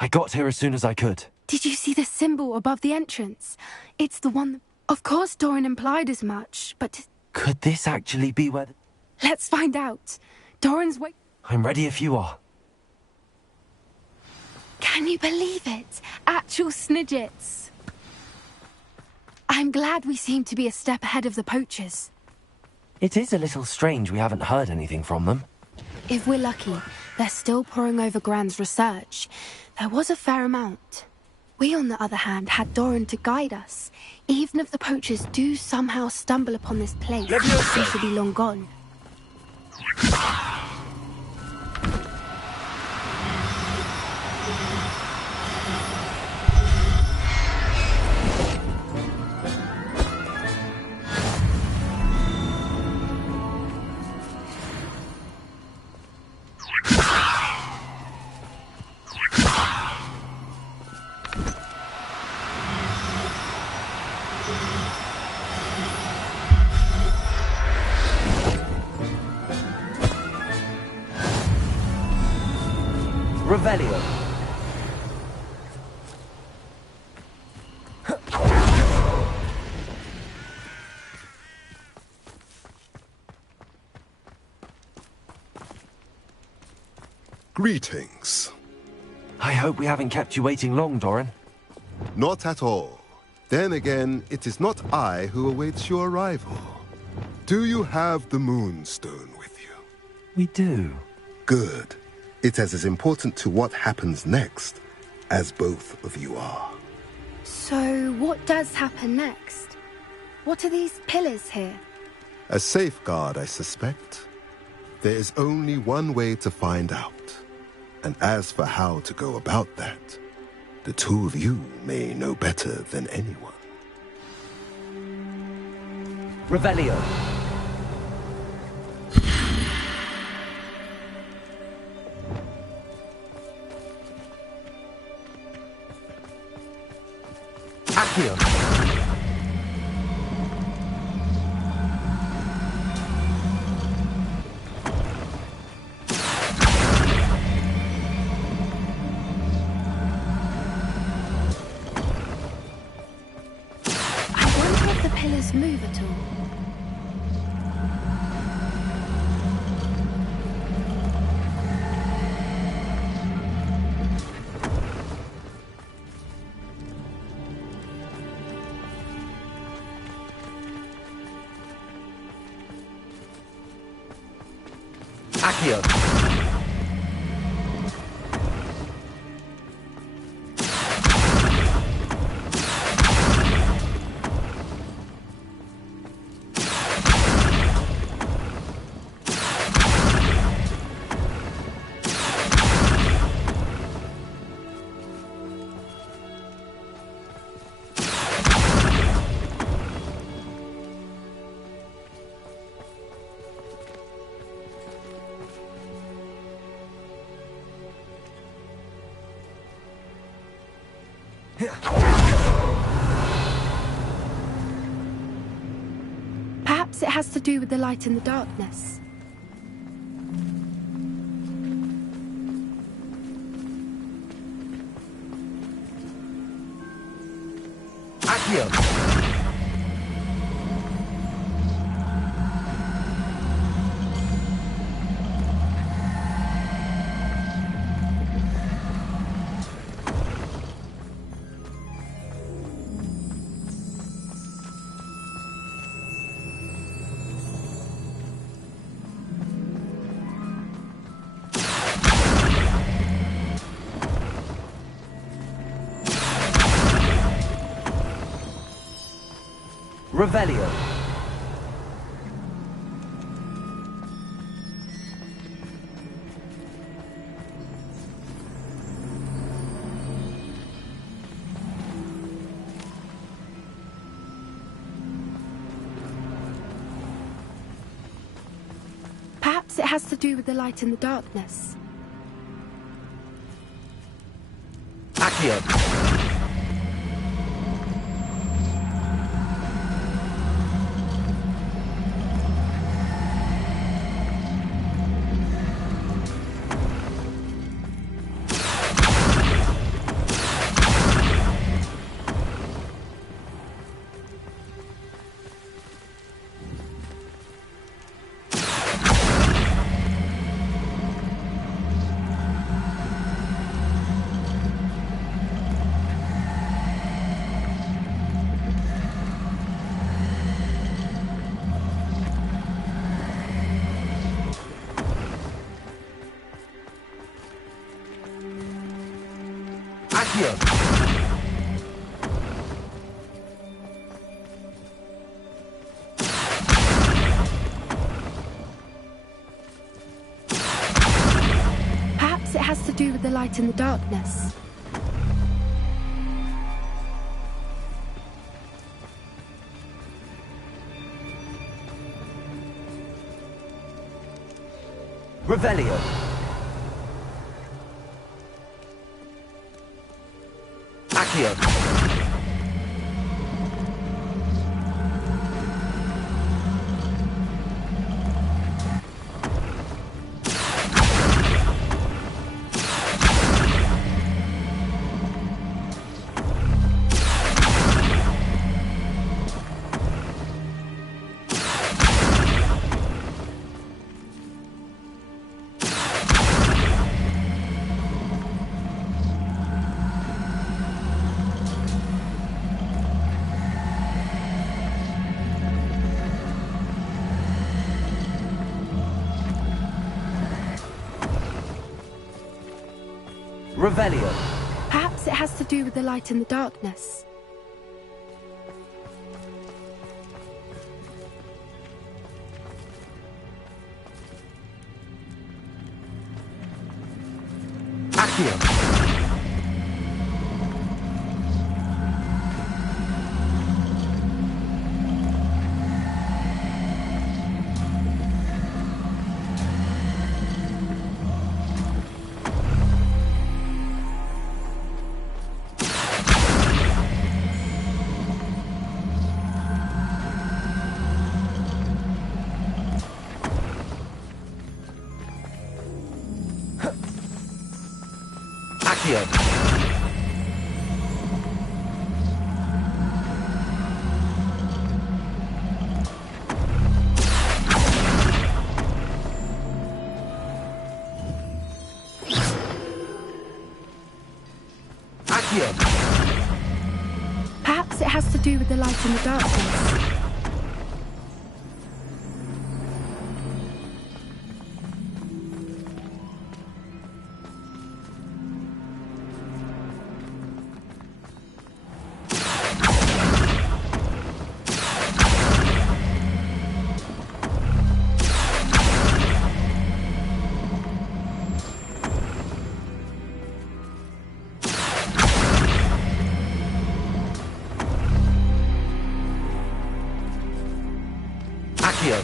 I got here as soon as I could. Did you see the symbol above the entrance? It's the one... Of course Doran implied as much, but... Could this actually be where... Let's find out. Doran's wait... I'm ready if you are. Can you believe it? Actual Snidgets. I'm glad we seem to be a step ahead of the poachers. It is a little strange we haven't heard anything from them. If we're lucky, they're still poring over Gran's research. There was a fair amount. We, on the other hand, had Doran to guide us. Even if the poachers do somehow stumble upon this place, we should be long gone. Revelio. Greetings. I hope we haven't kept you waiting long, Doran. Not at all. Then again, it is not I who awaits your arrival. Do you have the Moonstone with you? We do. Good. It is as important to what happens next as both of you are. So, what does happen next? What are these pillars here? A safeguard, I suspect. There is only one way to find out. And as for how to go about that, the two of you may know better than anyone. Revelio. Accio. I wonder if the pillars move at all. Accio. Perhaps it has to do with the light in the darkness. Accio. Revelio. Perhaps it has to do with the light in the darkness. Accio. Perhaps it has to do with the light and the darkness. Revelio. Accio. Revelio. Perhaps it has to do with the light and the darkness. Accio. Accio. Accio. Perhaps it has to do with the light and the darkness. Accio.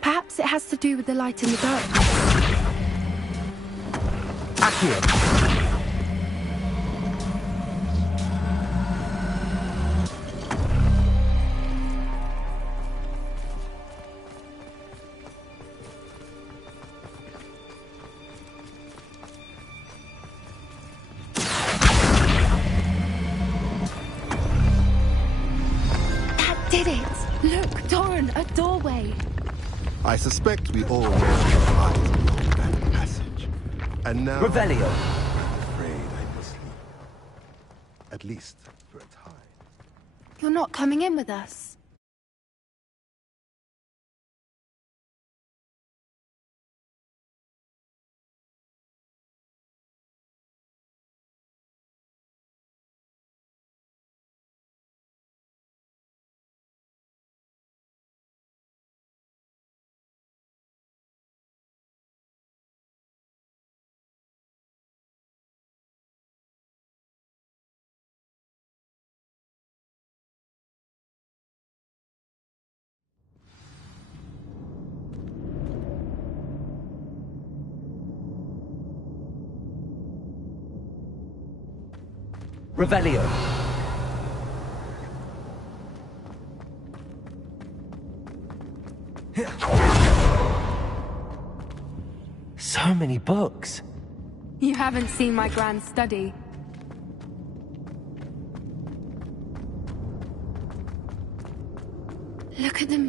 Perhaps it has to do with the light and the darkness. Accio. That did it! Look, Doran, a doorway. I suspect we all know the eyes along that passage. And now... Revelio. I'm afraid I must leave. At least for a time. You're not coming in with us. Revelio. So many books. You haven't seen my grand study.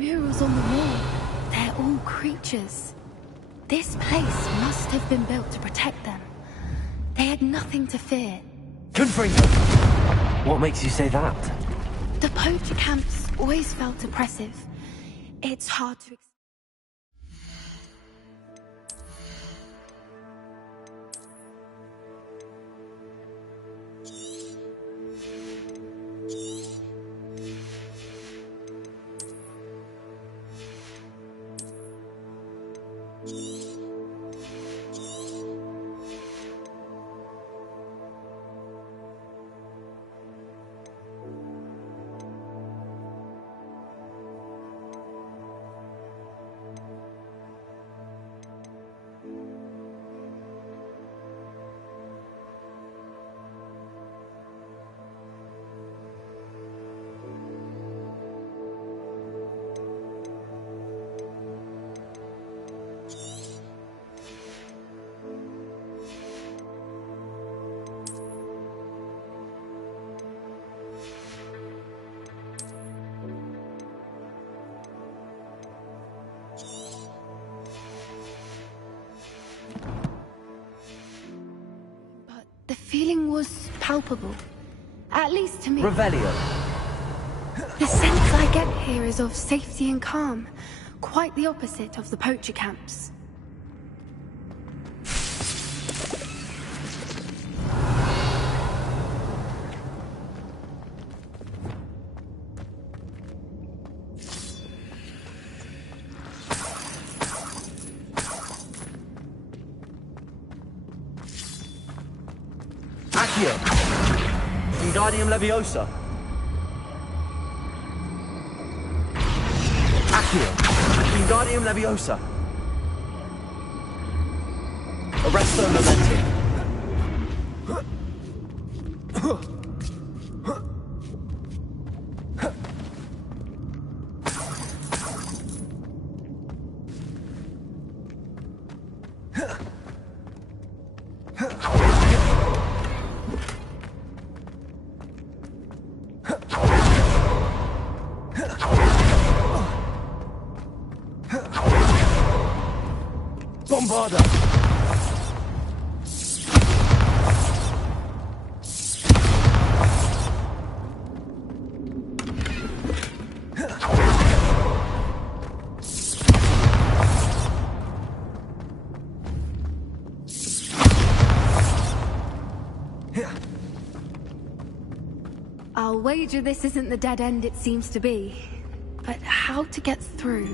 murals on the wall, they're all creatures. This place must have been built to protect them. They had nothing to fear. Confringo! What makes you say that? The poacher camps always felt oppressive. It's hard to explain. The feeling was palpable, at least to me. Revelio. The sense I get here is of safety and calm, quite the opposite of the poacher camps. Wingardium Leviosa. Accio. Wingardium Leviosa. Arresto Momentum. Bombarda! I'll wager this isn't the dead end it seems to be. But how to get through?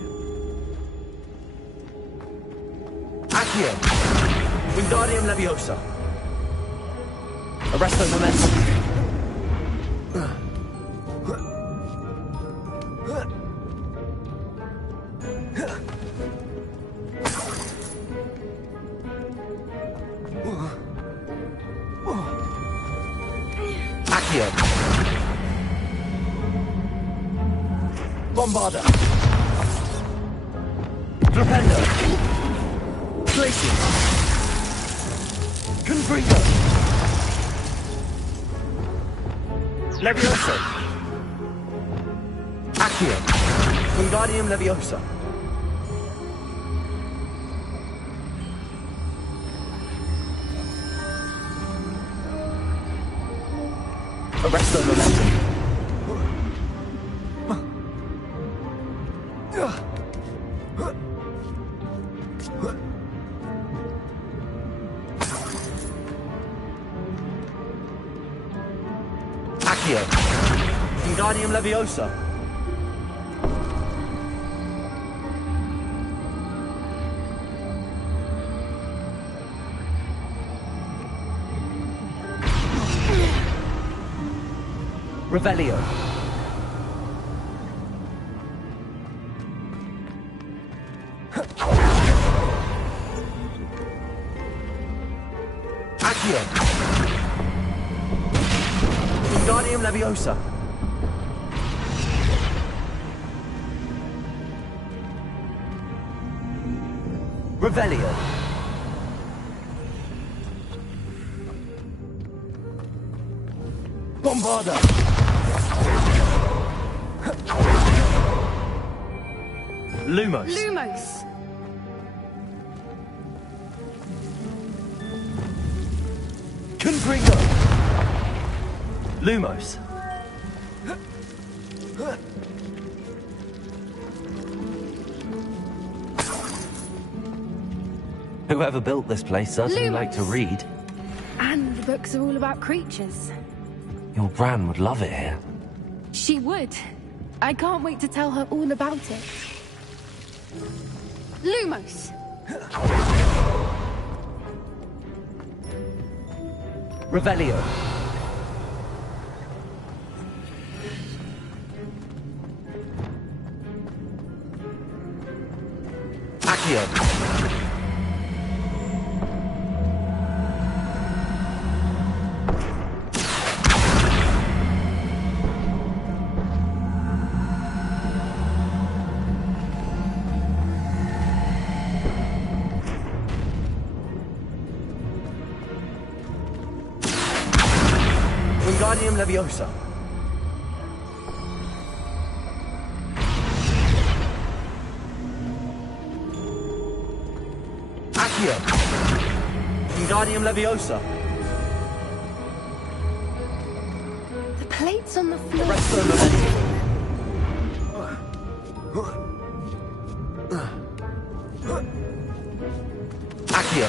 Accio. Wingardium Leviosa. Arresto Momentum. Accio. Bombarda. Flipendo. Glacius. Confringo. Leviosa. Accio. Wingardium Leviosa. Arresto Momentum. Accio. Wingardium Leviosa. Revelio. Accio. Wingardium Leviosa. Revelio. Bombarda. Lumos. Lumos! Confringo! Lumos. Whoever built this place certainly liked to read. And the books are all about creatures. Your Gran would love it here. She would. I can't wait to tell her all about it. Lumos! Revelio. Accio. Wingardium Leviosa. Accio. Wingardium Leviosa. The plates on the floor. Resto Momentum. Accio.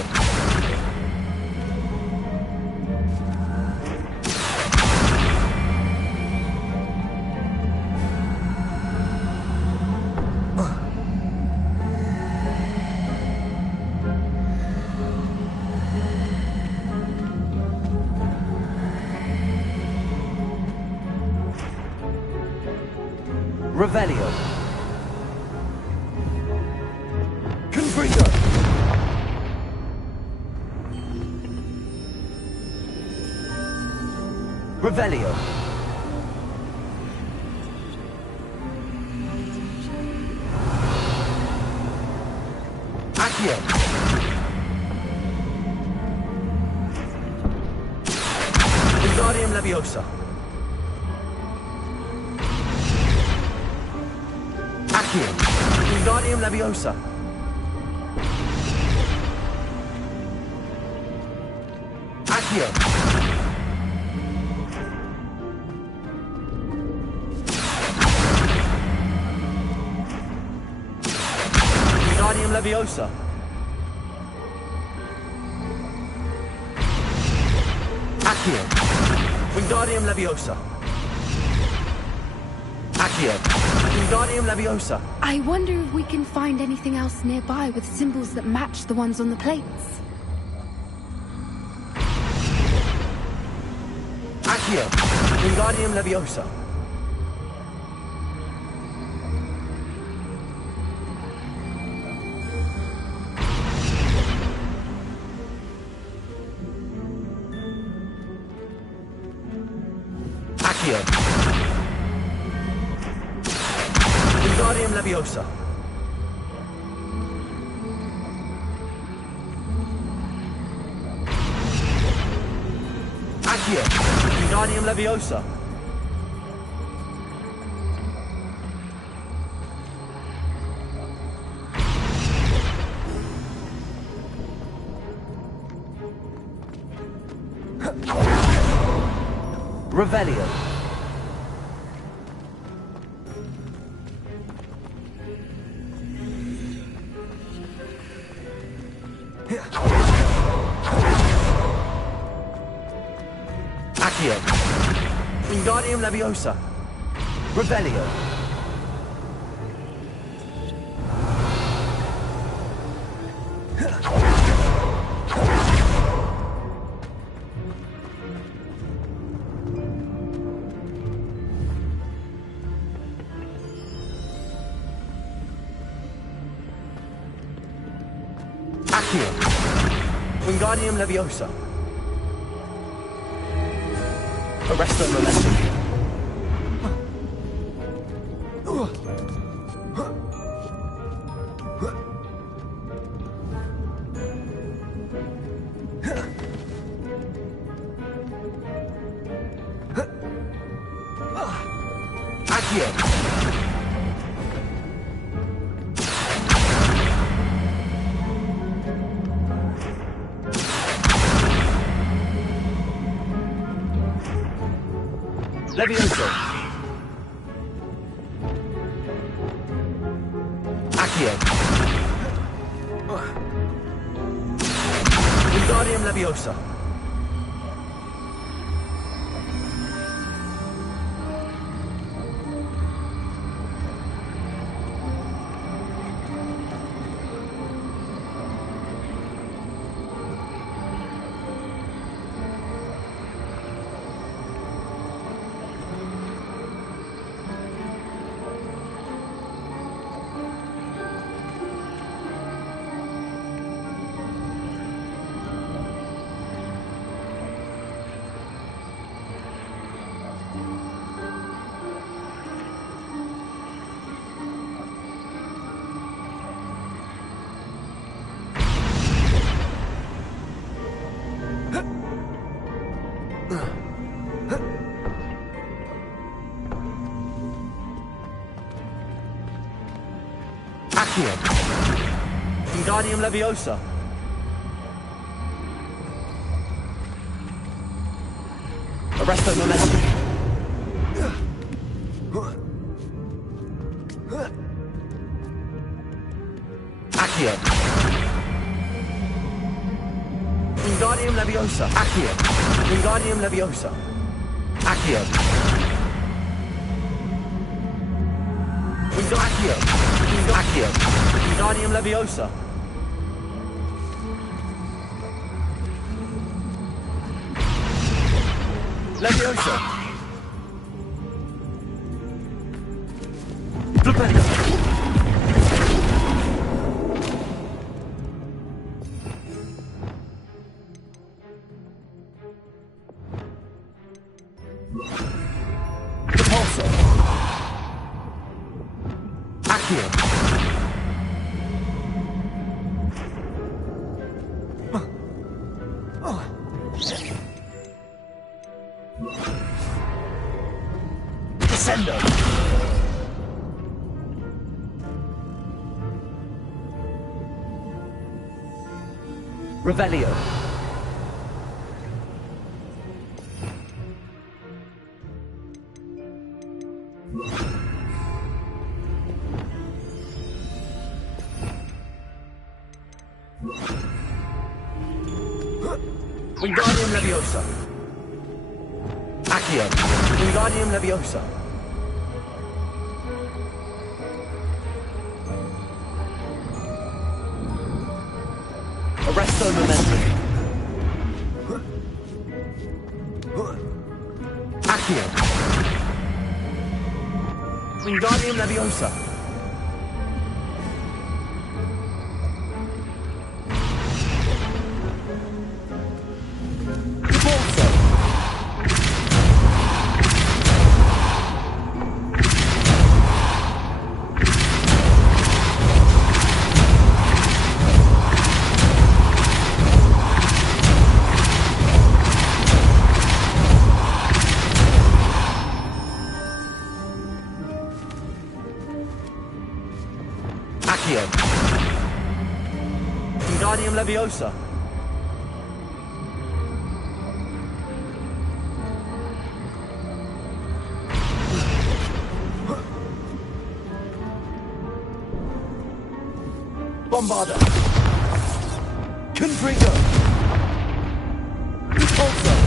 Revelio. Confringo. Revelio. Accio. Wingardium Leviosa. Accio. Wingardium Leviosa. Accio. Wingardium Leviosa. Accio. Wingardium Leviosa. Accio. Wingardium Leviosa. I wonder if we can find anything else nearby with symbols that match the ones on the plates. Accio. Wingardium Leviosa. Accio. Wingardium Leviosa. Accio. Wingardium Leviosa. Revelio. Accio. Wingardium Leviosa. Revelio. Accio. Wingardium Leviosa. Arresto Momentum. Accio. Levioso. Accio. Wingardium Leviosa. Accio. Wingardium Leviosa. Arresto Momentum. Accio. Wingardium Leviosa. Accio. Wingardium Leviosa. Accio. Accio. Accio. Wingardium Leviosa. Leviosa. Flipendo. Repulsor. Accio. Descendo. Revelio. Wingardium Leviosa. Accio. Wingardium Leviosa. Arresto Momentum. Accio. Wingardium Leviosa. Accio. Wingardium Leviosa. Bombarda. Confringo. Repulsor.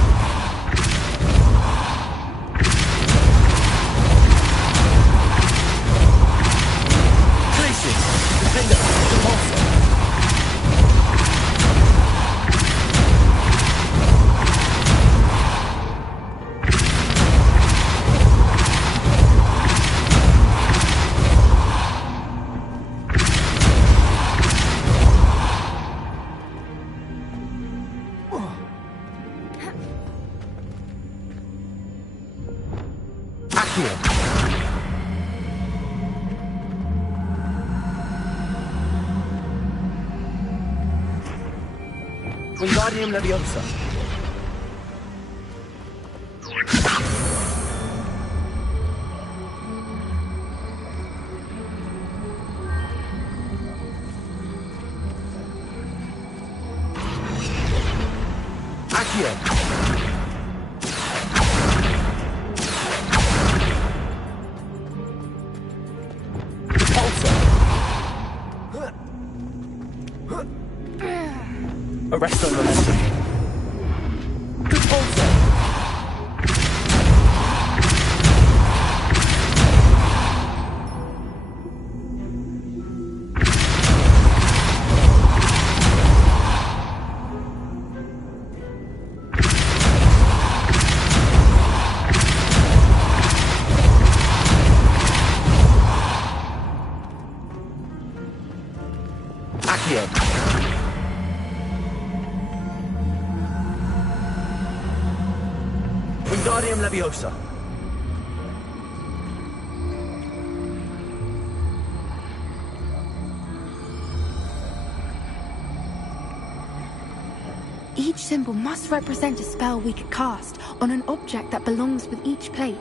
Glacius. Defender. Repulsor. Accio. Wingardium Leviosa. Accio. Arresto momentum. Repulsor! Wingardium Leviosa. Each symbol must represent a spell we could cast on an object that belongs with each plate.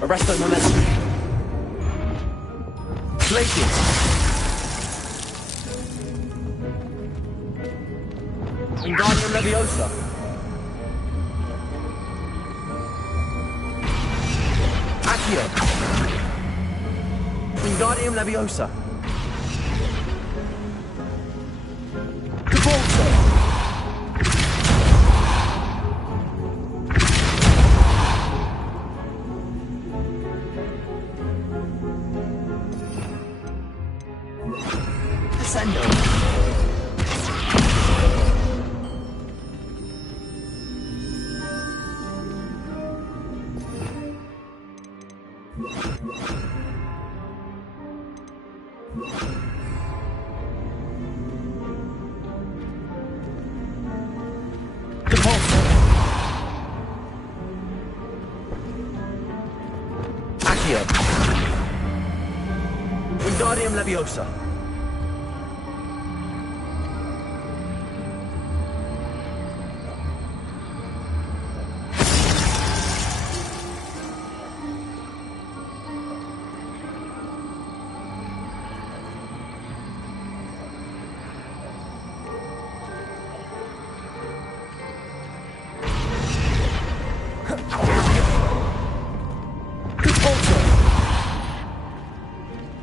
Arresto momentum. Glacius. Wingardium Leviosa. Accio. Wingardium Leviosa. Cabalso. Ascendo. Accio. Wingardium Leviosa.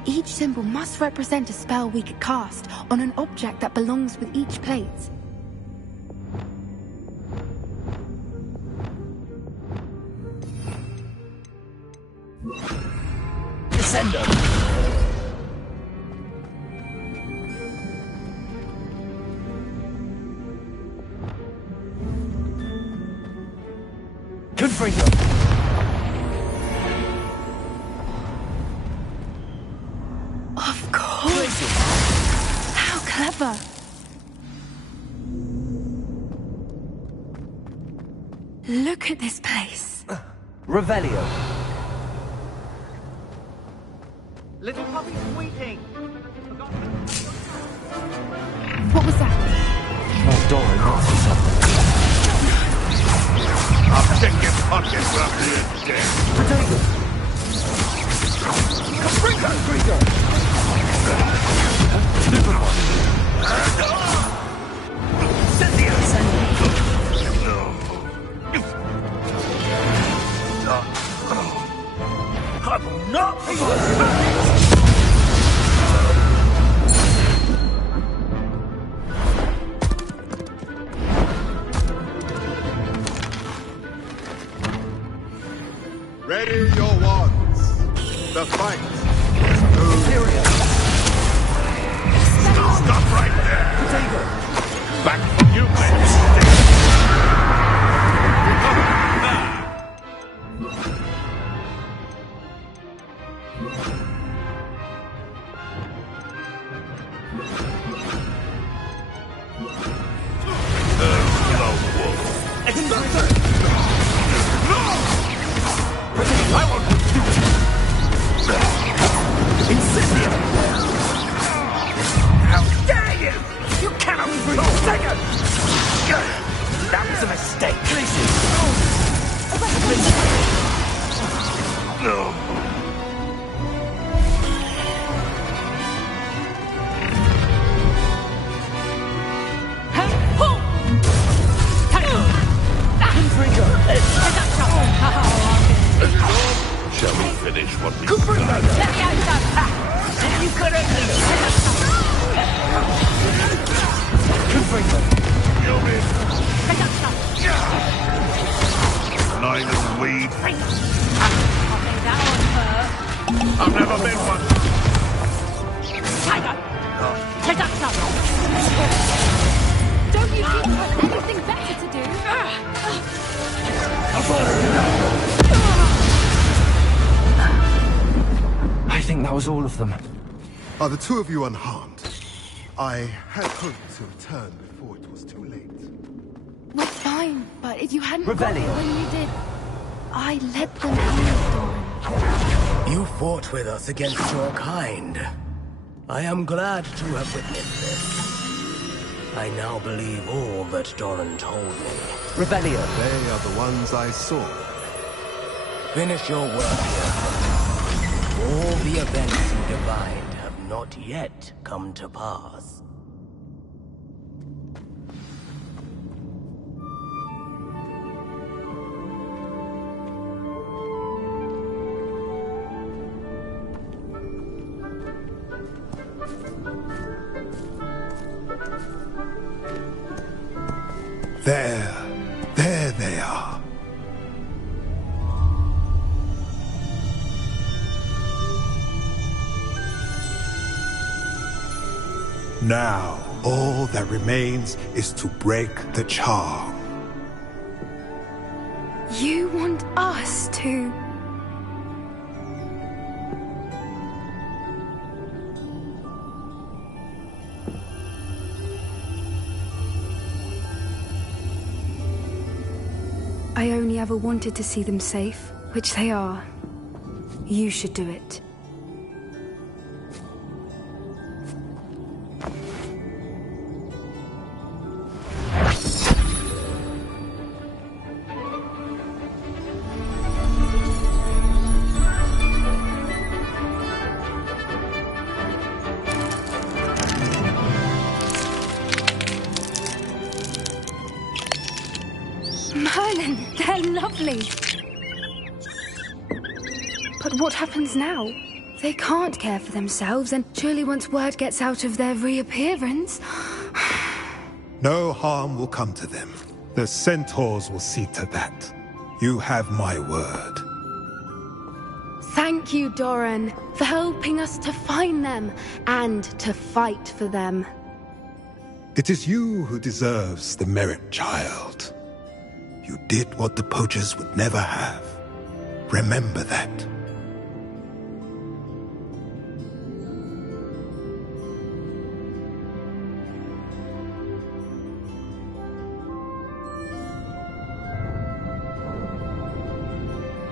Each symbol must represent a spell we could cast on an object that belongs with each plate. Descendo. Confringo. Of course! How clever! Look at this place. Revelio. Little puppy squeaking. What was that? Oh, Doran, not something. I'll take your pockets after you're dead. Potato. Confringo. I'm not. Ready your wands. The fight is over. all of them. Are the two of you unharmed? I had hoped to return before it was too late. We're fine, but if you hadn't Revelio. got when you did, I led them here, Doran. You fought with us against your kind. I am glad to have witnessed this. I now believe all that Doran told me. Revelio. They are the ones I saw. Finish your work here. All the events you divined have not yet come to pass. There they are. Now, all that remains is to break the charm. You want us to... I only ever wanted to see them safe, which they are. You should do it. Merlin, they're lovely. But what happens now? They can't care for themselves, and surely once word gets out of their reappearance... No harm will come to them. The centaurs will see to that. You have my word. Thank you, Doran, for helping us to find them and to fight for them. It is you who deserves the merit, child. You did what the poachers would never have. Remember that.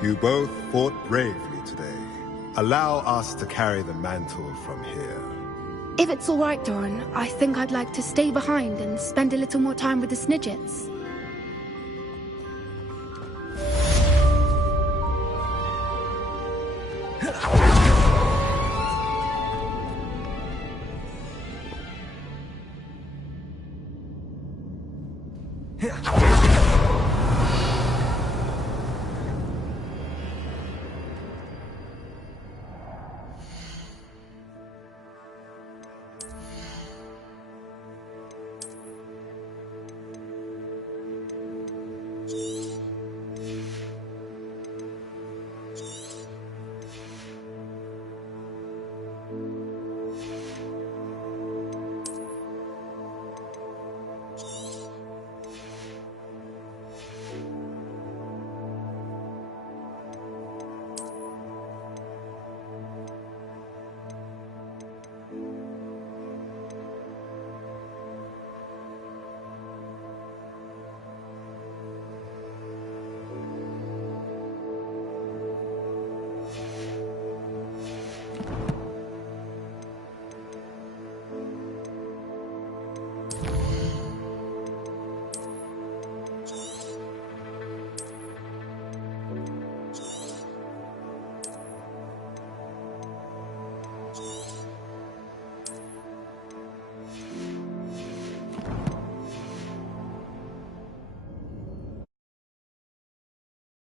You both fought bravely today. Allow us to carry the mantle from here. If it's all right, Doran, I think I'd like to stay behind and spend a little more time with the Snidgets. Yeah.